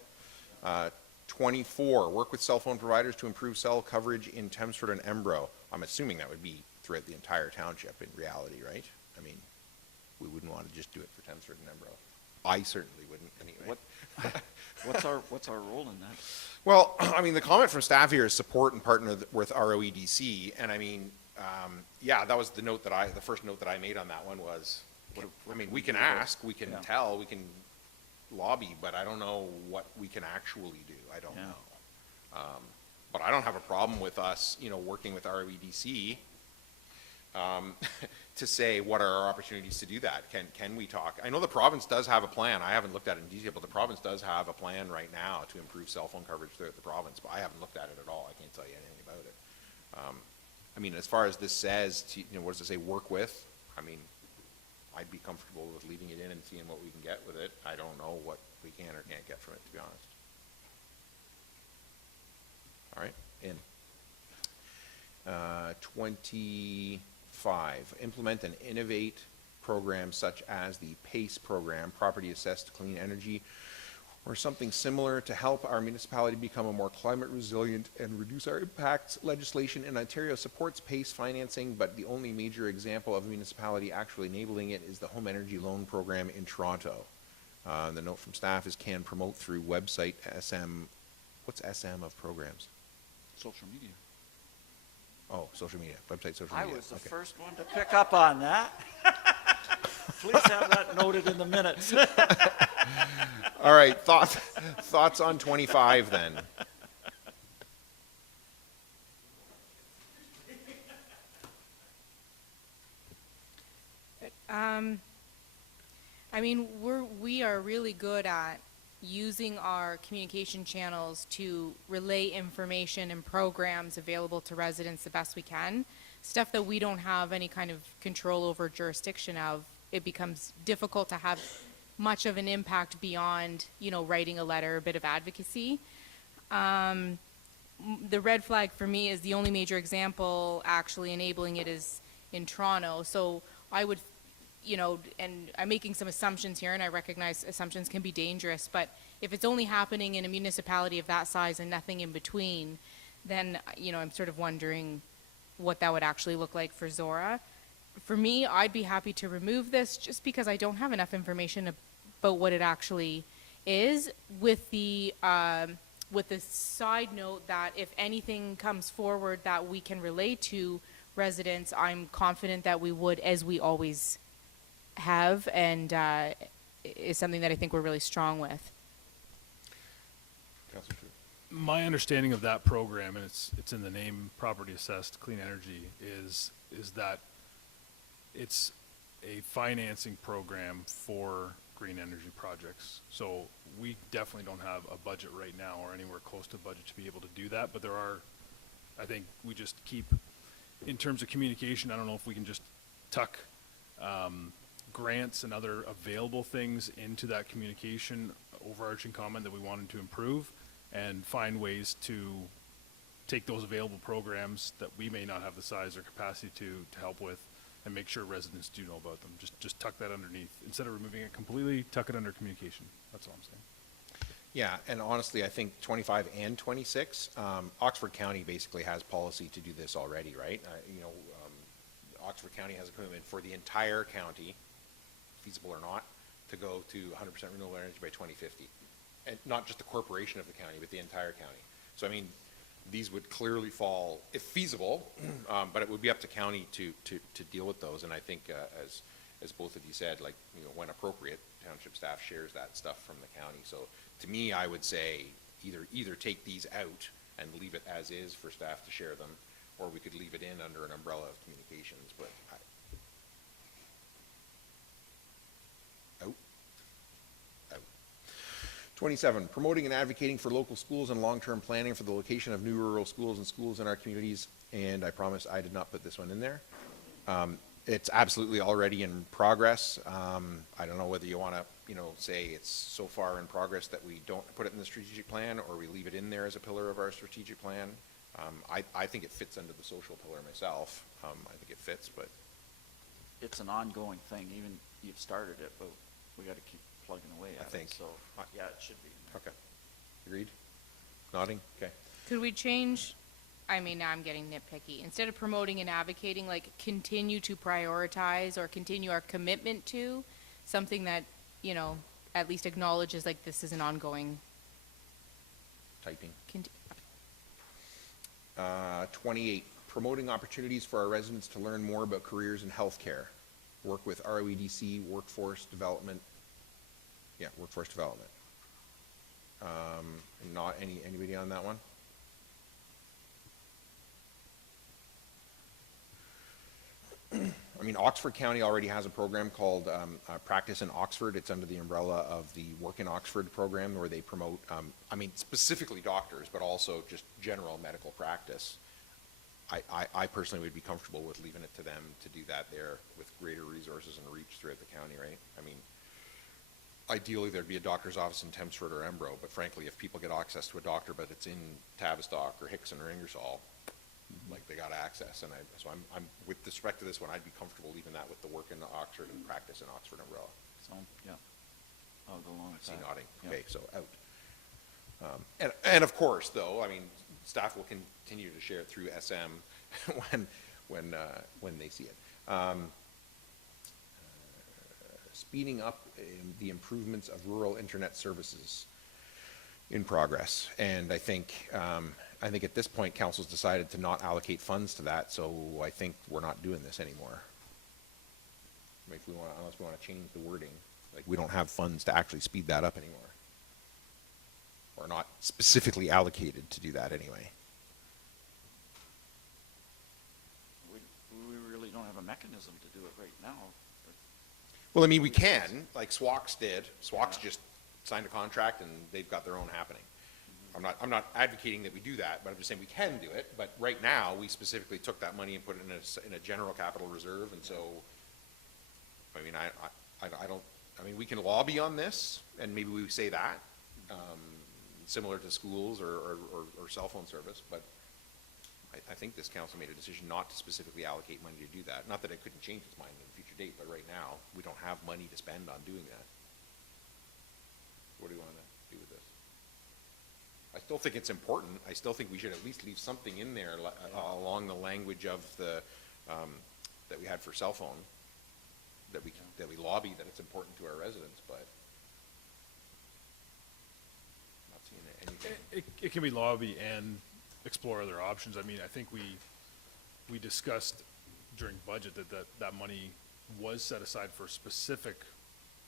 24, work with cell phone providers to improve cell coverage in Thamesford and Embro. I'm assuming that would be throughout the entire township in reality, right? I mean, we wouldn't want to just do it for Thamesford and Embro. I certainly wouldn't anyway. What's our role in that? Well, I mean, the comment from staff here is support and partner with ROEDC, and I mean, yeah, that was the first note that I made on that one was, I mean, we can ask, we can tell, we can lobby, but I don't know what we can actually do. I don't know. But I don't have a problem with us, you know, working with ROEDC to say what are our opportunities to do that. Can we talk? I know the province does have a plan. I haven't looked at it in detail, but the province does have a plan right now to improve cell phone coverage throughout the province, but I haven't looked at it at all. I can't tell you anything about it. I mean, as far as this says, you know, what does it say, work with? I mean, I'd be comfortable with leaving it in and seeing what we can get with it. I don't know what we can or can't get from it, to be honest. All right, in. 25, implement and innovate programs such as the PACE program, Property Assessed Clean Energy, or something similar to help our municipality become a more climate resilient and reduce our impacts. Legislation in Ontario supports PACE financing, but the only major example of a municipality actually enabling it is the Home Energy Loan Program in Toronto. The note from staff is can promote through website SM. What's SM of programs? Social media. Oh, social media, website social I media. was the Okay. first one to pick up on that. Please have that noted in the minutes. All right, thoughts on 25 then. I mean, we are really good at using our communication channels to relay information and programs available to residents the best we can. Stuff that we don't have any kind of control over, jurisdiction of, it becomes difficult to have much of an impact beyond, you know, writing a letter, a bit of advocacy. The red flag for me is the only major example actually enabling it is in Toronto. So I would, you know, and I'm making some assumptions here, and I recognize assumptions can be dangerous, but if it's only happening in a municipality of that size and nothing in between, then, you know, I'm sort of wondering what that would actually look like for Zorra. For me, I'd be happy to remove this just because I don't have enough information about what it actually is, with the side note that if anything comes forward that we can relate to residents, I'm confident that we would, as we always have, and is something that I think we're really strong with. My understanding of that program, and it's in the name, Property Assessed Clean Energy, is that it's a financing program for green energy projects. So we definitely don't have a budget right now or anywhere close to budget to be able to do that, but there are, I think we just keep, in terms of communication, I don't know if we can just tuck grants and other available things into that communication overarching comment that we wanted to improve, and find ways to take those available programs that we may not have the size or capacity to help with, and make sure residents do know about them. Just tuck that underneath. Instead of removing it completely, tuck it under communication. That's all I'm saying. Yeah, and honestly, I think 25 and 26, Oxford County basically has policy to do this already, right? You know, Oxford County has a commitment for the entire county, feasible or not, to go to 100% renewable energy by 2050. And not just the corporation of the county, but the entire county. So, I mean, these would clearly fall, if feasible, but it would be up to county to deal with those. And I think, as both of you said, like, you know, when appropriate, township staff shares that stuff from the county. So to me, I would say either take these out and leave it as is for staff to share them, or we could leave it in under an umbrella of communications, but out. 27, promoting and advocating for local schools and long-term planning for the location of new rural schools and schools in our communities. And I promise I did not put this one in there. It's absolutely already in progress. I don't know whether you want to, you know, say it's so far in progress that we don't put it in the strategic plan, or we leave it in there as a pillar of our strategic plan. I think it fits under the social pillar myself. I think it fits, but It's an ongoing thing. Even you've started it, but we got to keep plugging away at think. it. So, yeah, it should be. okay. Agreed? Nodding? Okay. Could we change, I mean, now I'm getting nitpicky. Instead of promoting and advocating, like, continue to prioritize or continue our commitment to something that, you know, at least acknowledges, like, this is an ongoing. Typing. 28, promoting opportunities for our residents to learn more about careers in healthcare. Work with ROEDC, workforce development. Yeah, workforce development. Not anybody on that one? I mean, Oxford County already has a program called Practice in Oxford. It's under the umbrella of the Work in Oxford program, where they promote, I mean, specifically doctors, but also just general medical practice. I personally would be comfortable with leaving it to them to do that there with greater resources and reach throughout the county, right? I mean, ideally there'd be a doctor's office in Tempsford or Embro, but frankly, if people get access to a doctor, but it's in Tavistock or Hickson or Ingersoll, like, they got access. And so I'm with respect to this one, I'd be comfortable leaving that with the Work in Oxford and Practice in Oxford umbrella. So, yeah. I'll go along with See that. nodding. Yeah. Okay, so out. And of course, though, I mean, staff will continue to share it through SM when they see it. Speeding up the improvements of rural internet services in progress. And I think at this point, council's decided to not allocate funds to that, so I think we're not doing this anymore. If we want, unless we want to change the wording, like, we don't have funds to actually speed that up anymore. Or not specifically allocated to do that anyway. We really don't have a mechanism to do it right now. Well, I mean, we can, like SWAC's did. SWAC's just signed a contract and they've got their own happening. I'm not advocating that we do that, but I'm just saying we can do it. But right now, we specifically took that money and put it in a general capital reserve, and so, I mean, I don't, I mean, we can lobby on this, and maybe we say that, similar to schools or cell phone service, but I think this council made a decision not to specifically allocate money to do that. Not that it couldn't change its mind at a future date, but right now, we don't have money to spend on doing that. What do you want to do with this? I still think it's important. I still think we should at least leave something in there along the language of the, that we had for cell phone, that we lobby that it's important to our residents, but not seeing anything. It can be lobby and explore other options. I mean, I think we discussed during budget that money was set aside for a specific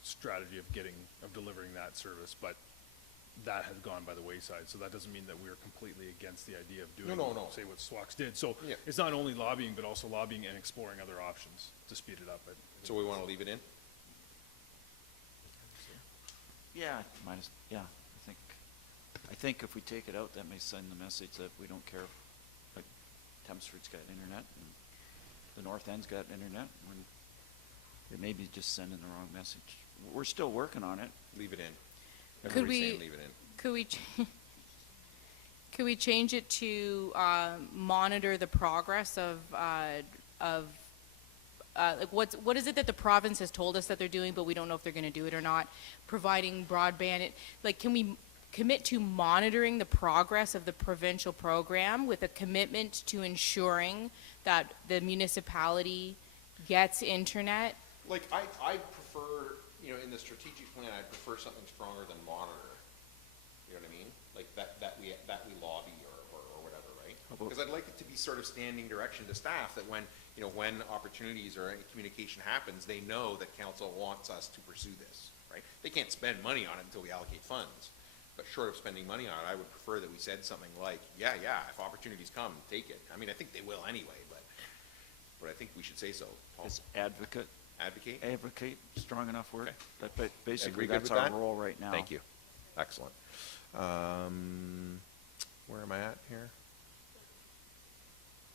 strategy of delivering that service, but that has gone by the wayside. So that doesn't mean that we're completely against the idea of doing, No. say, what SWAC's did. So Yeah. it's not only lobbying, but also lobbying and exploring other options to speed it up. So we want to leave it in? Yeah, yeah, I think if we take it out, that may send the message that we don't care if, like, Tempsford's got internet and the North End's got internet. It may be just sending the wrong message. We're still working on it. Leave it in. Could Everybody's we, saying leave it in. could we change it to monitor the progress of like what is it that the province has told us that they're doing, but we don't know if they're going to do it or not? Providing broadband, like, can we commit to monitoring the progress of the provincial program with a commitment to ensuring that the municipality gets internet? Like, I prefer, you know, in the strategic plan, I prefer something stronger than monitor. You know what I mean? Like that we lobby or whatever, Because I'd like it to be sort of standing direction to staff that when, you know, when opportunities or any communication happens, they know that council wants us to pursue this, right? They can't spend money on it until we allocate funds. But short of spending money on it, I would prefer that we said something like, yeah, if opportunities come, take it. I mean, I think they will anyway, but I think we should say so. Paul? Is advocate strong enough word? Okay. But basically, Everybody good that's with our that? role right now. Thank you. Excellent. Where am I at here?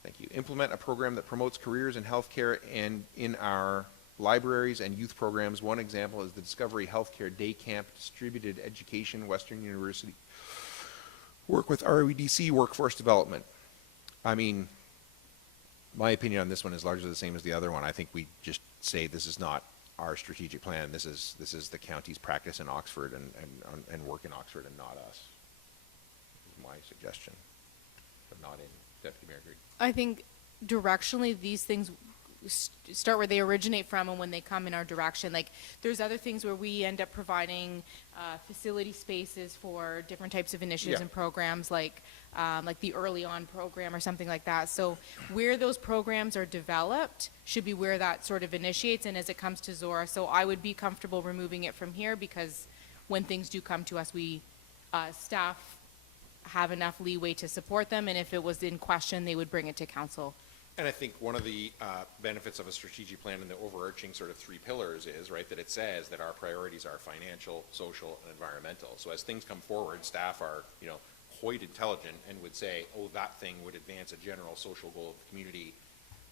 Thank you. Implement a program that promotes careers in healthcare and in our libraries and youth programs. One example is the Discovery Healthcare Day Camp, Distributed Education, Western University. Work with REDC, Workforce Development. I mean, my opinion on this one is largely the same as the other one. I think we just say this is not our strategic plan. This is the county's practice in Oxford and work in Oxford and not us. Is my suggestion, but not in Deputy Mayor Green. I think directionally these things start where they originate from and when they come in our direction. Like there's other things where we end up providing facility spaces for different types of initiatives and programs like the early on program or something like that. So where those programs are developed should be where that sort of initiates and as it comes to Zorra. So I would be comfortable removing it from here because when things do come to us, we staff have enough leeway to support them, and if it was in question, they would bring it to council. And I think one of the benefits of a strategic plan and the overarching sort of three pillars is, right, that it says that our priorities are financial, social, and environmental. So as things come forward, staff are, you know, quite intelligent and would say, oh, that thing would advance a general social goal of the community,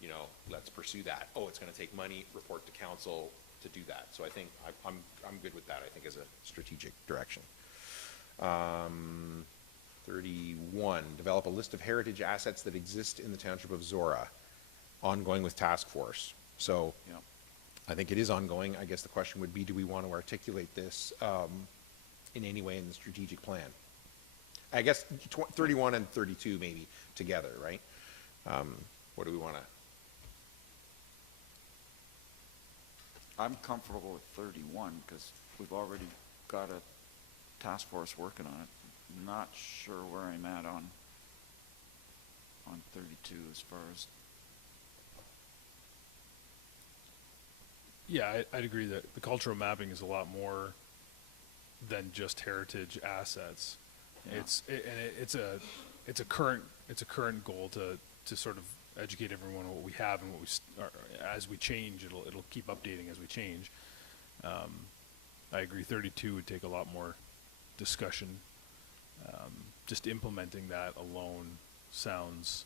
you know, let's pursue that. Oh, it's going to take money, report to council to do that. So I think I'm good with that, I think, as a strategic direction. 31, develop a list of heritage assets that exist in the township of Zorra, ongoing with task force. So I think it is ongoing. I guess the question would be, do we want to articulate this in any way in the strategic plan? I guess 31 and 32 maybe together, right? What do we want to? I'm comfortable with 31 because we've already got a task force working on it. Not sure where I'm at on 32 as far as. Yeah, I'd agree that the cultural mapping is a lot more than just heritage assets. Yeah. It's a current goal to sort of educate everyone on what we have and what as we change, it'll keep updating as we change. I agree. 32 would take a lot more discussion. Just implementing that alone sounds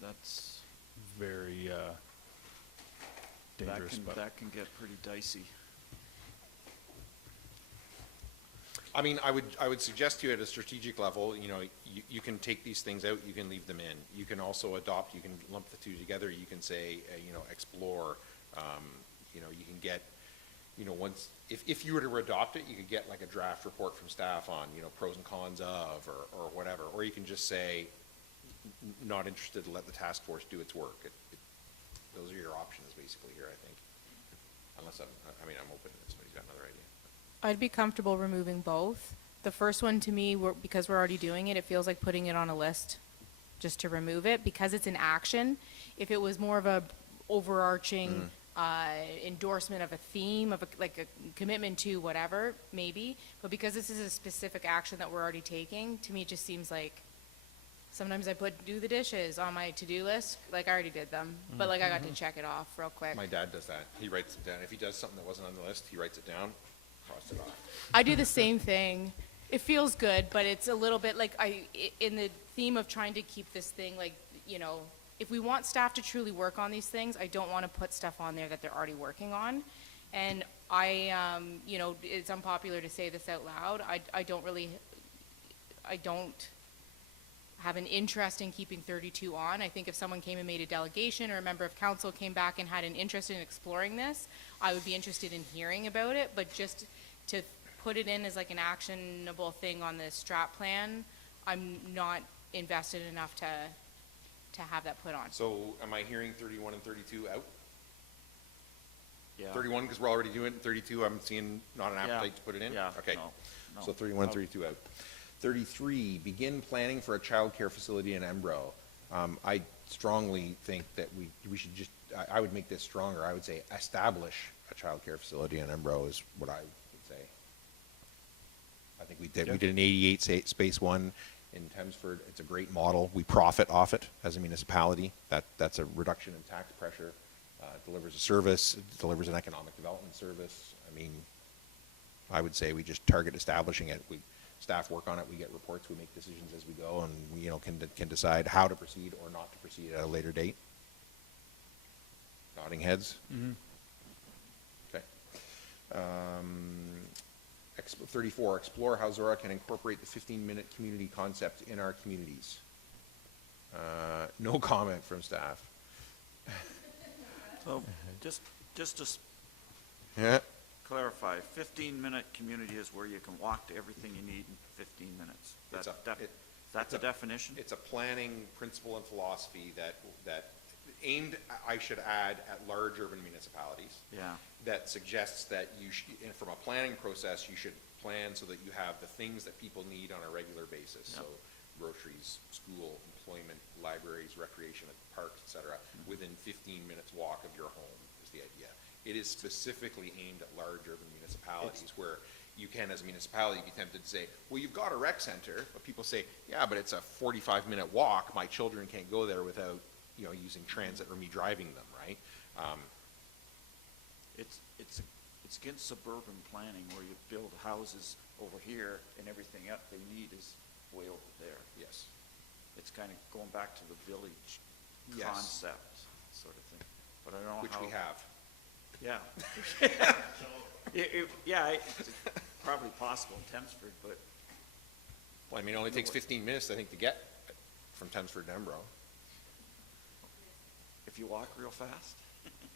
that's very dangerous. That can get pretty dicey. I mean, I would suggest to you at a strategic level, you know, you can take these things out, you can leave them in. You can also adopt, you can lump the two together. You can say, you know, explore. You know, you can get, you know, once if you were to adopt it, you could get like a draft report from staff on, you know, pros and cons of or whatever. Or you can just say, not interested, to let the task force do its work. Those are your options basically here, I think. Unless I'm open to somebody's got another idea. I'd be comfortable removing both. The first one to me, because we're already doing it, it feels like putting it on a list just to remove it because it's an action. If it was more of a overarching endorsement of a theme, of a commitment to whatever, maybe. But because this is a specific action that we're already taking, to me it just seems like sometimes I do the dishes on my to-do list. Like I already did them, but like I got to check it off real quick. My dad does that. He writes it down. If he does something that wasn't on the list, he writes it down, cross it off. I do the same thing. It feels good, but it's a little bit like in the theme of trying to keep this thing like, you know, if we want staff to truly work on these things, I don't want to put stuff on there that they're already working on. And you know, it's unpopular to say this out loud. I don't have an interest in keeping 32 on. I think if someone came and made a delegation or a member of council came back and had an interest in exploring this, I would be interested in hearing about it. But just to put it in as like an actionable thing on the strat plan, I'm not invested enough to have that put on. So am I hearing 31 and 32 out? Yeah. 31 because we're already doing it. 32 I'm seeing not an appetite to put it in? Yeah. Okay. No. So 31 and 32 out. 33, begin planning for a child care facility in Embro. I strongly think that we should just, I would make this stronger. I would say establish a childcare facility in Embro is what I would say. I think we did an 88 space one in Thamesford. It's a great model. We profit off it as a municipality. That's a reduction in tax pressure. It delivers a service. It delivers an economic development service. I mean, I would say we just target establishing it. Staff work on it. We get reports. We make decisions as we go, and we, can decide how to proceed or not to proceed at a later date. Nodding heads. Mm-hmm. Okay. 34, explore how Zorra can incorporate the 15-minute community concept in our communities. No comment from staff. So, just to Yeah. clarify, 15-minute community is where you can walk to everything you need in 15 minutes. That's a definition? It's a planning principle and philosophy that aimed, I should add, at large urban municipalities. Yeah. That suggests that from a planning process, you should plan so that you have the things that people need on a regular basis. Yep. So groceries, school, employment, libraries, recreation, parks, etc., within 15 minutes walk of your home is the idea. It is specifically aimed at large urban municipalities where you can, as a municipality, be tempted to say, well, you've got a rec center, but people say, yeah, but it's a 45-minute walk. My children can't go there without, using transit or me driving them, right? It's against suburban planning where you build houses over here and everything else they need is way over there. Yes. It's kind of going back to the village Yes. concept sort of thing. But I don't know Which how. we have. Yeah. It's probably possible in Thamesford, but. Well, I mean, it only takes 15 minutes, I think, to get from Thamesford to Embro. If you walk real fast?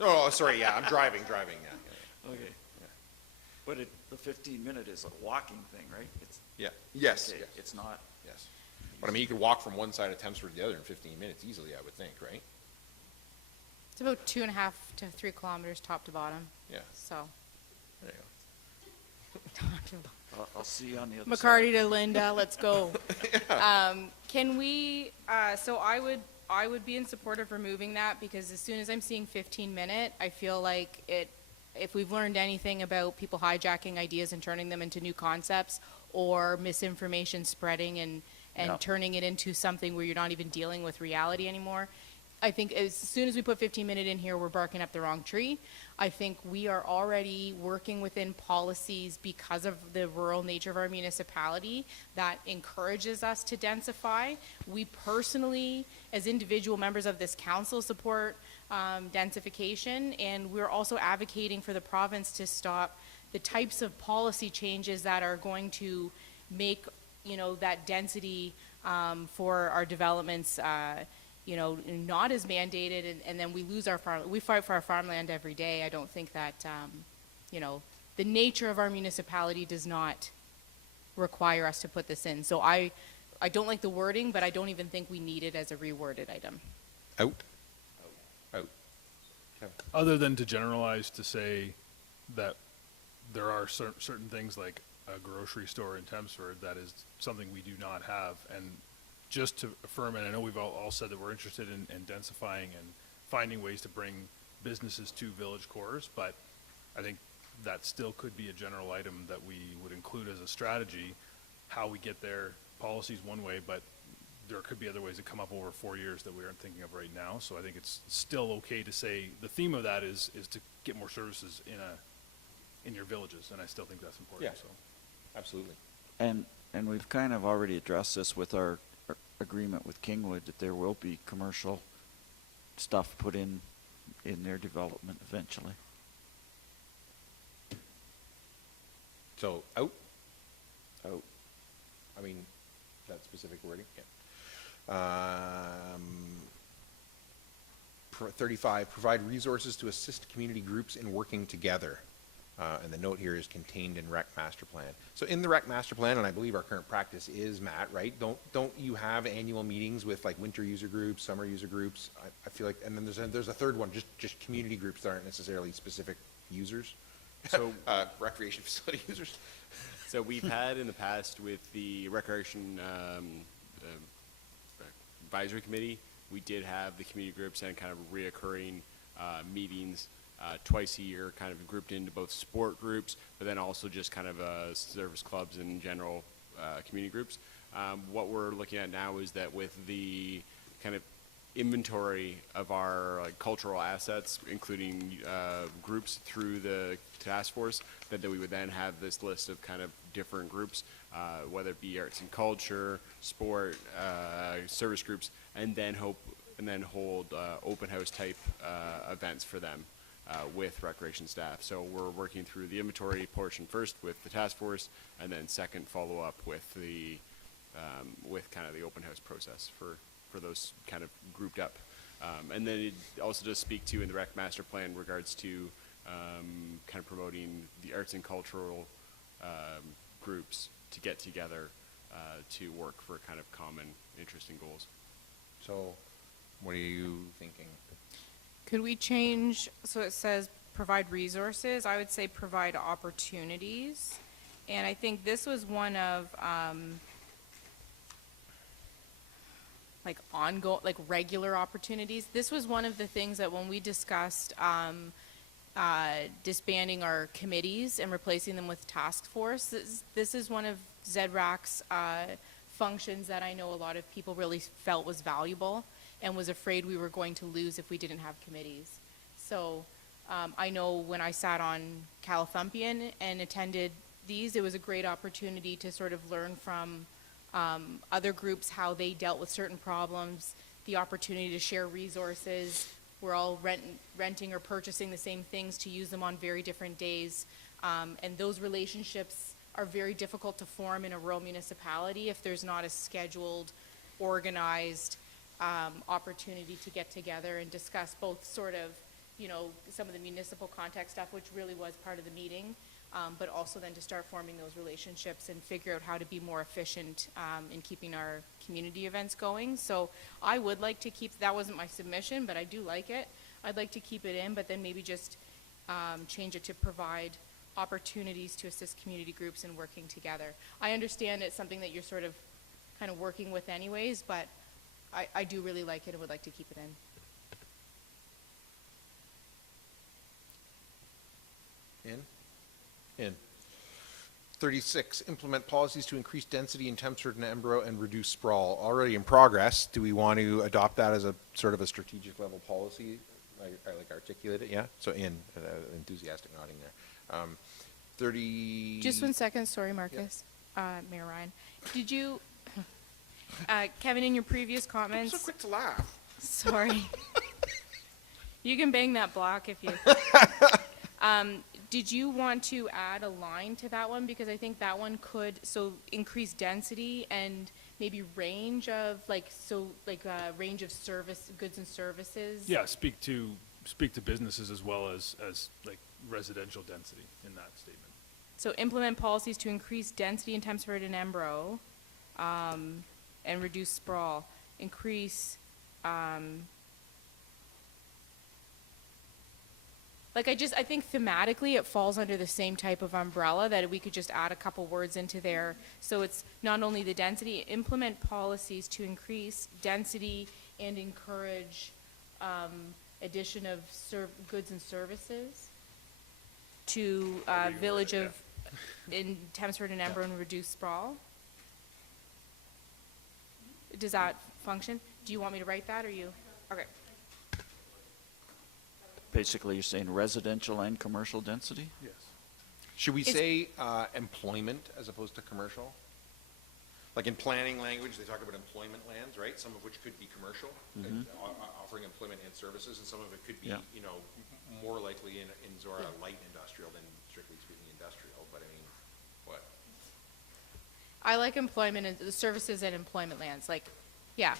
Oh, sorry, yeah, I'm driving, yeah. Okay. Yeah. But the 15-minute is a walking thing, right? Yeah, yes, Okay, yes. it's not. Yes. But I mean, you could walk from one side of Thamesford to the other in 15 minutes easily, I would think, right? It's about 2.5 to 3 kilometers top to bottom. Yeah. So. There you go. I'll see you on the other McCarty side. to Linda, let's go. Can we, so I would be in support of removing that because as soon as I'm seeing 15-minute, I feel like if we've learned anything about people hijacking ideas and turning them into new concepts or misinformation spreading and Yeah. turning it into something where you're not even dealing with reality anymore, I think as soon as we put 15-minute in here, we're barking up the wrong tree. I think we are already working within policies because of the rural nature of our municipality that encourages us to densify. We personally, as individual members of this council, support densification, and we're also advocating for the province to stop the types of policy changes that are going to make, that density for our developments not as mandated, and then we lose our farm. We fight for our farmland every day. I don't think that, the nature of our municipality does not require us to put this in. So I don't like the wording, but I don't even think we need it as a reworded item. Out. Okay. Other than to generalize to say that there are certain things like a grocery store in Thamesford that is something we do not have, and just to affirm, and I know we've all said that we're interested in densifying and finding ways to bring businesses to village cores, but I think that still could be a general item that we would include as a strategy. How we get there, policy's one way, but there could be other ways that come up over 4 years that we aren't thinking of right now. So I think it's still okay to say the theme of that is to get more services in your villages, and I still think that's important. Yeah. So. Absolutely. And we've kind of already addressed this with our agreement with Kingwood that there will be commercial stuff put in their development eventually. So, out? Out. I mean, that specific wording? Yeah. 35, provide resources to assist community groups in working together. And the note here is contained in Rec Master Plan. So in the Rec Master Plan, and I believe our current practice is, Matt, right? Don't you have annual meetings with like winter user groups, summer user groups? I feel like, and then there's a third one, just community groups that aren't necessarily specific users. So recreation facility users. So we've had in the past with the Recreation Advisory Committee, We did have the community groups and kind of reoccurring meetings twice a year, kind of grouped into both sport groups, but then also just kind of service clubs and general community groups. What we're looking at now is that with the kind of inventory of our cultural assets, including groups through the task force, that we would then have this list of kind of different groups, whether it be arts and culture, sport, service groups, and then hold open house type events for them with recreation staff. So we're working through the inventory portion first with the task force, and then second follow up with the with kind of the open house process for those kind of grouped up. And then it also does speak to in the rec master plan in regards to kind of promoting the arts and cultural groups to get together to work for kind of common interest and goals. So what are you thinking? Could we change, so it says provide resources, I would say provide opportunities. And I think this was one of, like regular opportunities. This was one of the things that when we discussed disbanding our committees and replacing them with task force, this is one of ZRAC's functions that I know a lot of people really felt was valuable and was afraid we were going to lose if we didn't have committees. So I know when I sat on Calithumpian and attended these, it was a great opportunity to sort of learn from other groups how they dealt with certain problems, the opportunity to share resources. We're all renting or purchasing the same things to use them on very different days. And those relationships are very difficult to form in a rural municipality if there's not a scheduled, organized opportunity to get together and discuss both sort of, you know, some of the municipal context stuff, which really was part of the meeting, but also then to start forming those relationships and figure out how to be more efficient in keeping our community events going. So I would like to keep, that wasn't my submission, but I do like it. I'd like to keep it in, but then maybe just change it to provide opportunities to assist community groups in working together. I understand it's something that you're sort of kind of working with anyways, but I do really like it and would like to keep it in. In. 36, implement policies to increase density in Chelmsford and Embro and reduce sprawl. Already in progress. Do we want to adopt that as a sort of a strategic level policy? I like articulate it, yeah? So enthusiastic nodding there. 30. Just 1 second, sorry, Marcus. Mayor Ryan. Did you, Kevin, in your previous comments. I'm so quick to laugh. Sorry. You can bang that block if you. Did you want to add a line to that one? Because I think that one could, so increase density and maybe range of, range of service, goods and services? Yeah, speak to businesses as well as like residential density in that statement. So implement policies to increase density in Chelmsford and Embro, and reduce sprawl. Increase, I think thematically it falls under the same type of umbrella that we could just add a couple words into there. So it's not only the density, implement policies to increase density and encourage addition of goods and services to village of, in Chelmsford and Embro and reduce sprawl. Does that function? Do you want me to write that or you? Okay. Basically, you're saying residential and commercial density? Yes. Should we say employment as opposed to commercial? Like in planning language, they talk about employment lands, right? Some of which could be commercial, offering employment and services, and some of it could be, you know, more likely in Zorra light industrial than strictly speaking industrial. But I mean, what? I like employment and the services and employment lands. Like, yeah,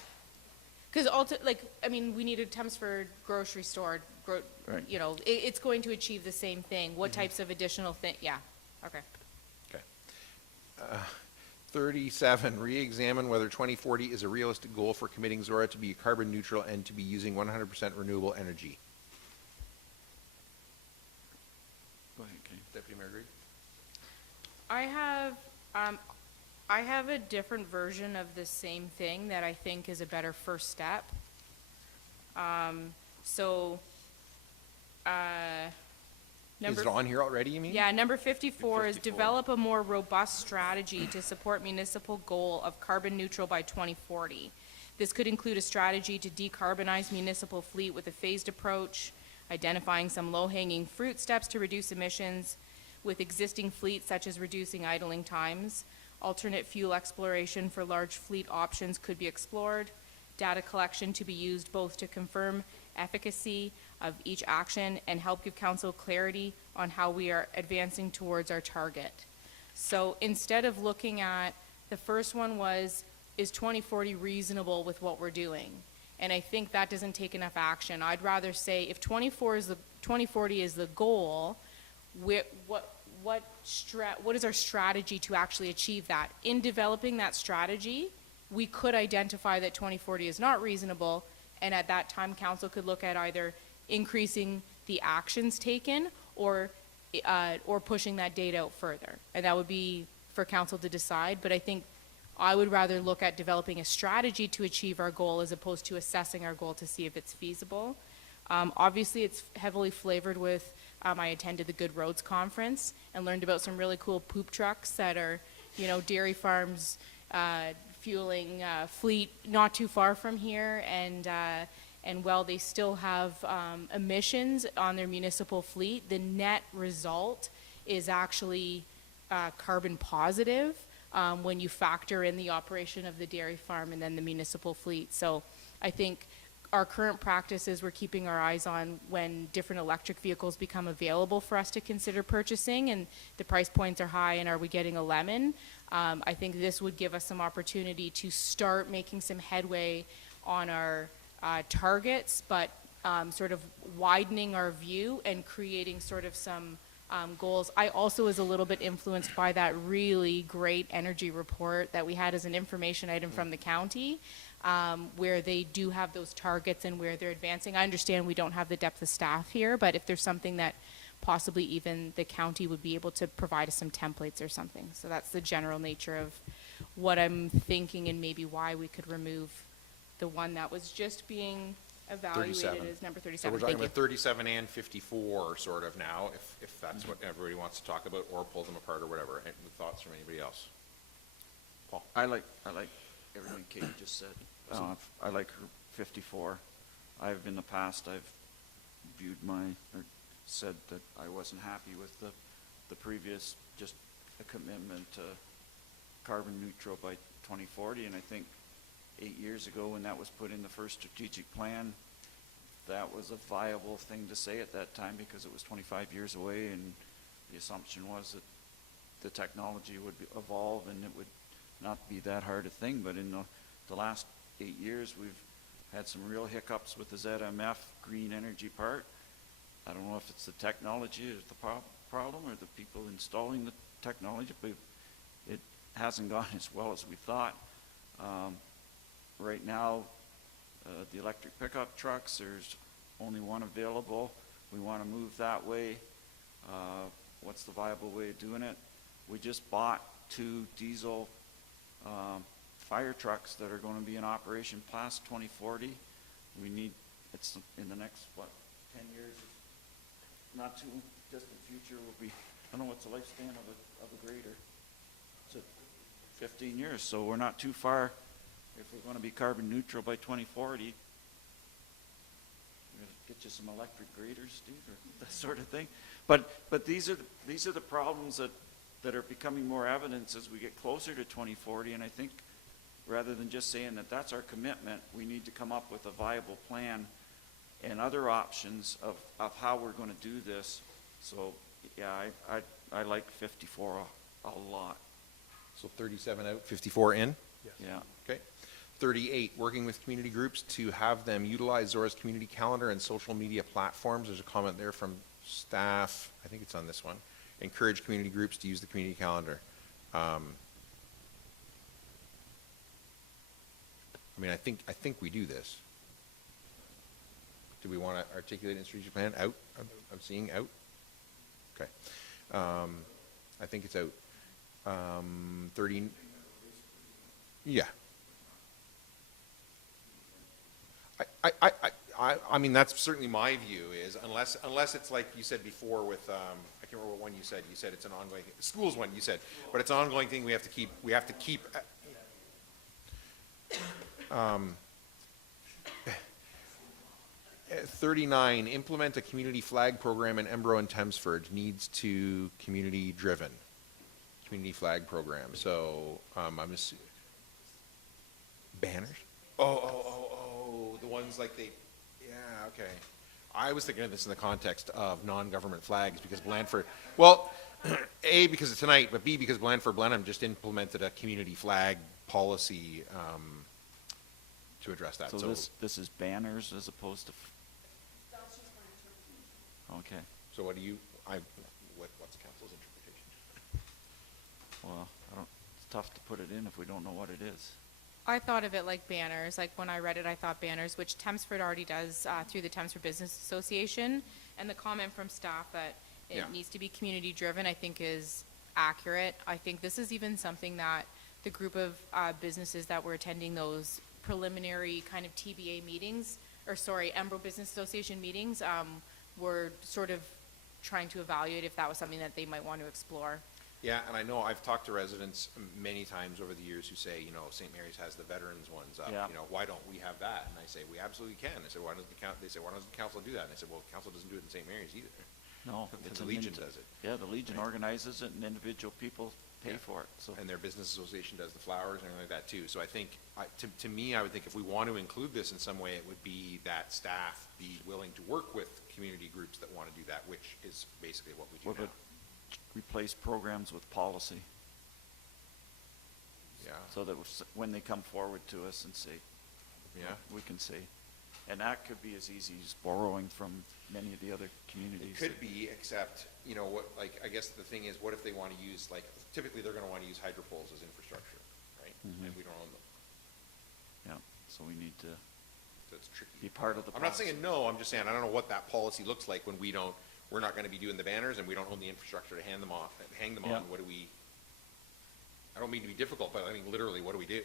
because we need a Chelmsford grocery store. Right. You know, it's going to achieve the same thing. What types of additional thing? Yeah. Okay. Okay. 37, re-examine whether 2040 is a realistic goal for committing Zorra to be carbon neutral and to be using 100% renewable energy. Go ahead, Kay. Deputy Mayor Green. I have a different version of the same thing that I think is a better first step. So, Is it on here already, you mean? yeah, number 54 is develop a more robust strategy to support municipal goal of carbon neutral by 2040. This could include a strategy to decarbonize municipal fleet with a phased approach, identifying some low-hanging fruit steps to reduce emissions with existing fleets, such as reducing idling times. Alternate fuel exploration for large fleet options could be explored. Data collection to be used both to confirm efficacy of each action and help give council clarity on how we are advancing towards our target. So instead of looking at, the first one was, is 2040 reasonable with what we're doing? And I think that doesn't take enough action. I'd rather say if 2040 is the goal, what is our strategy to actually achieve that? In developing that strategy, we could identify that 2040 is not reasonable, and at that time, council could look at either increasing the actions taken or pushing that date out further. And that would be for council to decide, but I think I would rather look at developing a strategy to achieve our goal as opposed to assessing our goal to see if it's feasible. Obviously, it's heavily flavored with, I attended the Good Roads Conference and learned about some really cool poop trucks that are, dairy farms fueling fleet not too far from here, and while they still have emissions on their municipal fleet, the net result is actually carbon positive when you factor in the operation of the dairy farm and then the municipal fleet. So I think our current practice is we're keeping our eyes on when different electric vehicles become available for us to consider purchasing and the price points are high and are we getting a lemon. I think this would give us some opportunity to start making some headway on our targets, but sort of widening our view and creating sort of some goals. I also was a little bit influenced by that really great energy report that we had as an information item from the county, where they do have those targets and where they're advancing. I understand we don't have the depth of staff here, but if there's something that possibly even the county would be able to provide us some templates or something. So that's the general nature of what I'm thinking and maybe why we could remove the one that was just being evaluated 37. as number So 37. we're talking Thank about 37 and 54 sort of now, if that's what everybody wants to talk about, or pull them apart or whatever. Any thoughts from anybody else? Paul? I like everything Katie just said. I like her 54. In the past, I've viewed said that I wasn't happy with the previous, just a commitment to carbon neutral by 2040, and I think 8 years ago when that was put in the first strategic plan, that was a viable thing to say at that time because it was 25 years away, and the assumption was that the technology would evolve and it would not be that hard a thing. But in the last 8 years, we've had some real hiccups with the ZMF green energy part. I don't know if it's the technology is the problem or the people installing the technology, but it hasn't gone as well as we thought. Right now, the electric pickup trucks, there's only one available. We want to move that way. What's the viable way of doing it? We just bought 2 diesel fire trucks that are going to be in operation past 2040. It's in the next, 10 years? Not too distant future will be, I don't know what's the lifespan of a grader. It's 15 years, so we're not too far. If we're going to be carbon neutral by 2040, we're going to get you some electric graders, Steve, or that sort of thing. But these are the problems that are becoming more evident as we get closer to 2040. And I think rather than just saying that that's our commitment, we need to come up with a viable plan and other options of how we're going to do this. So yeah, I like 54 a lot. So 37 out, 54 in? Yes. Yeah. Okay. 38, working with community groups to have them utilize Zorra's community calendar and social media platforms. There's a comment there from staff. I think it's on this one. Encourage community groups to use the community calendar. I mean, I think we do this. Do we want to articulate in strategic plan? Out? I'm seeing out. Okay. I think it's out. 30. Yeah. I mean, that's certainly my view is unless it's like you said before with, I can't remember what one you said it's an ongoing, schools one you said, but it's an ongoing thing we have to keep, 39, implement a community flag program in Embro and Thamesford, needs to community driven. Community flag program, so, I'm assuming, banners? Oh, the ones like they, yeah, okay. I was thinking of this in the context of non-government flags because Blandford, well, A, because it's tonight, but B, because Blandford Blenheim just implemented a community flag policy to address that. So this is banners as opposed to. Okay. So what do you, what's council's interpretation? Well, it's tough to put it in if we don't know what it is. I thought of it like banners. Like when I read it, I thought banners, which Thamesford already does through the Thamesford Business Association. And the comment from staff that it needs to be community driven, I think is accurate. I think this is even something that the group of businesses that were attending those preliminary kind of TBA meetings, Embro Business Association meetings, were sort of trying to evaluate if that was something that they might want to explore. Yeah, and I know I've talked to residents many times over the years who say, St. Mary's has the veterans ones up. Yeah. Why don't we have that? And I say, we absolutely can. I said, why doesn't the council do that? And I said, well, the council doesn't do it in St. Mary's either. No, The Legion does it. Yeah, the Legion organizes it and individual people pay for it, so. And their business association does the flowers and everything like that too. So I think, to me, I would think if we want to include this in some way, it would be that staff be willing to work with community groups that want to do that, which is basically what we do What now. would replace programs with policy? Yeah. So that when they come forward to us and say, Yeah. we can say, and that could be as easy as borrowing from many of the other communities. It could be, except, I guess the thing is, what if they want to use, typically they're going to want to use hydro poles as infrastructure, right? Mhm. And we don't own them. Yeah, so we need to So it's tricky. be part of the I'm not policy. saying no, I'm just saying, I don't know what that policy looks like when we're not going to be doing the banners and we don't own the infrastructure to hang them on. Yeah. What do we, I don't mean to be difficult, but I mean, literally, what do we do?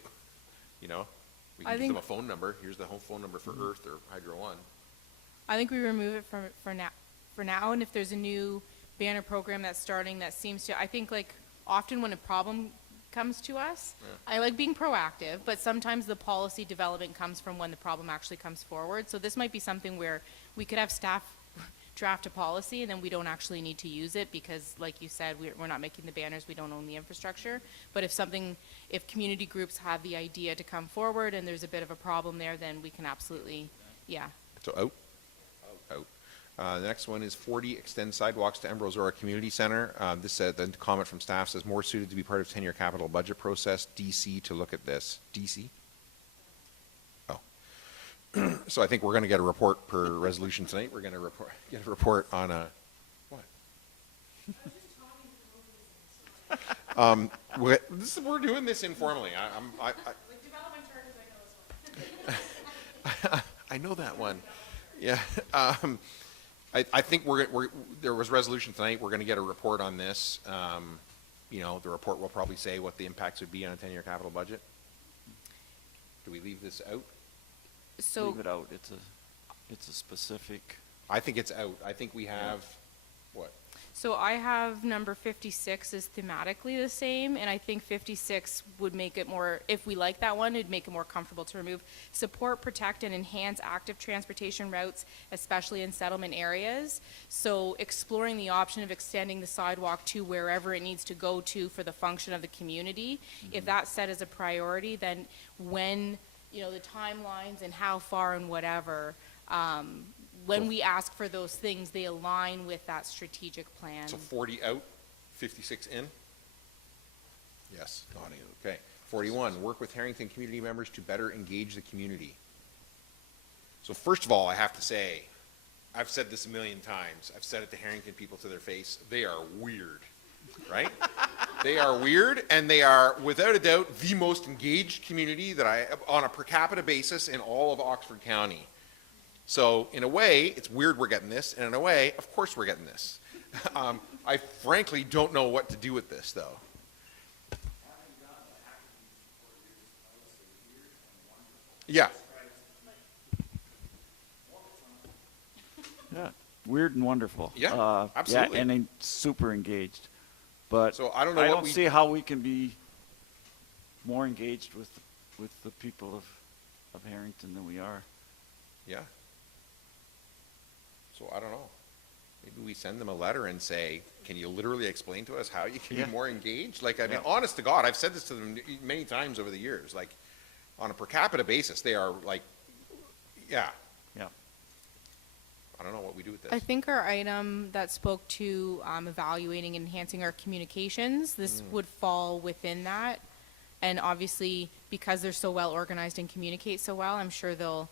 We I can give them think- a phone number. Here's the home phone number for Earth or Hydro One. I think we remove it for now, and if there's a new banner program that's starting that seems to, I think often when a problem comes to us, I like being proactive, but sometimes the policy development comes from when the problem actually comes forward. So this might be something where we could have staff draft a policy and then we don't actually need to use it because, like you said, we're not making the banners, we don't own the infrastructure. But if community groups have the idea to come forward and there's a bit of a problem there, then we can absolutely, So out. The next one is 40, extend sidewalks to Embro Zorra Community Center. This said, the comment from staff says, more suited to be part of 10-year capital budget process, DC to look at this. DC? Oh. So I think we're going to get a report per resolution tonight. We're going to get a report on a, what? We're doing this informally. I know that one. Yeah. I think there was resolution tonight. We're going to get a report on this. The report will probably say what the impacts would be on a 10-year capital budget. Do we leave this out? So Leave it out. It's a specific. I think it's out. I think we have, what? So I have number 56 is thematically the same, and I think 56 would make it more, if we like that one, it'd make it more comfortable to remove. Support, protect, and enhance active transportation routes, especially in settlement areas. So exploring the option of extending the sidewalk to wherever it needs to go to for the function of the community. If that's set as a priority, then when, the timelines and how far and whatever, when we ask for those things, they align with that strategic plan. So 40 out, 56 in? Yes, nodding. Okay. 41, work with Harrington community members to better engage the community. So first of all, I have to say, I've said this a million times. I've said it to Harrington people to their face. They are weird, right? They are weird, and they are, without a doubt, the most engaged community on a per capita basis in all of Oxford County. So in a way, it's weird we're getting this, and in a way, of course we're getting this. I frankly don't know what to do with this, though. Yeah. Yeah, weird and wonderful. Yeah, absolutely. Yeah, and super engaged. But So I don't know I what don't we- see how we can be more engaged with the people of Harrington than we are. Yeah. So I don't know. Maybe we send them a letter and say, can you literally explain to us how you can Yeah. be more engaged? Like, I mean, Yeah. honest to God, I've said this to them many times over the years, like, on a per capita basis, they are like, yeah, Yeah. I don't know what we do with this. I think our item that spoke to evaluating and enhancing our communications, this would fall within that. And obviously, because they're so well organized and communicate so well, I'm sure they'll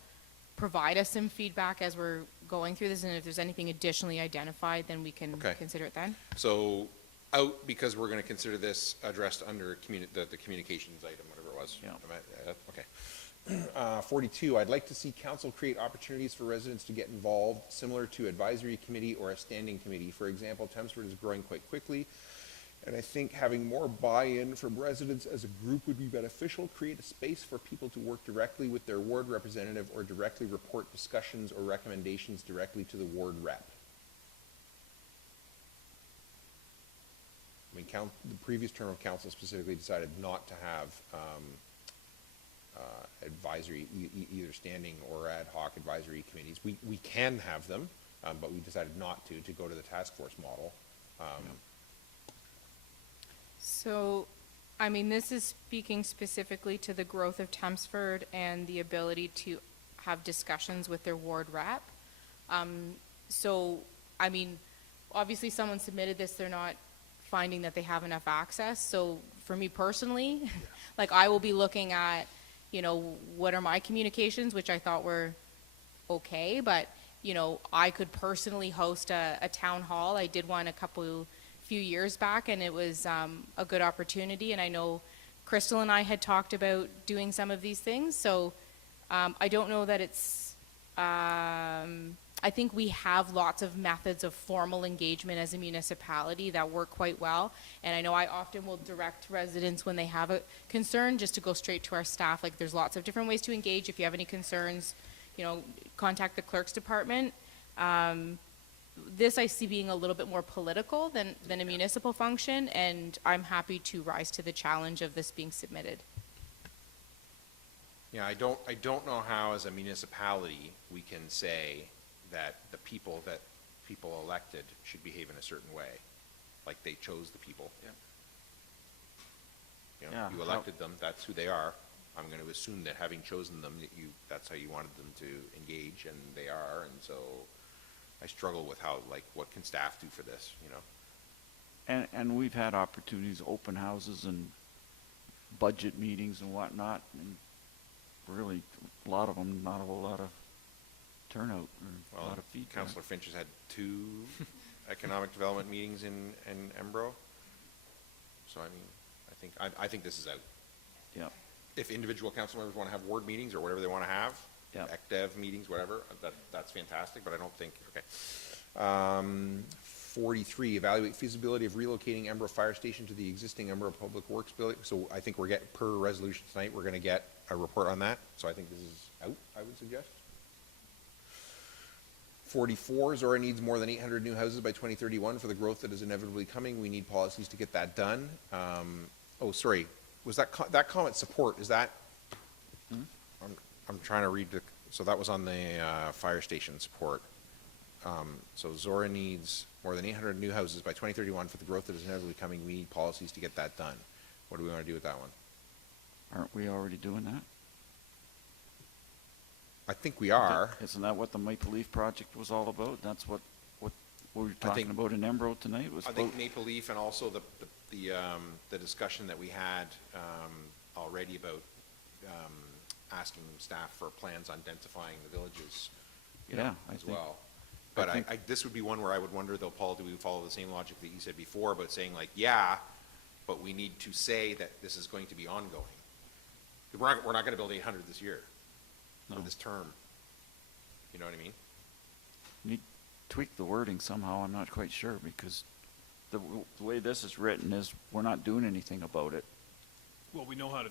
provide us some feedback as we're going through this. And if there's anything additionally identified, then we can Okay. consider it then. So out, because we're going to consider this addressed under the communications item, whatever it was. Yeah. Okay. 42, I'd like to see council create opportunities for residents to get involved, similar to advisory committee or a standing committee. For example, Chelmsford is growing quite quickly, and I think having more buy-in from residents as a group would be beneficial. Create a space for people to work directly with their ward representative or directly report discussions or recommendations directly to the ward rep. I mean, the previous term of council specifically decided not to have advisory, either standing or ad hoc advisory committees. We can have them, but we decided not to go to the task force model. So, I mean, this is speaking specifically to the growth of Chelmsford and the ability to have discussions with their ward rep. So, I mean, obviously someone submitted this, they're not finding that they have enough access. So for me personally, like I will be looking at, you know, what are my communications, which I thought were okay, but, you know, I could personally host a town hall. I did one few years back, and it was a good opportunity. And I know Crystal and I had talked about doing some of these things. So I don't know that it's, I think we have lots of methods of formal engagement as a municipality that work quite well. And I know I often will direct residents when they have a concern just to go straight to our staff. Like there's lots of different ways to engage. If you have any concerns, you know, contact the clerk's department. This I see being a little bit more political than a municipal function, and I'm happy to rise to the challenge of this being submitted. Yeah, I don't know how as a municipality we can say that the people elected should behave in a certain way, like they chose the people. Yeah. You know, Yeah, you elected them, that's who they are. I'm going to assume that having chosen them, that's how you wanted them to engage, and they are, and so I struggle with how, like, what can staff do for this, you know? And we've had opportunities, open houses and budget meetings and whatnot, and really, a lot of them, not a whole lot of turnout or a lot of feedback. Councillor Finch has had 2 economic development meetings in Embro. So, I mean, I think this is out. Yeah. If individual council members want to have ward meetings or whatever they want to have, Yeah. ECDev meetings, whatever, that's fantastic, but I don't think, okay. 43, evaluate feasibility of relocating Embro Fire Station to the existing Embro Public Works building. So I think per resolution tonight, we're going to get a report on that. So I think this is out, I would suggest. 44, Zorra needs more than 800 new houses by 2031 for the growth that is inevitably coming. We need policies to get that done. Oh, sorry, was that comment support, is that? I'm trying to read so that was on the fire station support. So Zorra needs more than 800 new houses by 2031 for the growth that is inevitably coming. We need policies to get that done. What do we want to do with that one? Aren't we already doing that? I think we are. Isn't that what the Maple Leaf project was all about? That's what we were talking about in Embro tonight was I think Maple Leaf and also the discussion that we had already about asking staff for plans on densifying the villages, you know, Yeah, I as think- well. But think- this would be one where I would wonder though, Paul, do we follow the same logic that you said before about saying like, yeah, but we need to say that this is going to be ongoing. We're not going to build 800 this year for this term. You know what I mean? Need tweak the wording somehow, I'm not quite sure, because the way this is written is we're not doing anything about it. Well, we know how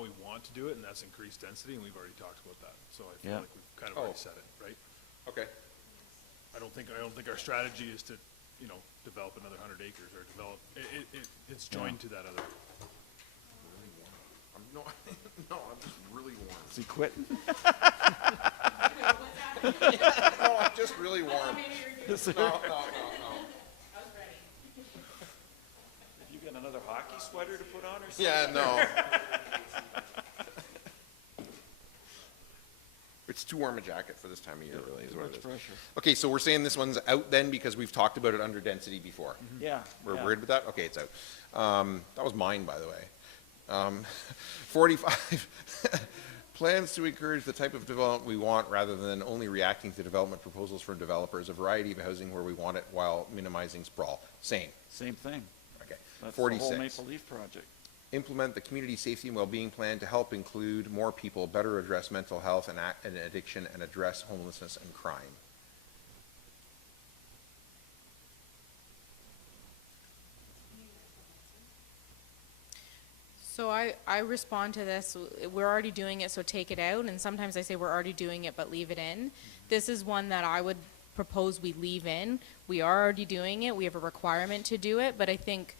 we want to do it, and that's increased density, and we've already talked about that. So I feel Yeah. like we've kind of already said it, right? Okay. I don't think our strategy is to, develop another 100 acres or develop, it's joined to that other. No, I'm just really warm. Is he quitting? No, I'm just really warm. No. Have you got another hockey sweater to put on or something? Yeah, no. It's too warm a jacket for this time of year, really, is what it is. Pressure. Okay, so we're saying this one's out then because we've talked about it under density before. Yeah. We're yeah. worried with that? Okay, it's out. That was mine, by the way. 45, plans to encourage the type of development we want rather than only reacting to development proposals from developers, a variety of housing where we want it while minimizing sprawl. Same. Same thing. Okay. That's 46. the whole Maple Leaf project. Implement the community safety and well-being plan to help include more people, better address mental health and addiction, and address homelessness and crime. So I respond to this, we're already doing it, so take it out, and sometimes I say we're already doing it, but leave it in. This is one that I would propose we leave in. We are already doing it, we have a requirement to do it, but I think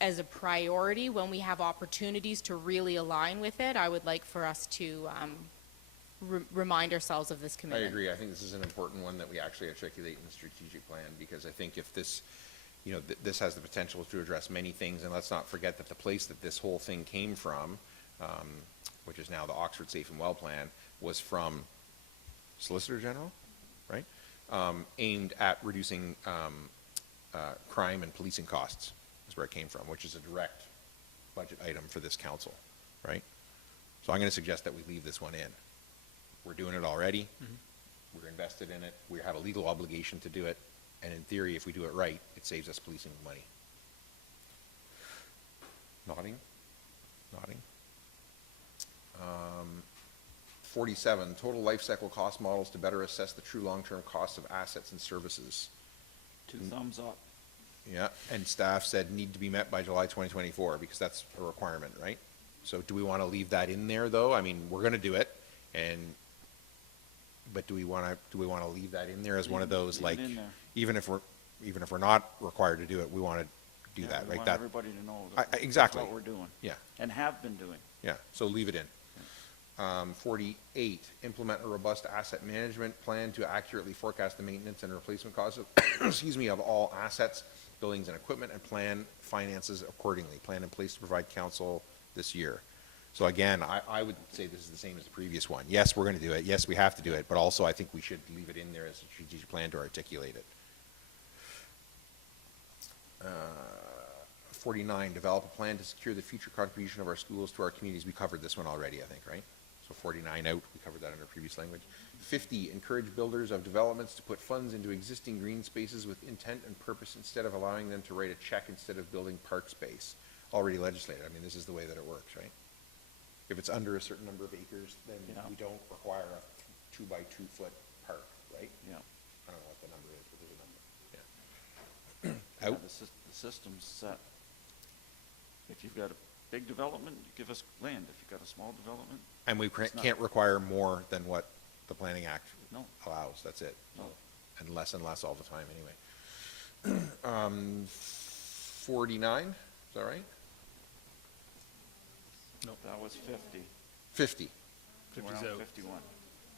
as a priority, when we have opportunities to really align with it, I would like for us to remind ourselves of this I commitment. agree. I think this is an important one that we actually articulate in the strategic plan, because I think if this, this has the potential to address many things, and let's not forget that the place that this whole thing came from, which is now the Oxford Safe and Well Plan, was from Solicitor General, right? Aimed at reducing crime and policing costs, is where it came from, which is a direct budget item for this council, right? So I'm going to suggest that we leave this one in. We're doing it already. We're invested in it. We have a legal obligation to do it. And in theory, if we do it right, it saves us policing money. Nodding? 47, total life cycle cost models to better assess the true long-term costs of assets and services. 2 thumbs up. Yeah, and staff said need to be met by July 2024, because that's a requirement, right? So do we want to leave that in there, though? I mean, we're going to do it, but do we want to leave that in there as one of those, like, in there. even if we're not required to do it, we want to do Yeah, that, we right? want That everybody to know that exactly. that's what we're doing. Yeah, And have been doing. yeah. So leave it in. 48, implement a robust asset management plan to accurately forecast the maintenance and replacement costs of, of all assets, buildings and equipment, and plan finances accordingly. Plan in place to provide counsel this year. So again, I would say this is the same as the previous one. Yes, we're going to do it. Yes, we have to do it. But also, I think we should leave it in there as a strategic plan to articulate it. 49, develop a plan to secure the future contribution of our schools to our communities. We covered this one already, I think, right? So 49 out, we covered that under previous language. 50, encourage builders of developments to put funds into existing green spaces with intent and purpose instead of allowing them to write a check instead of building park space. Already legislated. I mean, this is the way that it works, right? If it's under a certain number of acres, then we don't require a 2 by 2 foot park, right? Yeah. I don't know what the number is, but there's a number. Yeah. Out. The system's set. If you've got a big development, you give us land. If you've got a small development. And we can't require more than what the Planning Act No. allows. That's it. No. And less all the time anyway. 49, is that right? Nope. That was 50. 50. We're 50's on out. 51.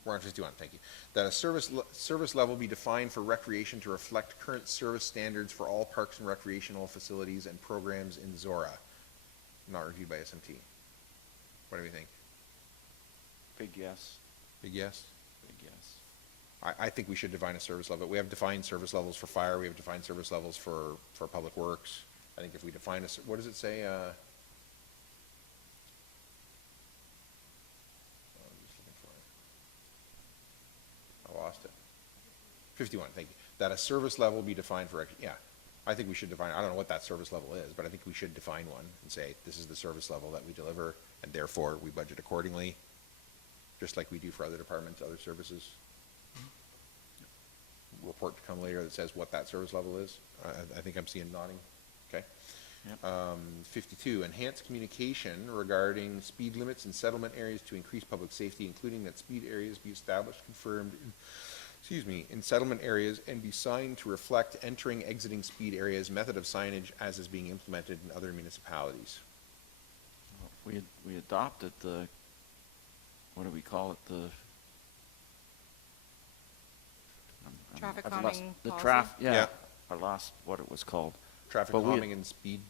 We're on 51, thank you. That a service level be defined for recreation to reflect current service standards for all parks and recreational facilities and programs in Zorra, not reviewed by SMT. What do we think? Big yes. Big yes? Big yes. I think we should define a service level. We have defined service levels for fire. We have defined service levels for public works. I think if we define what does it say? I'm just looking for it. I lost it. 51, thank you. That a service level be defined for, yeah. I think we should define, I don't know what that service level is, but I think we should define one and say, this is the service level that we deliver, and therefore we budget accordingly, just like we do for other departments, other services. Report to come later that says what that service level is. I think I'm seeing nodding. Okay. Yep. 52, enhance communication regarding speed limits in settlement areas to increase public safety, including that speed areas be established, confirmed, in settlement areas and be signed to reflect entering, exiting speed areas, method of signage as is being implemented in other municipalities. We adopted the, what do we call it, the? Traffic I've lost- calming The policy? Yeah. I lost what it was called. Traffic But we- calming and speed.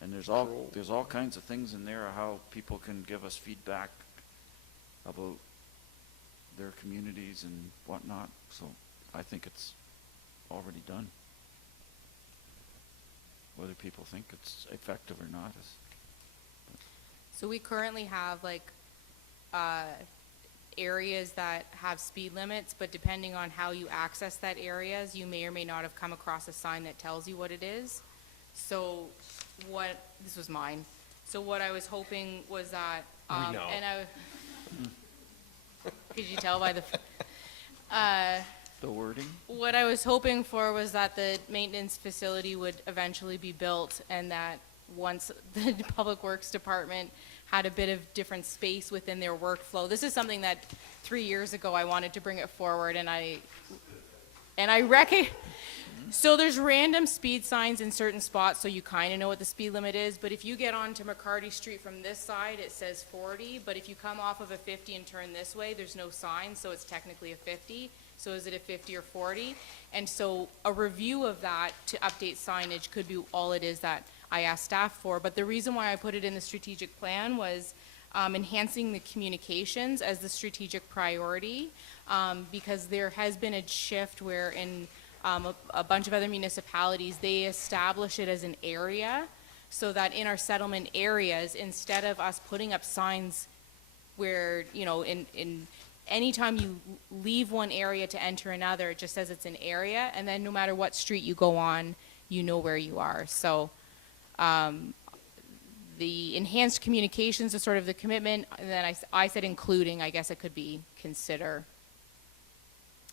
And there's Control. all kinds of things in there, how people can give us feedback about their communities and whatnot, so I think it's already done. Whether people think it's effective or not is. So we currently have like areas that have speed limits, but depending on how you access that areas, you may or may not have come across a sign that tells you what it is. So this was mine. So what I was hoping was that, know. could you tell by the, The wording? what I was hoping for was that the maintenance facility would eventually be built, and that once the Public Works Department had a bit of different space within their workflow. This is something that 3 years ago I wanted to bring it forward, and I reckon, so there's random speed signs in certain spots, so you kind of know what the speed limit is, but if you get onto McCarty Street from this side, it says 40, but if you come off of a 50 and turn this way, there's no sign, so it's technically a 50. So is it a 50 or 40? And so a review of that to update signage could be all it is that I asked staff for. But the reason why I put it in the strategic plan was enhancing the communications as the strategic priority, because there has been a shift where in a bunch of other municipalities, they establish it as an area, so that in our settlement areas, instead of us putting up signs where, in anytime you leave one area to enter another, it just says it's an area, and then no matter what street you go on, you know where you are. So the enhanced communications is sort of the commitment, and then I said including, I guess it could be consider.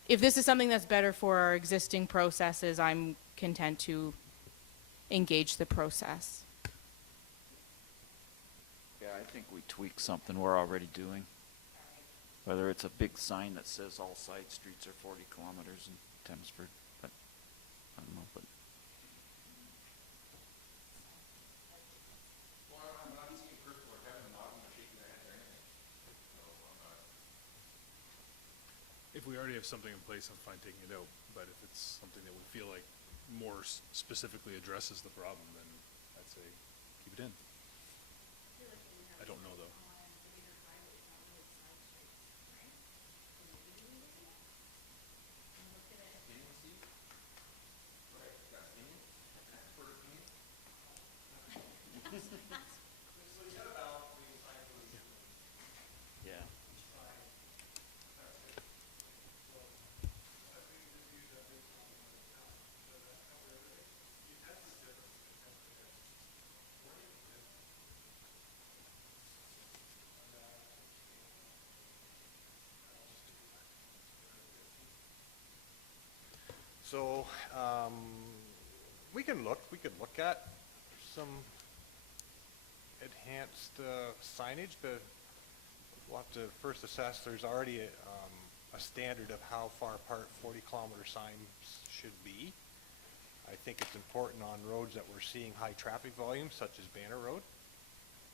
If this is something that's better for our existing processes, I'm content to engage the process. Yeah, I think we tweak something we're already doing. Whether it's a big sign that says all side streets are 40 kilometers in Thamesford, but I don't know, but. If we already have something in place, I'm fine taking it out, but if it's something that we feel like more specifically addresses the problem, then I'd say keep it in. I don't know though. Yeah. So, we could look at some enhanced signage, but we'll have to first assess. There's already a standard of how far apart 40-kilometer signs should be. I think it's important on roads that we're seeing high traffic volumes, such as Banner Road,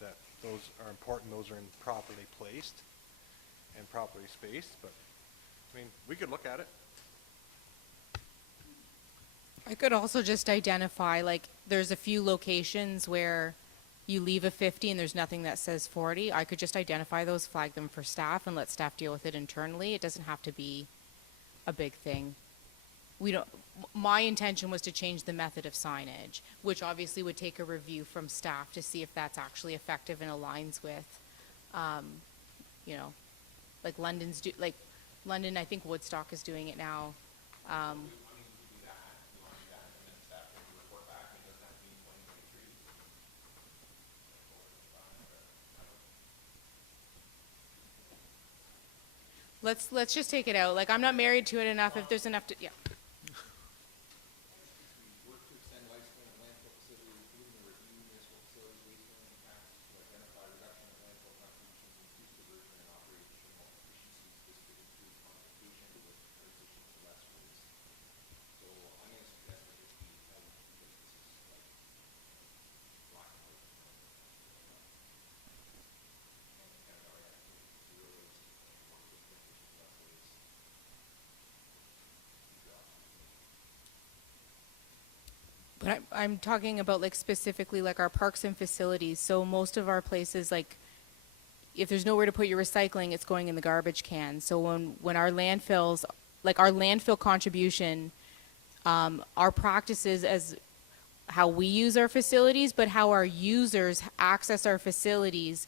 that those are important. Those are properly placed and properly spaced, but, I mean, we could look at it. I could also just identify, like, there's a few locations where you leave a 50 and there's nothing that says 40. I could just identify those, flag them for staff, and let staff deal with it internally. It doesn't have to be a big thing. My intention was to change the method of signage, which obviously would take a review from staff to see if that's actually effective and aligns with, like London, I think Woodstock is doing it now. Let's just take it out. Like, I'm not married to it enough. If there's enough to, yeah. But I'm talking about like specifically like our parks and facilities. So most of our places, like if there's nowhere to put your recycling, it's going in the garbage can. So when our landfills, like our landfill contribution, our practices as how we use our facilities, but how our users access our facilities.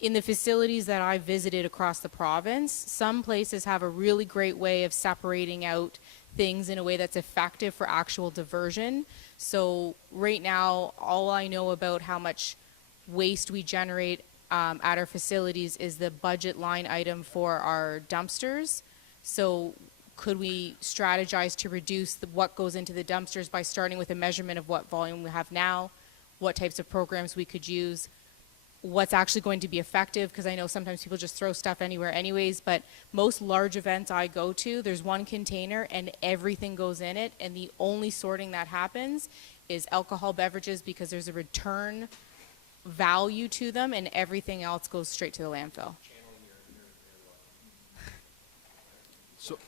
In the facilities that I visited across the province, some places have a really great way of separating out things in a way that's effective for actual diversion. So right now, all I know about how much waste we generate at our facilities is the budget line item for our dumpsters. So could we strategize to reduce what goes into the dumpsters by starting with a measurement of what volume we have now, what types of programs we could use, what's actually going to be effective, because I know sometimes people just throw stuff anywhere anyways, but most large events I go to, there's one container and everything goes in it, and the only sorting that happens is alcohol beverages because there's a return value to them, and everything else goes straight to the landfill. So,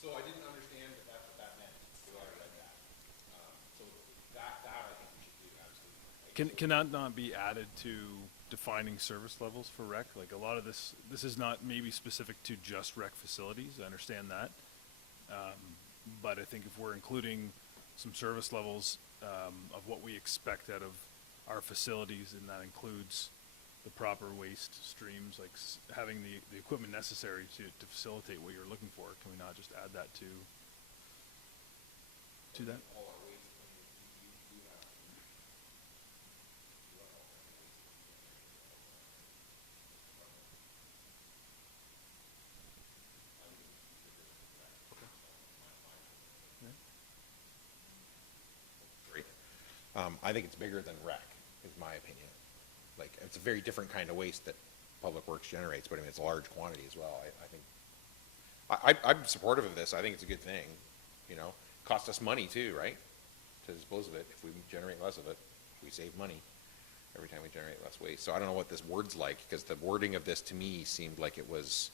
So I didn't understand that that's what that meant, so I read that. So that I think we should do, absolutely. can that not be added to defining service levels for rec? Like a lot of this is not maybe specific to just rec facilities. I understand that. But I think if we're including some service levels of what we expect out of our facilities, and that includes the proper waste streams, like having the equipment necessary to facilitate what you're looking for, can we not just add that to that? All our waste, you have. Great. I think it's bigger than rec, is my opinion. Like, it's a very different kind of waste that Public Works generates, but I mean, it's a large quantity as well. I think, I'm supportive of this. I think it's a good thing, you know. Costs us money too, right? To dispose of it. If we generate less of it, we save money every time we generate less waste. So I don't know what this word's like, because the wording of this to me seemed like it was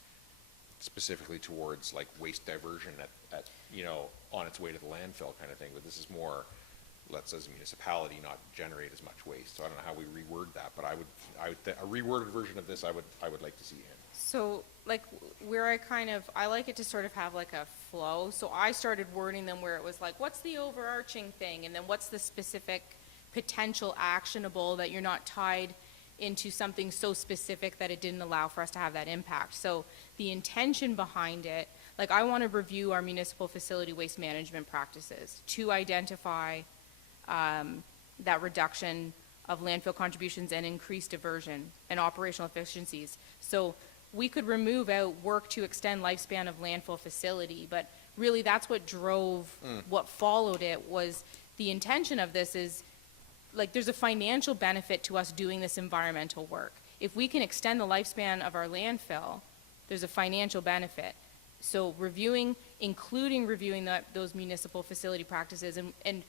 specifically towards like waste diversion at you know, on its way to the landfill kind of thing. But this is more, lets as a municipality not generate as much waste. So I don't know how we reword that, but a reworded version of this I would like to see in. So, like, where I like it to sort of have like a flow. So I started wording them where it was like, what's the overarching thing? And then what's the specific potential actionable that you're not tied into something so specific that it didn't allow for us to have that impact. So the intention behind it, like I want to review our municipal facility waste management practices to identify that reduction of landfill contributions and increased diversion and operational efficiencies. So we could remove out work to extend lifespan of landfill facility, but really that's what drove what followed it. Was the intention of this is, like, there's a financial benefit to us doing this environmental work. If we can extend the lifespan of our landfill, there's a financial benefit. So including reviewing those municipal facility practices, and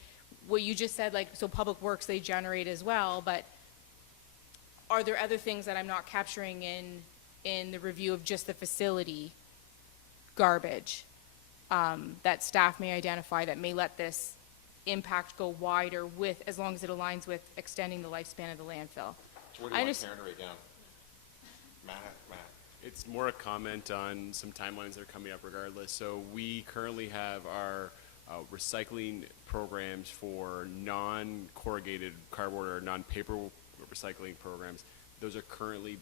what you just said, like, so Public Works, they generate as well, but are there other things that I'm not capturing in the review of just the facility garbage that staff may identify that may let this impact go wider with, as long as it aligns with extending the lifespan of the landfill? So what do you want Karen to write down? Matt? It's more a comment on some timelines that are coming up regardless. So we currently have our recycling programs for non-corrugated cardboard or non-paper recycling programs. Those are currently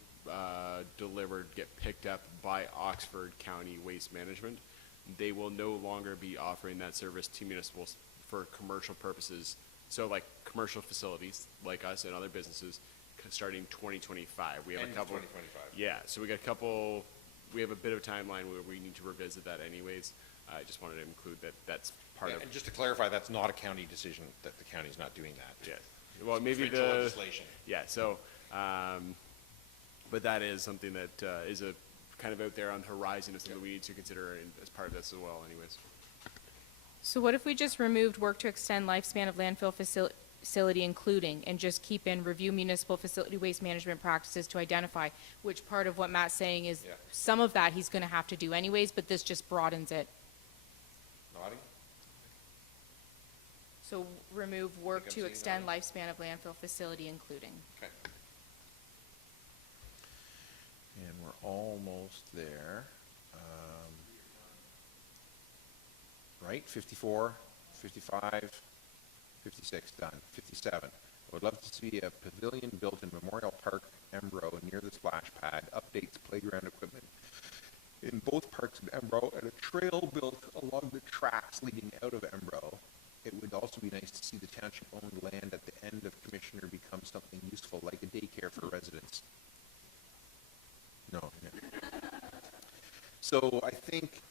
delivered, get picked up by Oxford County Waste Management. They will no longer be offering that service to municipals for commercial purposes. So like commercial facilities like us and other businesses starting 2025. We have a couple. 2025. Yeah, so we have a bit of a timeline where we need to revisit that anyways. I just wanted to include that's part of. And just to clarify, that's not a county decision, that the county's not doing that. Yeah. Well, maybe Provincial legislation. Yeah. So, but that is something that is a kind of out there on the horizon of something we need to consider as part of this as well. Anyways. So what if we just removed work to extend lifespan of landfill facility including, and just keep in review municipal facility waste management practices to identify, which part of what Matt's saying is some of that he's going to have to do anyways, but this just broadens it. Nodding? So remove work I'm to seeing extend that. lifespan of landfill facility including. Okay. And we're almost there. Right, 54, 55, 56, done. 57. I would love to see a pavilion built in Memorial Park, Embro, near the splash pad, updates playground equipment in both parks of Embro, and a trail built along the tracks leading out of Embro. It would also be nice to see the township-owned land at the end of Commissioner become something useful, like a daycare for residents. No. Yeah. So I think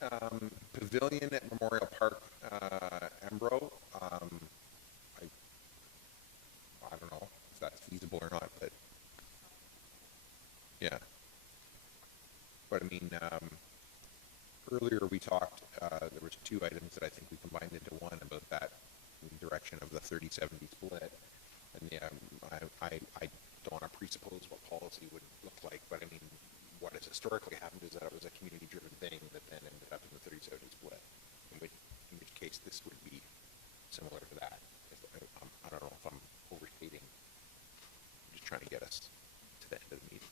pavilion at Memorial Park, Embro, I don't know if that's feasible or not, but yeah. But I mean, earlier we talked, there was two items that I think we combined into one about that direction of the 30-70 split. And yeah, I don't want to presuppose what policy would look like, but I mean, what has historically happened is that it was a community-driven thing that then ended up in the 30-70 split, in which case this would be similar to that. I don't know if I'm overstating. I'm just trying to get us to the end of the meeting.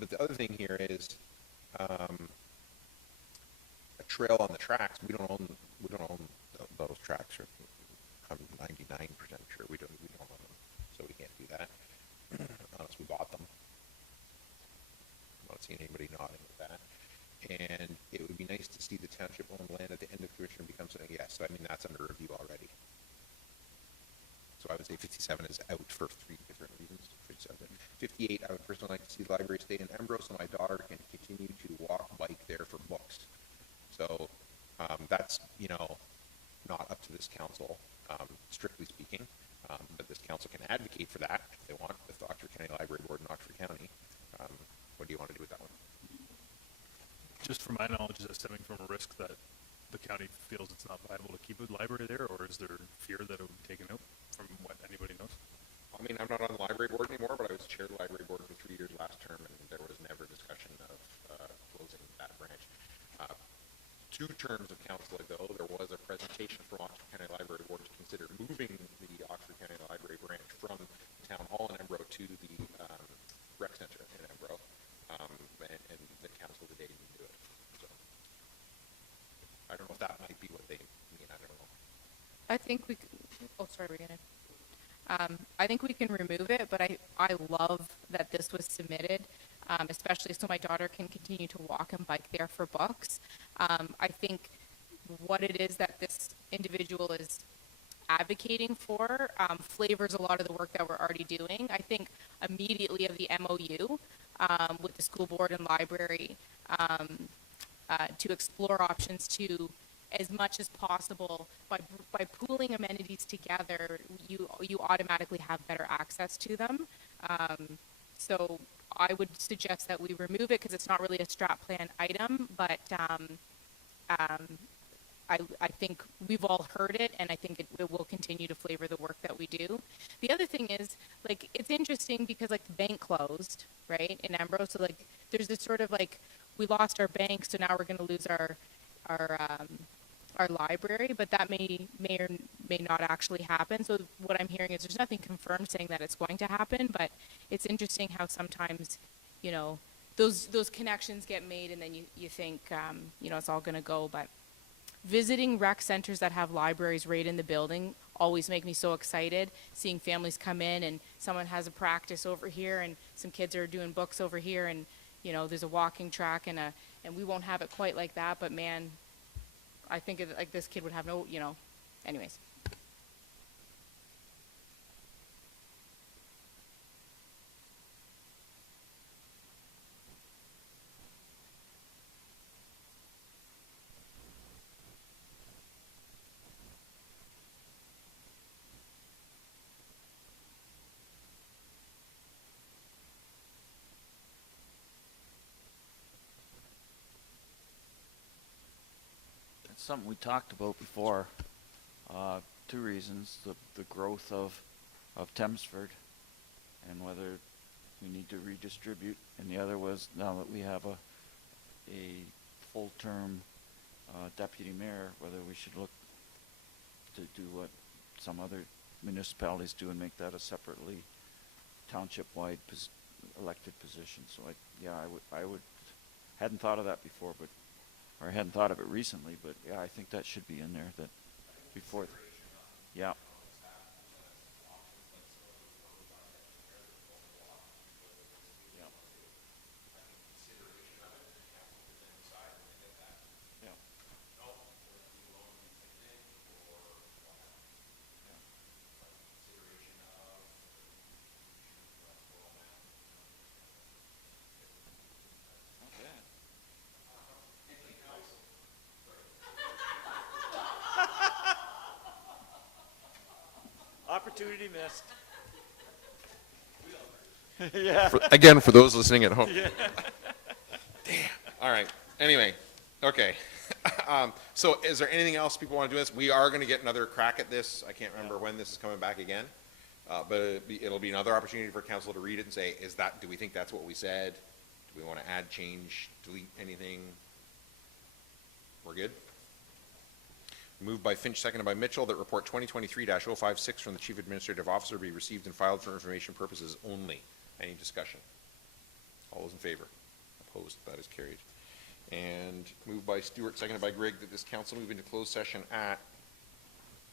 But the other thing here is a trail on the tracks. We don't own those tracks. I'm 99% sure we don't own them, so we can't do that unless we bought them. I'm not seeing anybody nodding with that. And it would be nice to see the township-owned land at the end of Commissioner become something. Yes, so I mean that's under review already. So I would say 57 is out for three different reasons. 58, I would personally like to see the library stay in Embro so my daughter can continue to walk, bike there for books. So that's, you know, not up to this council, strictly speaking, but this council can advocate for that if they want with the Oxford County Library Board in Oxford County. What do you want to do with that one? Just from my knowledge, is that stemming from a risk that the county feels it's not viable to keep a library there, or is there fear that it would be taken out from what anybody knows? I mean, I'm not on the library board anymore, but I was chair of the library board for 3 years last term, and there was never discussion of closing that branch. 2 terms of council ago, there was a presentation from Oxford County Library Board to consider moving the Oxford County Library branch from Town Hall in Embro to the rec center in Embro, and the council today didn't do it. So I don't know if that might be what they mean. I don't know. I think we, oh, sorry, we're gonna. I think we can remove it, but I love that this was submitted, especially so my daughter can continue to walk and bike there for books. I think what it is that this individual is advocating for flavors a lot of the work that we're already doing. I think immediately of the MOU with the school board and library to explore options to, as much as possible, by pooling amenities together, you automatically have better access to them. So I would suggest that we remove it because it's not really a strat plan item, but I think we've all heard it, and I think it will continue to flavor the work that we do. The other thing is, like, it's interesting because, like, the bank closed, right, in Embro, so, like, there's this sort of, like, we lost our bank, so now we're going to lose our library, but that may or may not actually happen. So what I'm hearing is there's nothing confirmed saying that it's going to happen, but it's interesting how sometimes, you know, those connections get made and then you think, you know, it's all going to go. But visiting rec centers that have libraries right in the building always make me so excited. Seeing families come in and someone has a practice over here and some kids are doing books over here, and, you know, there's a walking track and we won't have it quite like that, but man, I think like this kid would have no, you know, anyways. It's something we talked about before. 2 reasons: the growth of Thamesford, and whether we need to redistribute, and the other was now that we have a full-term deputy mayor, whether we should look to do what some other municipalities do and make that a separately township-wide elected position. So I would, hadn't thought of that before, but, or I hadn't thought of it recently, but yeah, I think that should be in there, that before, yeah. Yeah. Yeah. Opportunity missed. Yeah. Again, for those listening at home. Yeah. Damn. All right. Anyway, okay. So is there anything else people want to do this? We are going to get another crack at this. I can't remember when this is coming back again. But it'll be another opportunity for council to read it and say, do we think that's what we said? Do we want to add, change, delete anything? We're good? Moved by Finch, seconded by Mitchell, that report 2023-056 from the Chief Administrative Officer be received and filed for information purposes only. Any discussion? All those in favor? Opposed? That is carried. And moved by Stewart, seconded by Grigg, that this council move into closed session at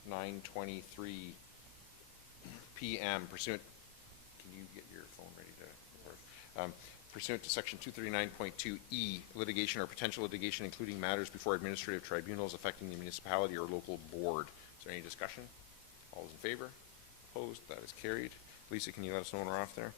9:23 p.m. pursuant. Can you get your phone ready to record? Pursuant to section 239.2E, litigation or potential litigation, including matters before administrative tribunals affecting the municipality or local board. Is there any discussion? All those in favor? Opposed? That is carried. Lisa, can you let us know when we're off there?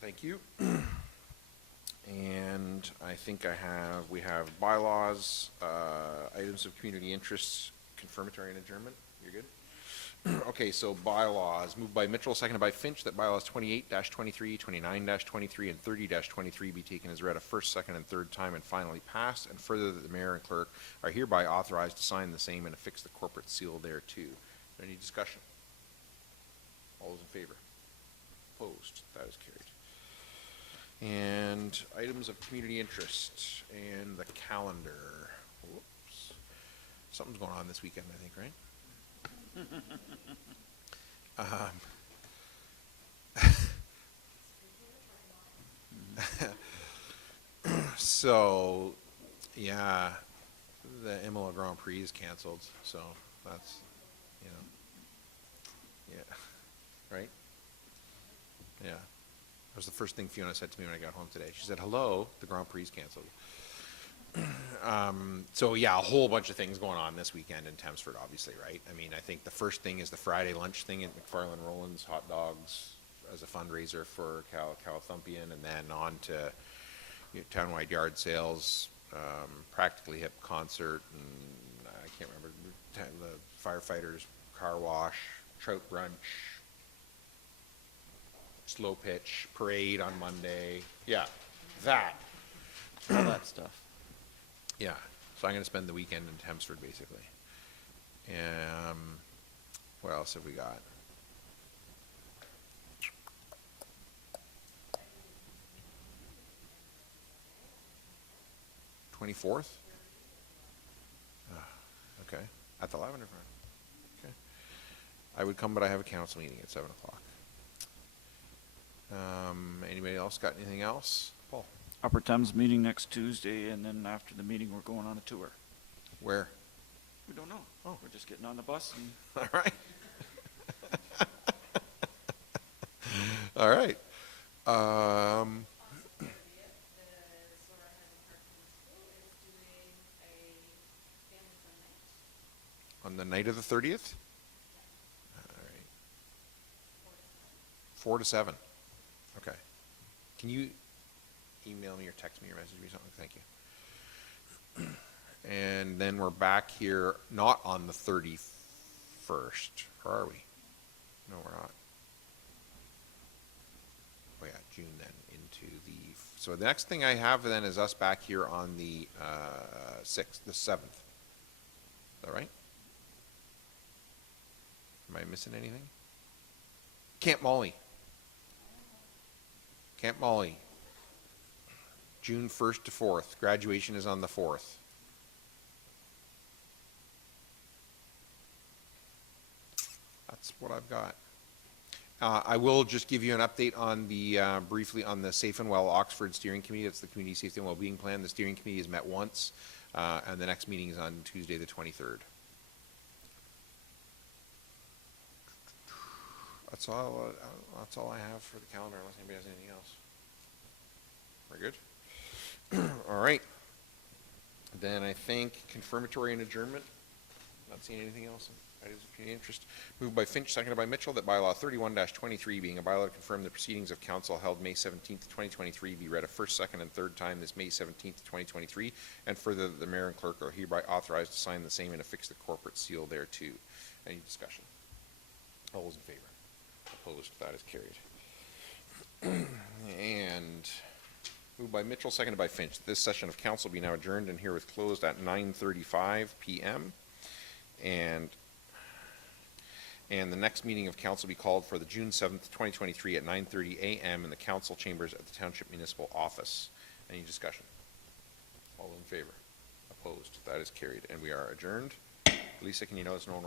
Thank you. And I think we have bylaws, items of community interests, confirmatory and adjournment. You're good? Okay, so bylaws, moved by Mitchell, seconded by Finch, that bylaws 28-23, 29-23, and 30-23 be taken as read a first, second, and third time and finally passed, and further that the mayor and clerk are hereby authorized to sign the same and affix the corporate seal thereto. Any discussion? All those in favor? Opposed? That is carried. And items of community interest and the calendar. Whoops. Something's going on this weekend, I think, right? So, yeah, the Imola Grand Prix is canceled, so that's, you know, yeah, right? Yeah. That was the first thing Fiona said to me when I got home today. She said, hello, the Grand Prix is canceled. So yeah, a whole bunch of things going on this weekend in Thamesford, obviously, right? I mean, I think the first thing is the Friday lunch thing at McFarland Roland's Hot Dogs as a fundraiser for Calathumpian, and then on to townwide yard sales, Practically Hip concert, and I can't remember, the firefighters car wash, trout brunch, slow pitch, parade on Monday. Yeah, that. All that stuff. Yeah, so I'm going to spend the weekend in Thamesford, basically. What else have we got? $24th? Okay, at the Lavender Farm. Okay. I would come, but I have a council meeting at 7 o'clock. Anybody else got anything else? Paul? Upper Thames meeting next Tuesday, and then after the meeting, we're going on a tour. Where? We don't know. Oh, we're just getting on the bus and. All right. All right. On the night of the 30th? All right. 4 to 7. Okay. Can you email me or text me or message me something? Thank you. And then we're back here, not on the 31st, or are we? No, we're not. Oh yeah, June then into the, so the next thing I have then is us back here on the 6th, the 7th. Is that right? Am I missing anything? Camp Molly. Camp Molly. June 1st to 4th. Graduation is on the 4th. That's what I've got. I will just give you an update on the, briefly on the Safe and Well Oxford Steering Committee. That's the Community Safety and Wellbeing Plan. The steering committee has met once, and the next meeting is on Tuesday the 23rd. That's all I have for the calendar, unless anybody has anything else. We're good? All right. Then I think confirmatory and adjournment. Not seeing anything else. Items of community interest. Moved by Finch, seconded by Mitchell, that bylaw 31-23, being a bylaw to confirm the proceedings of council held May 17th, 2023, be read a first, second, and third time this May 17th, 2023, and further that the mayor and clerk are hereby authorized to sign the same and affix the corporate seal thereto. Any discussion? All those in favor? Opposed? That is carried. And moved by Mitchell, seconded by Finch. This session of council be now adjourned and herewith closed at 9:35 p.m. And the next meeting of council be called for the June 7th, 2023 at 9:30 a.m. in the council chambers at the Township Municipal Office. Any discussion? All in favor? Opposed? That is carried. And we are adjourned. Lisa, can you know us when we're